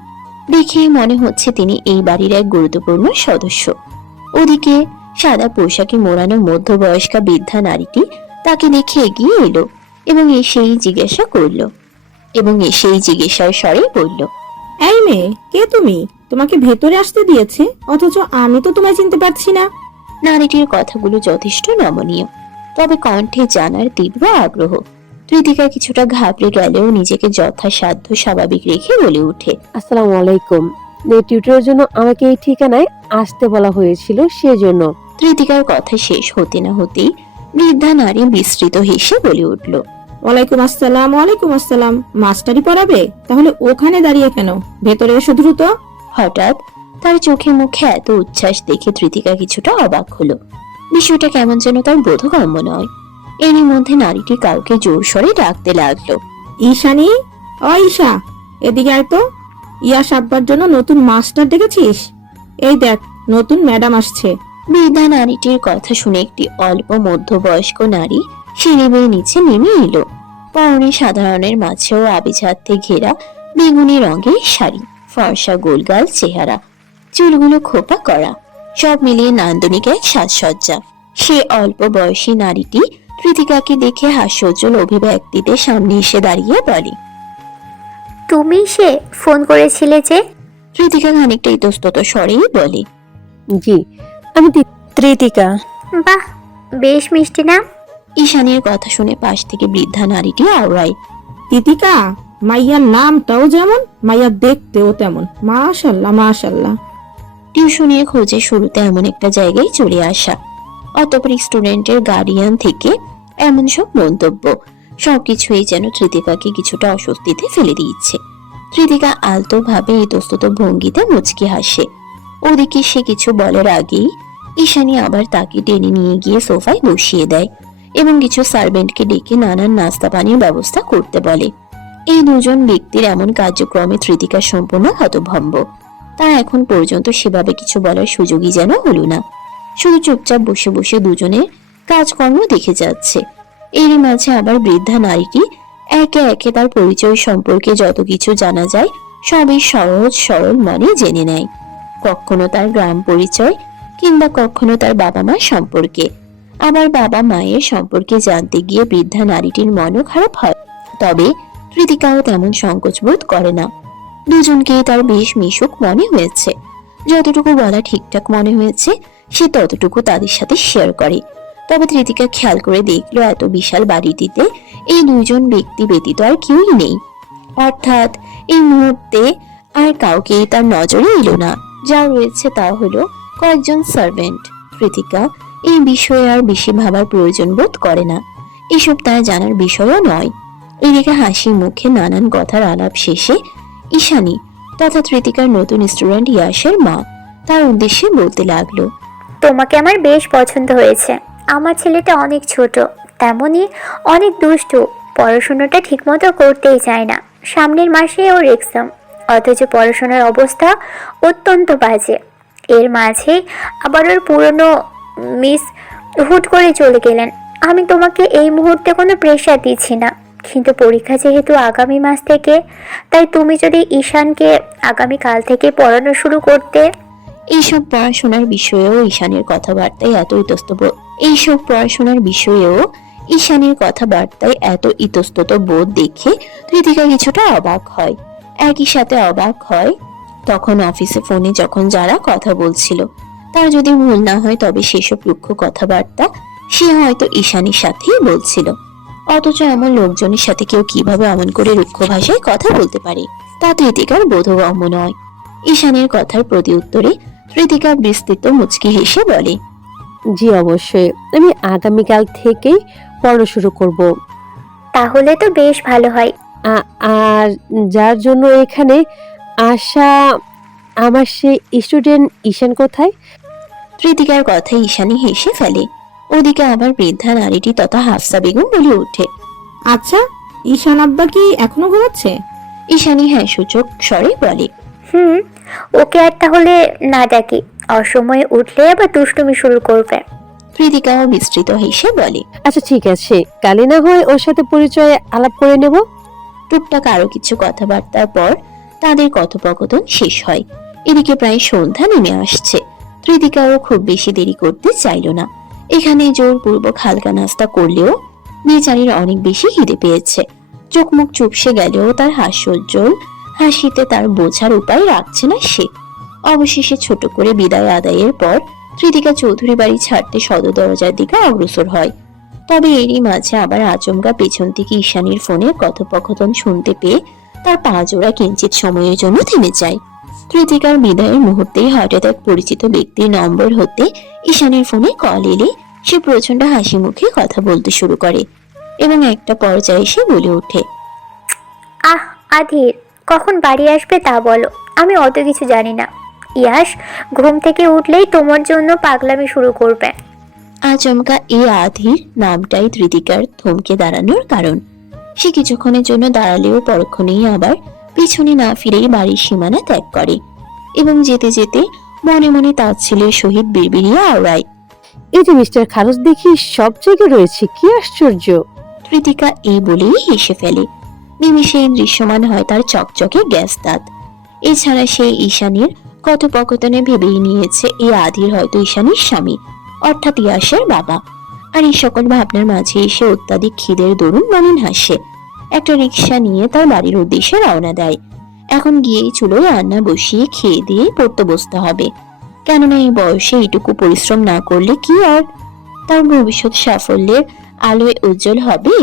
দেখেই মনে হচ্ছে তিনি এই বাড়ির এক গুরুত্বপূর্ণ সদস্য। ওদিকে সাদা পোশাকে মোড়ানো মধ্যবয়স্কা বৃদ্ধা নারীটি তাকে দেখে এগিয়ে এলো এবং এসেই জিজ্ঞাসার স্বরে বলল, এই মেয়ে, কে তুমি? তোমাকে ভেতরে আসতে দিয়েছে, অথচ আমি তো তোমায় চিনতে পারছি না। নারীটির কথাগুলো যথেষ্ট নমনীয়, তবে কণ্ঠে জানার তীব্র আগ্রহ। কৃতিকা কিছুটা ঘাবড়ে গেলেও নিজেকে যথাসাধ্য স্বাভাবিক রেখে বলে ওঠে, আসসালামু আলাইকুম। টিউটরের জন্য আমাকে এই ঠিকানায় আসতে বলা হয়েছিল, সেজন্য। কৃতিকার কথা শেষ হতে না হতেই বৃদ্ধা নারী বিস্তৃত হেসে বলে উঠল, ওয়ালাইকুম আসসালাম। ওয়ালাইকুম আসসালাম। মাস্টারি পড়াবে? তাহলে ওখানে দাঁড়িয়ে কেন? ভেতরে এসো দ্রুত। হঠাৎ তার চোখে মুখে এত উচ্ছ্বাস দেখে তৃতিকা কিছুটা অবাক হলো। বিষয়টা কেমন যেন তার বোধগম্য নয়। এরই মধ্যে নারীটি কাউকে জোর স্বরে ডাকতে লাগলো, ঈশানী, ও ঈশা, এদিকে আয় তো। ইয়াস আব্বার জন্য নতুন মাস্টার ডেকেছিস? এই দেখ, নতুন ম্যাডাম আসছে। বৃদ্ধা নারীটির কথা শুনে একটি অল্প মধ্যবয়স্ক নারী সিঁড়ি বেয়ে নিচে নেমে এলো। পরনে সাধারণের মাঝেও আভিজাত্যে ঘেরা বেগুনি রঙের শাড়ি, ফর্সা গোলগাল চেহারা, চুলগুলো খোপা করা, সব মিলিয়ে নান্দনিক এক সাজসজ্জা। সে অল্প বয়সী নারীটি কৃতিকাকে দেখে হাস্যোজ্জ্বল অভিব্যক্তিতে সামনে এসে দাঁড়িয়ে বলে, তুমি সে ফোন করেছিলে যে? কৃতিকা খানিকটা ইতস্তত স্বরেই বলে, জি, আমি তৃতিকা। বাহ, বেশ মিষ্টি নাম। ঈশানীর কথা শুনে পাশ থেকে বৃদ্ধা নারীটি আওড়ায়, তিতিকা, মাইয়ার নামটাও যেমন, মাইয়া দেখতেও তেমন। মাশাল্লাহ মাশাল্লাহ। টিউশনের খোঁজে শুরুতে এমন একটা জায়গায় চলে আসা, অতঃপর স্টুডেন্টের গার্ডিয়ান থেকে এমন সব মন্তব্য, সবকিছুই যেন তৃতিকাকে কিছুটা অস্বস্তিতে ফেলে দিচ্ছে। তৃতিকা আলতো ভাবে ইতস্তত ভঙ্গিতে মুচকি হাসে। ওদিকে সে কিছু বলার আগেই ঈশানী আবার তাকে টেনে নিয়ে গিয়ে সোফায় বসিয়ে দেয় এবং কিছু সার্ভেন্টকে ডেকে নানান নাস্তা পানির ব্যবস্থা করতে বলে। এই দুজন ব্যক্তির এমন কার্যক্রমে তৃতিকা সম্পূর্ণ হতভম্ব। তার এখন পর্যন্ত সেভাবে কিছু বলার সুযোগই যেন হলো না, শুধু চুপচাপ বসে বসে দুজনের কাজকর্ম দেখে যাচ্ছে। এরই মাঝে আবার বৃদ্ধা নারীটি একে একে তার পরিচয় সম্পর্কে যত কিছু জানা যায় সবই সহজ সরল মনে জেনে নেয়। কখনো তার গ্রাম পরিচয়, কিংবা কখনো তার বাবা মা সম্পর্কে। আবার বাবা মায়ের সম্পর্কে জানতে গিয়ে বৃদ্ধা নারীটির মনও খারাপ হয়। তবে কৃতিকাও তেমন সংকোচ বোধ করে না। দুজনকেই তার বেশ মিশুক মনে হয়েছে। যতটুকু বলা ঠিকঠাক মনে হয়েছে সে ততটুকু তাদের সাথে শেয়ার করে। তবে কৃতিকা খেয়াল করে দেখলো এত বিশাল বাড়িটিতে এই দুইজন ব্যক্তি ব্যতীত আর কেউই নেই। অর্থাৎ এই মুহূর্তে আর কাউকে তার নজরে এলো না। যা রয়েছে তা হলো কয়েকজন সার্ভেন্ট। কৃতিকা এই বিষয়ে আর বেশি ভাবার প্রয়োজন বোধ করে না। এসব তার জানার বিষয়ও নয়। এদিকে হাসি মুখে নানান কথার আলাপ শেষে ঈশানী তথা কৃতিকার নতুন স্টুডেন্ট ইয়াসের মা তার উদ্দেশ্যে বলতে লাগলো, তোমাকে আমার বেশ পছন্দ হয়েছে। আমার ছেলেটা অনেক ছোট, তেমনি অনেক দুষ্টু, পড়াশোনাটা ঠিকমতো করতেই চায় না। সামনের মাসে ওর এক্সাম, অথচ পড়াশোনার অবস্থা অত্যন্ত বাজে। এর মাঝে আবার ওর পুরনো মিস হুট করে চলে গেলেন। আমি তোমাকে এই মুহূর্তে কোনো প্রেশার দিচ্ছি না, কিন্তু পরীক্ষা যেহেতু আগামী মাস থেকে, তাই তুমি যদি ঈশানকে আগামীকাল থেকে পড়ানো শুরু করতে। এইসব পড়াশোনার বিষয়েও ঈশানীর কথাবার্তায় এত ইতস্তত বোধ দেখে কৃতিকা কিছুটা অবাক হয়। একই সাথে অবাক হয় তখন অফিসে ফোনে যখন যারা কথা বলছিল, তার যদি ভুল না হয় তবে সেসব রুক্ষ কথাবার্তা সে হয়তো ঈশানীর সাথেই বলছিল। অথচ এমন লোকজনের সাথে কেউ কিভাবে অমন করে রুক্ষ ভাষায় কথা বলতে পারে তা কৃতিকার বোধগম্য নয়। ঈশানীর কথার প্রতি উত্তরে কৃতিকা বিস্তৃত মুচকি হেসে বলে, জি অবশ্যই, আমি আগামীকাল থেকেই পড়া শুরু করব। তাহলে তো বেশ ভালো হয়। আর যার জন্য এখানে আসা, আমার সেই স্টুডেন্ট ঈশান কোথায়? কৃতিকার কথায় ঈশানী হেসে ফেলে। ওদিকে আবার বৃদ্ধা নারীটি তথা হাফসা বেগম বলে ওঠে, আচ্ছা, ঈশান আব্বা কি এখনো ঘুমাচ্ছে? ঈশানী হ্যাঁ সূচক স্বরে বলে, ওকে আর তাহলে না ডাকি, অসময়ে উঠলে আবার দুষ্টুমি শুরু করবে। কৃতিকাও বিস্তৃত হেসে বলে, আচ্ছা ঠিক আছে, কালে না হয় ওর সাথে পরিচয় আলাপ করে নেব। টুকটাক আরো কিছু কথাবার্তার পর তাদের কথোপকথন শেষ হয়। এদিকে প্রায় সন্ধ্যা নেমে আসছে। কৃতিকাও খুব বেশি দেরি করতে চাইল না। এখানে জোরপূর্বক হালকা নাস্তা করলেও বেচারির অনেক বেশি খিদে পেয়েছে। চোখ মুখ চুপসে গেলেও তার হাস্যোজ্জ্বল হাসিতে তার বোঝার উপায় রাখছে না সে। অবশেষে ছোট করে বিদায় আদায়ের পর কৃতিকা চৌধুরী বাড়ি ছাড়তে সদর দরজার দিকে অগ্রসর হয়। তবে এরই মাঝে আবার আচমকা পেছন থেকে ঈশানীর ফোনে কথোপকথন শুনতে পেয়ে তার পা জোড়া কিঞ্চিত সময়ের জন্য থেমে যায়। কৃতিকার বিদায়ের মুহূর্তেই হঠাৎ এক পরিচিত ব্যক্তির নম্বর হতে ঈশানীর ফোনে কল এলে সে প্রচন্ড হাসি মুখে কথা বলতে শুরু করে এবং একটা পর্যায়ে সে বলে ওঠে, আধীর, কখন বাড়ি আসবে তা বলো, আমি অত কিছু জানি না। ইয়াস ঘুম থেকে উঠলেই তোমার জন্য পাগলামি শুরু করবে। আচমকা এই আধীর নামটাই কৃতিকার থমকে দাঁড়ানোর কারণ। সে কিছুক্ষণের জন্য দাঁড়ালেও পরক্ষণেই আবার পিছনে না ফিরেই বাড়ির সীমানা ত্যাগ করে এবং যেতে যেতে মনে মনে তার ছেলের সহিত বিড়বিড়িয়ে আওড়ায়, এই যে মিস্টার খারুজ দেখি সব জায়গায় রয়েছে, কি আশ্চর্য। কৃতিকা এই বলেই হেসে ফেলে। নিমিষেই দৃশ্যমান হয় তার চকচকে গ্যাস দাঁত। এছাড়া সেই ঈশানীর কথোপকথনে ভেবেই নিয়েছে এই আধীর হয়তো ঈশানীর স্বামী অর্থাৎ ইয়াসের বাবা। আর এই সকল ভাবনার মাঝে এসে অত্যাধিক খিদের দরুন মলিন হাসে একটা রিক্সা নিয়ে তার বাড়ির উদ্দেশ্যে রওনা দেয়। এখন গিয়েই চুলোয় রান্না বসিয়ে খেয়ে দিয়ে পড়তে বসতে হবে, কেননা এই বয়সে এইটুকু পরিশ্রম না করলে কি আর তার ভবিষ্যৎ সাফল্যের আলোয় উজ্জ্বল হবে?